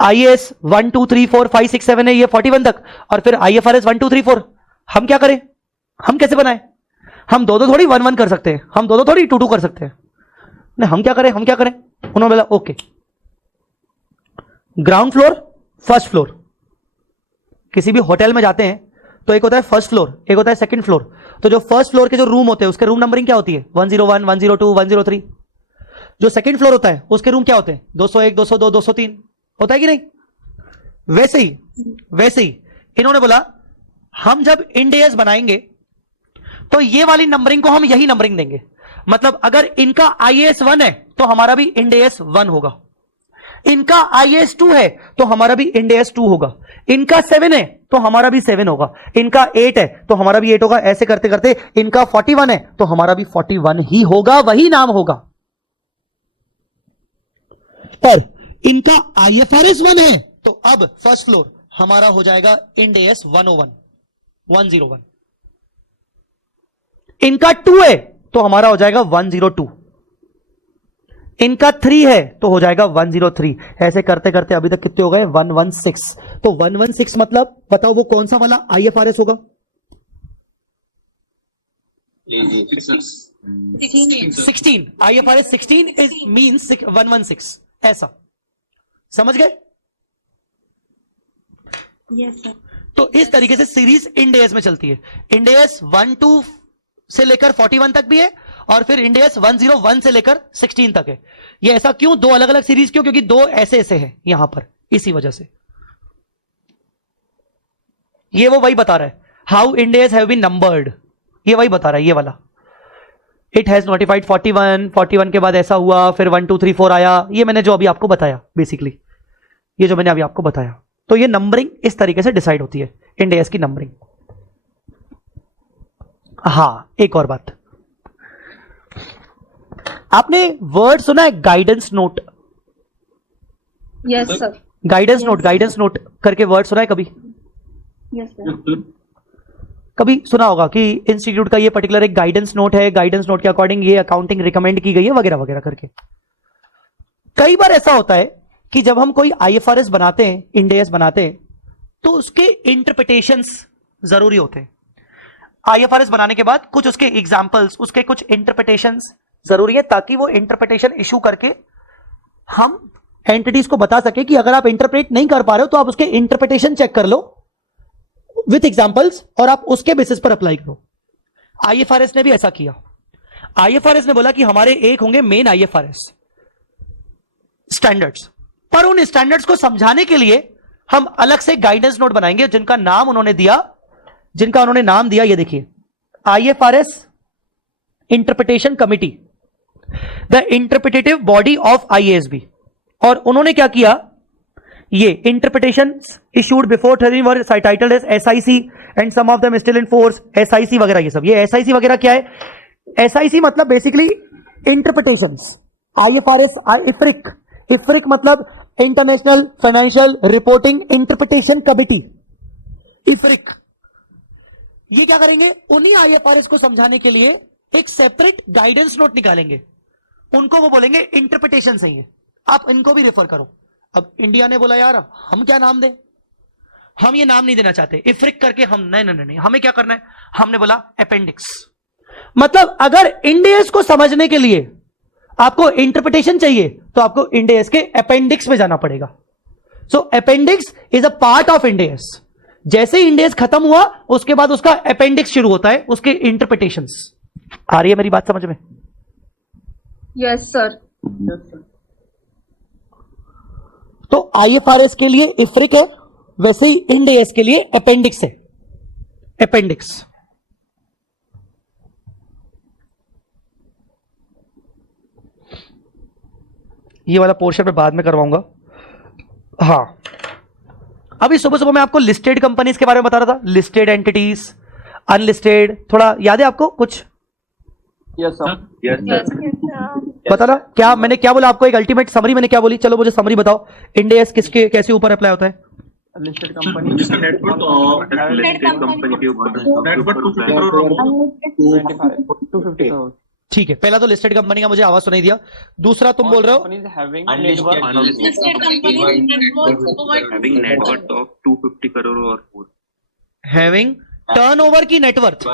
आईएएस 1, 2, 3, 4, 5, 6, 7 है ये 41 तक, और फिर आईएफआरएस 1, 2, 3, 4. हम क्या करें, हम कैसे बनाए? हम 2-2 थोड़ी 1-1 कर सकते हैं, हम 2-2 थोड़ी 2-2 कर सकते हैं. नहीं, हम क्या करें, हम क्या करें? उन्होंने बोला okay, ground floor, first floor. किसी भी होटल में जाते हैं तो एक होता है फर्स्ट फ्लोर, एक होता है सेकंड फ्लोर. तो जो फर्स्ट फ्लोर के जो रूम होते हैं उसके रूम नंबरिंग क्या होती है? 101, 102, 103. जो सेकंड फ्लोर होता है उसके रूम क्या होते हैं? 201, 202, 203. होता है कि नहीं? वैसे ही इन्होंने बोला हम जब इंडेस बनाएंगे तो ये वाली नंबरिंग को हम यही नंबरिंग देंगे. मतलब अगर इनका आईएएस 1 है तो हमारा भी इंडेस 1 होगा, इनका आईएएस 2 है तो हमारा भी इंडेस 2 होगा, इनका 7 है तो हमारा भी 7 होगा, इनका 8 है तो हमारा भी 8 होगा. ऐसे करते करते इनका 41 है तो हमारा भी 41 ही होगा, वही नाम होगा. पर इनका आईएफआरएस 1 है तो अब फर्स्ट फ्लोर हमारा हो जाएगा इंडेस 101, 101. इनका 2 है तो हमारा हो जाएगा 102. इनका 3 है तो हो जाएगा 103. ऐसे करते करते अभी तक कितने हो गए? 116. तो 116 मतलब बताओ वो कौन सा वाला आईएफआरएस होगा? 16. IFRS 16 is means 116. ऐसा समझ गए? Yes sir. तो इस तरीके से सीरीज इंडेस में चलती है. इंडेस 12 से लेकर 41 तक भी है और फिर इंडेस 101 से लेकर 16 तक है. ये ऐसा क्यों? 2 अलग अलग सीरीज क्यों? क्योंकि 2 ऐसे हैं यहां पर, इसी वजह से. ये वो वही बता रहा है, हाउ इंडेस हैव बीन नंबर्ड. ये वही बता रहा है, ये वाला. इट हैज नोटिफाइड 41 के बाद ऐसा हुआ, फिर 1, 2, 3, 4 आया. ये मैंने जो अभी आपको बताया बेसिकली, ये जो मैंने अभी आपको बताया। तो ये नंबरिंग इस तरीके से डिसाइड होती है, इंड एएस की नंबरिंग। हां, एक और बात, आपने वर्ड सुना है guidance note? Yes, sir. Guidance note करके वर्ड सुना है कभी? Yes, sir. कभी सुना होगा कि इंस्टीट्यूट का ये पर्टिकुलर एक गाइडेंस नोट है, गाइडेंस नोट के अकॉर्डिंग ये अकाउंटिंग रिकमेंड की गई है, वगैरह वगैरह करके। कई बार ऐसा होता है कि जब हम कोई आईएफआरएस बनाते हैं, इंड एएस बनाते हैं, तो उसके इंटरप्रिटेशंस जरूरी होते हैं। आईएफआरएस बनाने के बाद कुछ उसके एग्जांपल्स, उसके कुछ इंटरप्रिटेशंस जरूरी है, ताकि वो इंटरप्रिटेशन इशू करके हम एंटिटीज को बता सके कि अगर आप इंटरप्रेट नहीं कर पा रहे हो तो आप उसके इंटरप्रिटेशन चेक कर लो विथ एग्जांपल्स और आप उसके बेसिस पर अप्लाई करो। आईएफआरएस ने भी ऐसा किया। आईएफआरएस ने बोला कि हमारे एक होंगे मेन आईएफआरएस स्टैंडर्ड्स, पर उन स्टैंडर्ड्स को समझाने के लिए हम अलग से गाइडेंस नोट बनाएंगे, जिनका नाम उन्होंने नाम दिया, ये देखिए, IFRS interpretation committee, the interpretative body of IASB. और उन्होंने क्या किया, ये interpretations issued before 13 were titled as SIC and some of them still in force. SIC वगैरह ये सब, ये एसआईसी वगैरह क्या है? एसआईसी मतलब बेसिकली इंटरप्रिटेशंस। आईएफआरएस, इफ्रिक मतलब international financial reporting interpretation committee, IFRIC. ये क्या करेंगे, उन्हीं आईएफआरएस को समझाने के लिए एक सेपरेट गाइडेंस नोट निकालेंगे, उनको वो बोलेंगे इंटरप्रिटेशन सही है, आप इनको भी रेफर करो। अब इंडिया ने बोला यार हम क्या नाम दें, हम ये नाम नहीं देना चाहते, इफ्रिक करके हम नहीं, हमें क्या करना है, हमने बोला अपेंडिक्स। मतलब अगर इंड एएस को समझने के लिए आपको इंटरप्रिटेशन चाहिए तो आपको इंड एएस के अपेंडिक्स में जाना पड़ेगा। So appendix is a part of Ind AS. जैसे इंड एएस खत्म हुआ उसके बाद उसका अपेंडिक्स शुरू होता है, उसके इंटरप्रिटेशंस। आ रही है मेरी बात समझ में? Yes, sir. तो आईएफआरएस के लिए इफ्रिक है, वैसे ही इंड एएस के लिए अपेंडिक्स है, अपेंडिक्स। ये वाला पोर्शन मैं बाद में करवाऊंगा। हां, अभी सुबह सुबह मैं आपको लिस्टेड कंपनीज के बारे में बता रहा था, लिस्टेड एंटिटीज, अनलिस्टेड, थोड़ा याद है आपको कुछ? Yes sir. बता ना क्या मैंने क्या बोला आपको, एक अल्टीमेट समरी मैंने क्या बोली? चलो मुझे समरी बताओ, इंड एएस किसके कैसे ऊपर अप्लाई होता है? लिस्टेड कंपनी, जिसका नेटवर्थ कंपनी के ऊपर नेटवर्थ 250 करोड़ 250 करोड़। ठीक है, पहला तो लिस्टेड कंपनी का मुझे आवाज सुनाई दिया, दूसरा तुम बोल रहे हो having net worth of 250 crore or more. Having turnover की net worth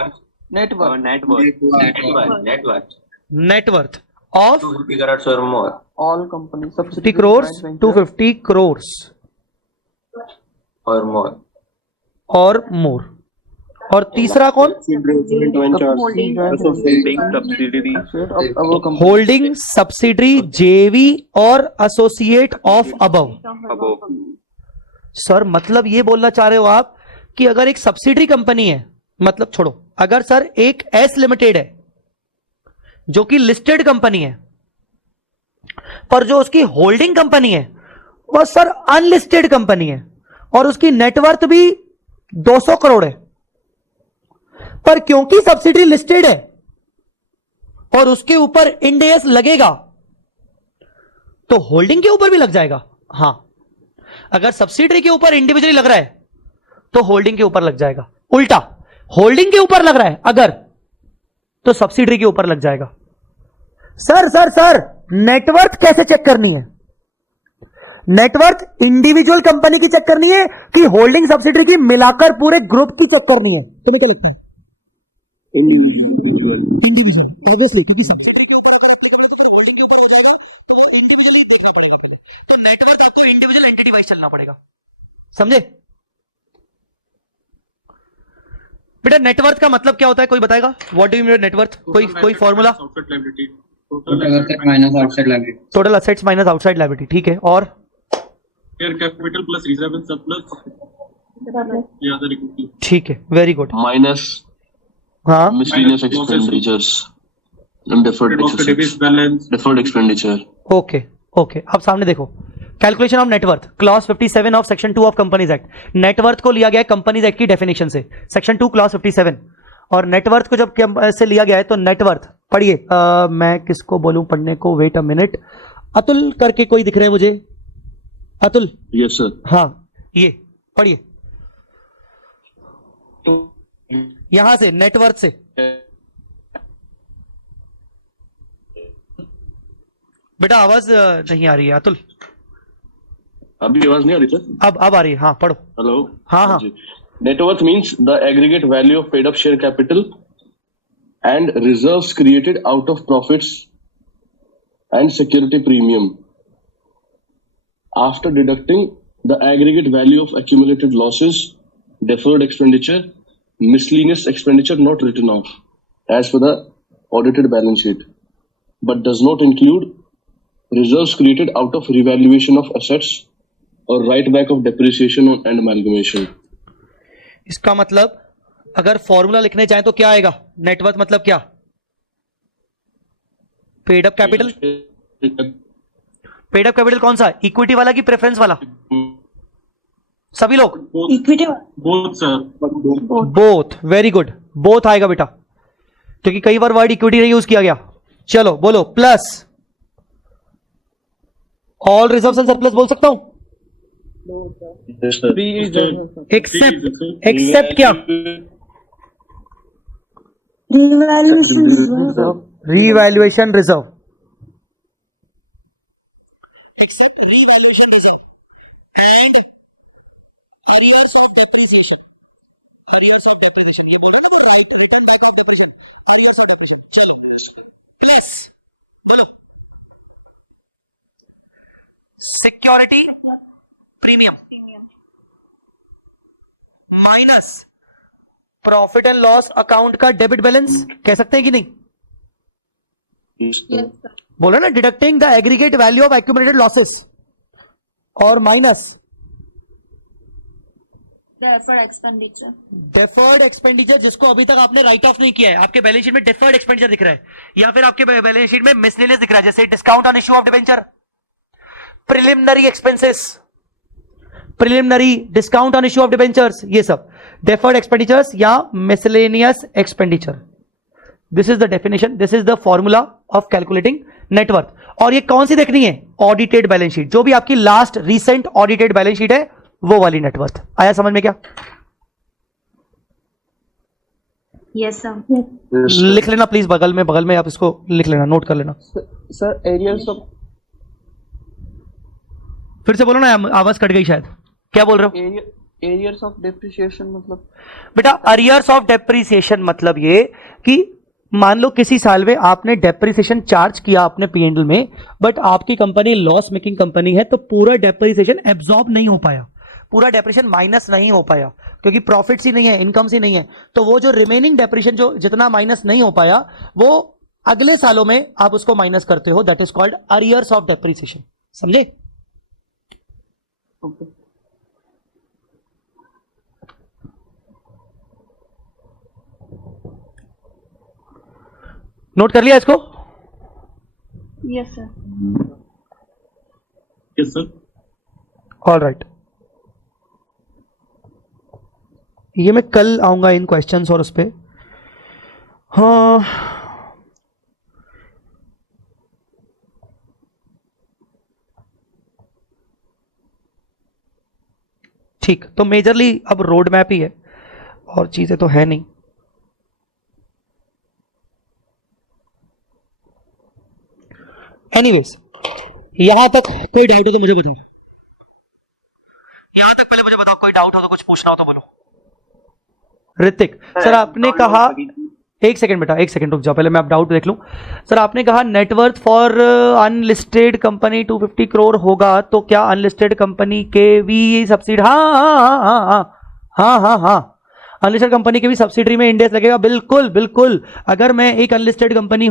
net worth of 250 crores or more. All company 50 crores 250 crores Or more. और मोर। और तीसरा कौन? होल्डिंग सब्सिडरी जेवी और एसोसिएट ऑफ अबव। सर मतलब ये बोलना चाह रहे हो आप कि अगर एक सब्सिडरी कंपनी है, मतलब छोड़ो, अगर सर एक एस लिमिटेड है जो कि लिस्टेड कंपनी है, पर जो उसकी होल्डिंग कंपनी है वह सर अनलिस्टेड कंपनी है और उसकी नेटवर्थ भी 200 करोड़ है, पर क्योंकि सब्सिडरी लिस्टेड है और उसके ऊपर इंड एएस लगेगा तो होल्डिंग के ऊपर भी लग जाएगा। हां, अगर सब्सिडरी के ऊपर इंडिविजुअली लग रहा है तो होल्डिंग के ऊपर लग जाएगा, उल्टा होल्डिंग के ऊपर लग रहा है अगर, तो सब्सिडरी के ऊपर लग जाएगा। सर नेटवर्थ कैसे चेक करनी है? नेटवर्थ इंडिविजुअल कंपनी की चेक करनी है कि होल्डिंग सब्सिडरी की मिलाकर पूरे ग्रुप की चेक करनी है? तुम्हें क्या लगता है? इंडिविजुअल ऑब्वियसली, क्योंकि सब्सिडरी के ऊपर अगर एप्लीकेबल है तो फिर होल्डिंग के ऊपर हो जाएगा, तो वो इंडिविजुअली देखना पड़ेगा पहले। तो नेटवर्थ आपको इंडिविजुअल एंटिटी वाइज चलना पड़ेगा, समझे बेटा? नेटवर्थ का मतलब क्या होता है, कोई बताएगा? What do you mean net worth? कोई formula? Total assets minus outside liability. ठीक है, और share capital plus reserve and surplus या अदर इक्विटी। ठीक है, वेरी गुड। माइनस हाँ, miscellaneous expenditures and deferred debit balance. expenditure. Okay, अब सामने देखो, calculation of net worth, clause 57 of section 2 of companies act. Net worth को लिया गया है कंपनीज एक्ट की डेफिनेशन से, सेक्शन 2 क्लॉज 57। और नेटवर्थ को जब से लिया गया है तो नेटवर्थ पढ़िए, मैं किसको बोलूं पढ़ने को, वेट अ मिनट। अतुल करके कोई दिख रहा है मुझे, अतुल? Yes sir. हाँ, ये पढ़िए तो यहां से, नेटवर्थ से। बेटा आवाज नहीं आ रही है अतुल। अभी आवाज नहीं आ रही सर? अब आ रही है, हाँ पढ़ो। हेलो। हाँ हाँ। Net worth means the aggregate value of paid up share capital and reserves created out of profits and security premium after deducting the aggregate value of accumulated losses, deferred expenditure, miscellaneous expenditure not written off as per the audited balance sheet, but does not include reserves created out of revaluation of assets or write back of depreciation and amalgamation. इसका मतलब अगर formula लिखने चाहें तो क्या आएगा? Net worth मतलब क्या? Paid up capital. Paid up capital कौन सा? इक्विटी वाला कि प्रेफरेंस वाला? सभी लोग? Equity both sir. Both. Very good, both आएगा बेटा, क्योंकि कई बार वर्ड इक्विटी नहीं यूज किया गया। चलो बोलो, plus all reserves and surplus बोल सकता हूं? Yes, sir. एक्सेप्ट, एक्सेप्ट क्या? Revaluation reserve, except revaluation reserve and arrears of depreciation. Arrears of depreciation ये बोल रहे हैं ना वो, right, return back of depreciation, arrears of depreciation. चलो Yes, sir. प्लस बोलो security premium minus profit and loss account का डेबिट बैलेंस, कह सकते हैं कि नहीं? Yes, sir. yes sir. बोलो ना, deducting the aggregate value of accumulated losses और minus Deferred expenditure. Deferred expenditure, जिसको अभी तक आपने राइट ऑफ नहीं किया है। आपके बैलेंस शीट में डेफर्ड एक्सपेंडिचर दिख रहा है, या फिर आपके बैलेंस शीट में मिसलेनियस दिख रहा है, जैसे discount on issue of debenture, preliminary expenses, preliminary discount on issue of debentures, ये सब डेफर्ड एक्सपेंडिचर्स या miscellaneous expenditure. This is the definition, this is the formula of calculating net worth. और ये कौन सी देखनी है? ऑडिटेड बैलेंस शीट, जो भी आपकी last recent audited balance sheet है वो वाली नेटवर्थ। आया समझ में क्या? Yes sir. Yes, sir. लिख लेना प्लीज, बगल में आप इसको लिख लेना, नोट कर लेना। सर एरियर्स ऑफ फिर से बोलो ना, आवाज कट गई शायद। क्या बोल रहे हो? एरियर्स ऑफ डेप्रिसिएशन मतलब बेटा अरियर्स ऑफ डेप्रिसिएशन मतलब ये कि मान लो किसी साल में आपने डेप्रिसिएशन चार्ज किया अपने P&L में, बट आपकी कंपनी लॉस मेकिंग कंपनी है, तो पूरा डेप्रिसिएशन एब्जॉर्ब नहीं हो पाया, पूरा डेप्रिसिएशन माइनस नहीं हो पाया, क्योंकि प्रॉफिट्स ही नहीं है, इनकम्स ही नहीं है। तो वो जो रिमेनिंग डेप्रिसिएशन जो जितना माइनस नहीं हो पाया, वो अगले सालों में आप उसको माइनस करते हो। That is called arrears of depreciation. समझे? ओके नोट कर लिया इसको? Yes sir. Yes sir. All right, ये मैं कल आऊंगा इन क्वेश्चंस और उस पे। हाँ ठीक, तो मेजरली अब रोड मैप ही है और चीजें तो है नहीं। एनीवेज, यहां तक कोई डाउट हो तो मुझे बताओ। यहां तक पहले मुझे बताओ, कोई डाउट हो तो, कुछ पूछना हो तो बोलो। ऋतिक सर, आपने कहा, एक सेकंड बेटा, एक सेकंड रुक जाओ, पहले मैं आप डाउट देख लूं। सर आपने कहा net worth for unlisted company 250 crore होगा, तो क्या अनलिस्टेड कंपनी के भी सब्सिडी? हाँ, अनलिस्टेड कंपनी के भी सब्सिडरी में इंडेक्स लगेगा। बिल्कुल बिल्कुल, अगर मैं एक अनलिस्टेड कंपनी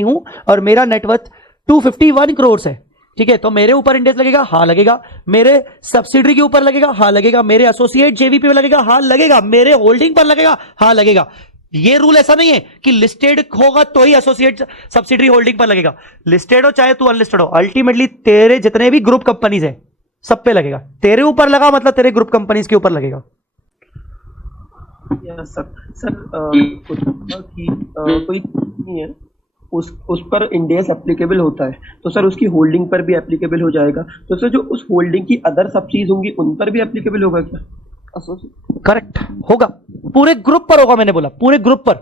हूं, और मेरा नेटवर्थ 251 करोड़ है, ठीक है, तो मेरे ऊपर इंडेक्स लगेगा? हाँ लगेगा। मेरे सब्सिडरी के ऊपर लगेगा? हाँ लगेगा। मेरे एसोसिएट जेवीपी पे लगेगा? हाँ लगेगा। मेरे होल्डिंग पर लगेगा? हाँ लगेगा। ये रूल ऐसा नहीं है कि लिस्टेड होगा तो ही एसोसिएट सब्सिडरी होल्डिंग पर लगेगा। लिस्टेड हो चाहे तू अनलिस्टेड हो, अल्टीमेटली तेरे जितने भी ग्रुप कंपनीज है सब पे लगेगा। तेरे ऊपर लगा मतलब तेरे ग्रुप कंपनीज के ऊपर लगेगा। Yes sir. सर कोई कंपनी है उस पर इंडेस एप्लीकेबल होता है, तो सर उसकी होल्डिंग पर भी एप्लीकेबल हो जाएगा, तो सर जो उस होल्डिंग की अदर सब्सिडीज होंगी उन पर भी एप्लीकेबल होगा क्या? करेक्ट होगा, पूरे ग्रुप पर होगा। मैंने बोला पूरे ग्रुप पर।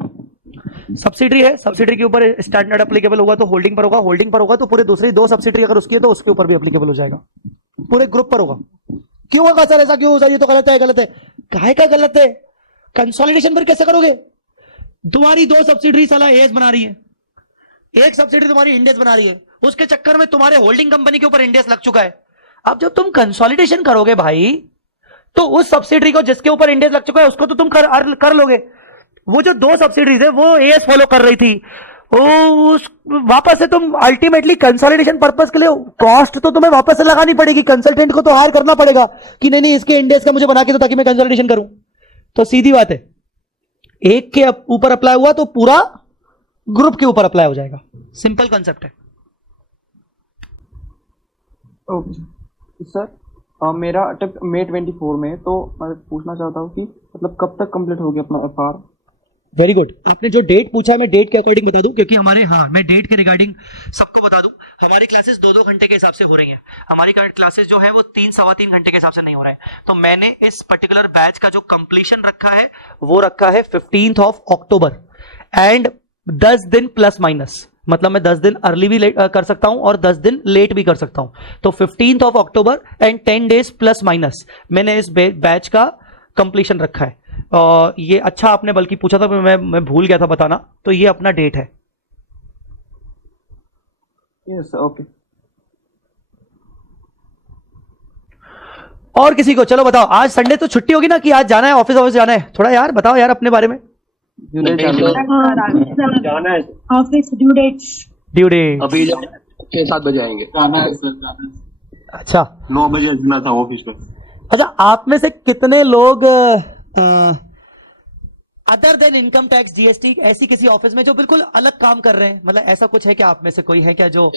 सब्सिडरी है, सब्सिडरी के ऊपर स्टैंडर्ड एप्लीकेबल होगा तो होल्डिंग पर होगा, होल्डिंग पर होगा तो पूरे दूसरी दो सब्सिडरी अगर उसकी है तो उसके ऊपर भी एप्लीकेबल हो जाएगा, पूरे ग्रुप पर होगा। क्यों होगा सर ऐसा? क्यों सर? ये तो गलत है। गलत है काहे का गलत है? कंसोलिडेशन पर कैसे करोगे? तुम्हारी दो सब्सिडरी साला एएस बना रही है, एक सब्सिडरी तुम्हारी इंडेस बना रही है, उसके चक्कर में तुम्हारे होल्डिंग कंपनी के ऊपर इंडेस लग चुका है। अब जब तुम कंसोलिडेशन करोगे भाई तो उस सब्सिडरी को जिसके ऊपर इंडेस लग चुका है उसको तो तुम कर लोगे। वो जो दो सब्सिडरीज है वो एएस फॉलो कर रही थी, वापस से तुम अल्टीमेटली कंसोलिडेशन पर्पस के लिए कॉस्ट तो तुम्हें वापस से लगानी पड़ेगी। कंसल्टेंट को तो हायर करना पड़ेगा कि नहीं इसके इंडेस का मुझे बना के दो ताकि मैं कंसोलिडेशन करूं। तो सीधी बात है, एक के ऊपर अप्लाई हुआ तो पूरा ग्रुप के ऊपर अप्लाई हो जाएगा। सिंपल कॉन्सेप्ट है। ओके सर, मेरा अटेम्प्ट मई 24 में, तो मैं पूछना चाहता हूँ कि मतलब कब तक कंप्लीट होगी अपना एफआर? Very good. आपने जो डेट पूछा है मैं डेट के अकॉर्डिंग बता दूं, क्योंकि हमारे मैं डेट के रिगार्डिंग सबको बता दूं। हमारी क्लासेस 2-2 घंटे के हिसाब से हो रही हैं। हमारी क्लासेस जो है वो 3-3.25 घंटे के हिसाब से नहीं हो रहे हैं। तो मैंने इस पर्टिकुलर बैच का जो कंप्लीशन रखा है वो रखा है 15 अक्टूबर एंड 10 दिन प्लस माइनस, मतलब मैं 10 दिन अर्ली भी कर सकता हूं और 10 दिन लेट भी कर सकता हूं। तो 15 October and 10 days plus minus मैंने इस बैच का कंप्लीशन रखा है। ये अच्छा आपने बल्कि पूछा था, मैं भूल गया था बताना, तो ये अपना डेट है। Yes okay. और किसी को? चलो बताओ, आज संडे तो छुट्टी होगी ना कि आज जाना है ऑफिस जाना है? थोड़ा यार बताओ यार अपने बारे में। जाना है ऑफिस ड्यू डेट्स अभी 6-7 बजे आएंगे। जाना है सर, जाना है। अच्छा 9 बजे जाना था ऑफिस पे। अच्छा, आप में से कितने लोग other than income tax GST ऐसी किसी ऑफिस में जो बिल्कुल अलग काम कर रहे हैं? मतलब ऐसा कुछ है क्या आप में से कोई है क्या जो?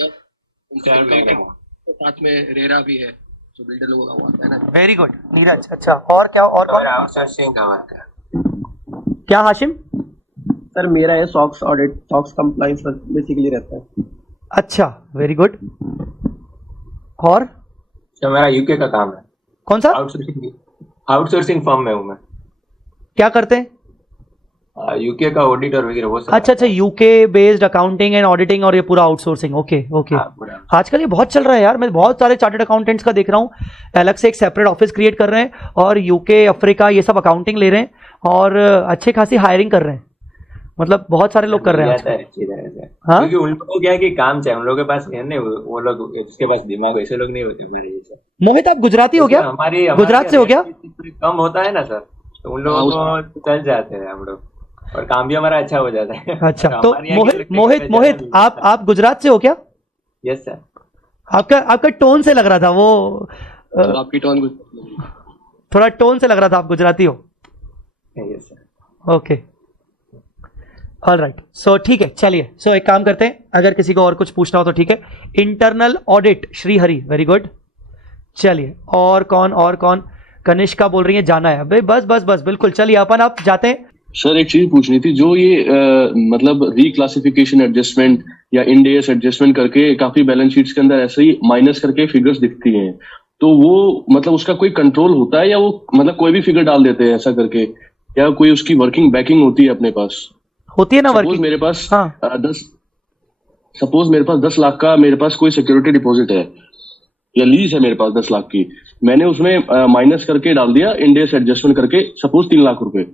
साथ में रेरा भी है जो बिल्डर लोगों का हुआ है ना। Very good Neeraj. अच्छा और क्या? और कौन? आउटसोर्सिंग का वर्क है। क्या हाशिम? सर मेरा है socks audit, socks compliance basically रहता है। अच्छा वेरी गुड। और तो मेरा यूके का काम है। कौन सा? आउटसोर्सिंग फर्म में हूँ मैं। क्या करते हैं? यूके का ऑडिटर वगैरह वो सब। अच्छा, UK based accounting and auditing और ये पूरा आउटसोर्सिंग। Okay okay. आजकल ये बहुत चल रहा है यार, मैं बहुत सारे चार्टर्ड अकाउंटेंट्स का देख रहा हूँ अलग से एक सेपरेट ऑफिस क्रिएट कर रहे हैं और यूके अफ्रीका ये सब अकाउंटिंग ले रहे हैं और अच्छे खासी हायरिंग कर रहे हैं। मतलब बहुत सारे लोग कर रहे हैं अच्छी तरह से। क्योंकि उन लोगों को क्या है कि काम चाहिए, उन लोगों के पास है नहीं, वो लोग जिसके पास दिमाग ऐसे लोग नहीं होते हमारे जैसे। मोहित आप गुजराती हो क्या? हमारी गुजरात से हो क्या? कम होता है ना सर, तो उन लोगों को चल जाते हैं हम लोग और काम भी हमारा अच्छा हो जाता है। अच्छा तो मोहित आप गुजरात से हो क्या? Yes sir. आपका टोन से लग रहा था वो, आपकी टोन थोड़ा टोन से लग रहा था आप गुजराती हो। Yes sir. Okay all right. So ठीक है, चलिए सो एक काम करते हैं, अगर किसी को और कुछ पूछना हो तो ठीक है। Internal audit Shrihari, very good. चलिए और कौन? कनिष्का बोल रही है जाना है। अबे बस बिल्कुल, चलिए अपन आप जाते हैं। सर एक चीज पूछनी थी, जो ये मतलब रिक्लासिफिकेशन एडजस्टमेंट या इंडेस एडजस्टमेंट करके काफी बैलेंस शीट्स के अंदर ऐसे ही माइनस करके फिगर्स दिखती हैं, तो वो मतलब उसका कोई कंट्रोल होता है या वो मतलब कोई भी फिगर डाल देते हैं ऐसा करके, या कोई उसकी वर्किंग बैकिंग होती है अपने पास? होती है ना वर्किंग। मेरे पास हाँ। 10 लाख का मेरे पास कोई सिक्योरिटी डिपॉजिट है या लीज है मेरे पास 10 लाख की, मैंने उसमें माइनस करके डाल दिया इंडेस एडजस्टमेंट करके सपोज 3 लाख रुपए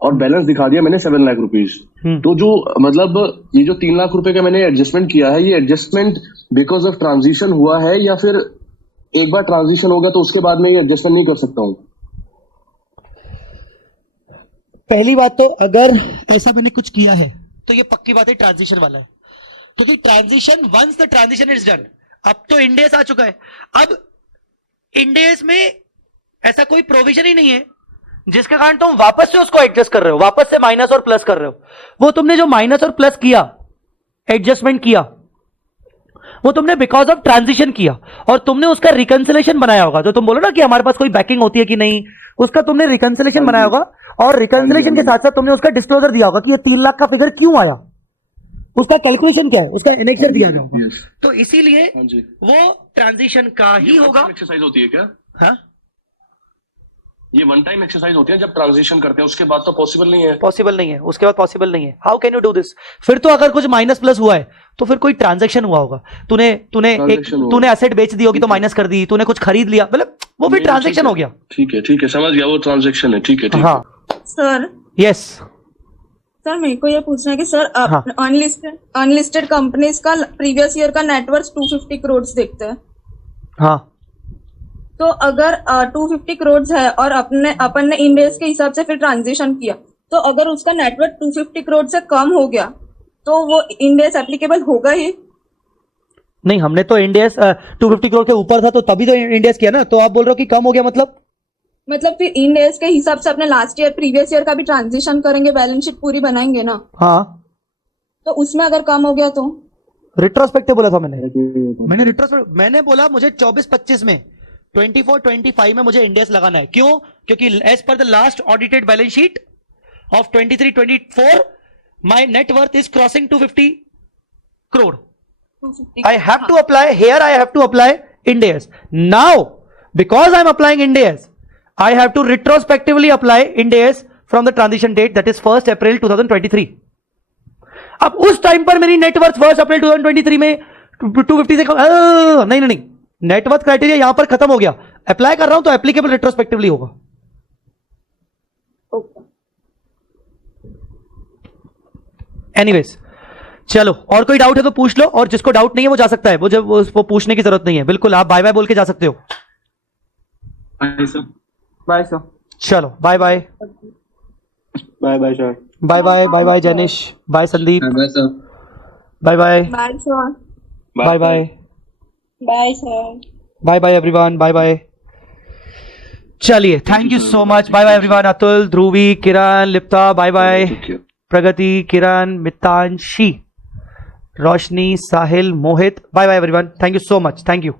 और बैलेंस दिखा दिया मैंने 7 लाख रुपीज। तो जो मतलब ये जो 3 लाख रुपए का मैंने एडजस्टमेंट किया है, ये एडजस्टमेंट बिकॉज ऑफ ट्रांजिशन हुआ है या फिर एक बार ट्रांजिशन हो गया तो उसके बाद में ये एडजस्टमेंट नहीं कर सकता हूं? पहली बात तो अगर ऐसा मैंने कुछ किया है तो ये पक्की बात है ट्रांजिशन वाला है, क्योंकि transition once the transition is done, अब तो इंडेस आ चुका है। अब इंडेस में ऐसा कोई प्रोविजन ही नहीं है जिसके कारण तुम वापस से उसको एडजस्ट कर रहे हो, वापस से माइनस और प्लस कर रहे हो। वो तुमने जो माइनस और प्लस किया, एडजस्टमेंट किया, वो तुमने बिकॉज ऑफ ट्रांजिशन किया, और तुमने उसका रिकंसिलेशन बनाया होगा। तो तुम बोलो ना कि हमारे पास कोई बैकिंग होती है कि नहीं, उसका तुमने रिकंसिलेशन बनाया होगा, और रिकंसिलेशन के साथ साथ तुमने उसका डिस्क्लोजर दिया होगा कि ये 3 लाख का फिगर क्यों आया, उसका कैलकुलेशन क्या है, उसका एनेक्चर दिया गया होगा। yes. तो इसीलिए हाँ जी, वो ट्रांजिशन का ही होगा। एक्सरसाइज होती है क्या? हाँ, ये वन टाइम एक्सरसाइज होती है जब ट्रांजिशन करते हैं, उसके बाद तो पॉसिबल नहीं है। पॉसिबल नहीं है, उसके बाद पॉसिबल नहीं है। How can you do this? फिर तो अगर कुछ माइनस प्लस हुआ है तो फिर कोई ट्रांजैक्शन हुआ होगा, तूने एसेट बेच दी होगी तो माइनस कर दी, तूने कुछ खरीद लिया, मतलब वो फिर ट्रांजैक्शन हो गया। ठीक है, समझ गया, वो ट्रांजैक्शन है। ठीक है, हाँ, सर यस, सर मेरे को ये पूछना है कि सर हाँ। अनलिस्टेड कंपनीज का प्रीवियस ईयर का नेटवर्थ 250 करोड़ देखते हैं। हाँ, तो अगर 250 करोड़ है और अपन ने इंडेस के हिसाब से फिर ट्रांजिशन किया, तो अगर उसका नेटवर्थ 250 करोड़ से कम हो गया तो वो इंडेस एप्लीकेबल होगा ही? नहीं, हमने तो इंडेस 250 करोड़ के ऊपर था तो तभी तो इंडेस किया ना। तो आप बोल रहे हो कि कम हो गया, मतलब फिर इंडेस के हिसाब से अपने लास्ट ईयर प्रीवियस ईयर का भी ट्रांजिशन करेंगे, बैलेंस शीट पूरी बनाएंगे ना, हाँ, तो उसमें अगर कम हो गया तो? रिट्रोस्पेक्टिव बोला था मैंने रिट्रोस्पेक्टिव मैंने बोला मुझे 24-25 में, 24-25 में मुझे इंडेस लगाना है। क्यों? क्योंकि as per the last audited balance sheet of 23-24 my net worth is crossing 250 crore. 250 I have to apply here, I have to apply Ind AS. Now, because I am applying Ind AS, I have to retrospectively apply Ind AS from the transition date, that is 1st April 2023. अब उस time पर मेरी net worth 1st अप्रैल 2023 में 250 से नहीं, net worth criteria यहां पर खत्म हो गया। अप्लाई कर रहा हूं तो एप्लीकेबल रेट्रोस्पेक्टिवली होगा। एनीवेज, चलो, और कोई डाउट है तो पूछ लो, और जिसको डाउट नहीं है वो जा सकता है, वो पूछने की जरूरत नहीं है। बिल्कुल, आप बाय बाय बोल के जा सकते हो। Bye sir. Bye sir. चलो, bye bye bye sir. Bye Jainish, bye Sandeep, bye sir. Bye bye bye sir. Bye bye bye sir. Bye everyone, bye. चलिए, thank you so much. Bye everyone. Atul, Dhruvi, Kiran, Lipta, bye. Pragati, Kiran, Mitanshi, Roshni, Sahil, Mohit, bye everyone. Thank you so much. Thank you.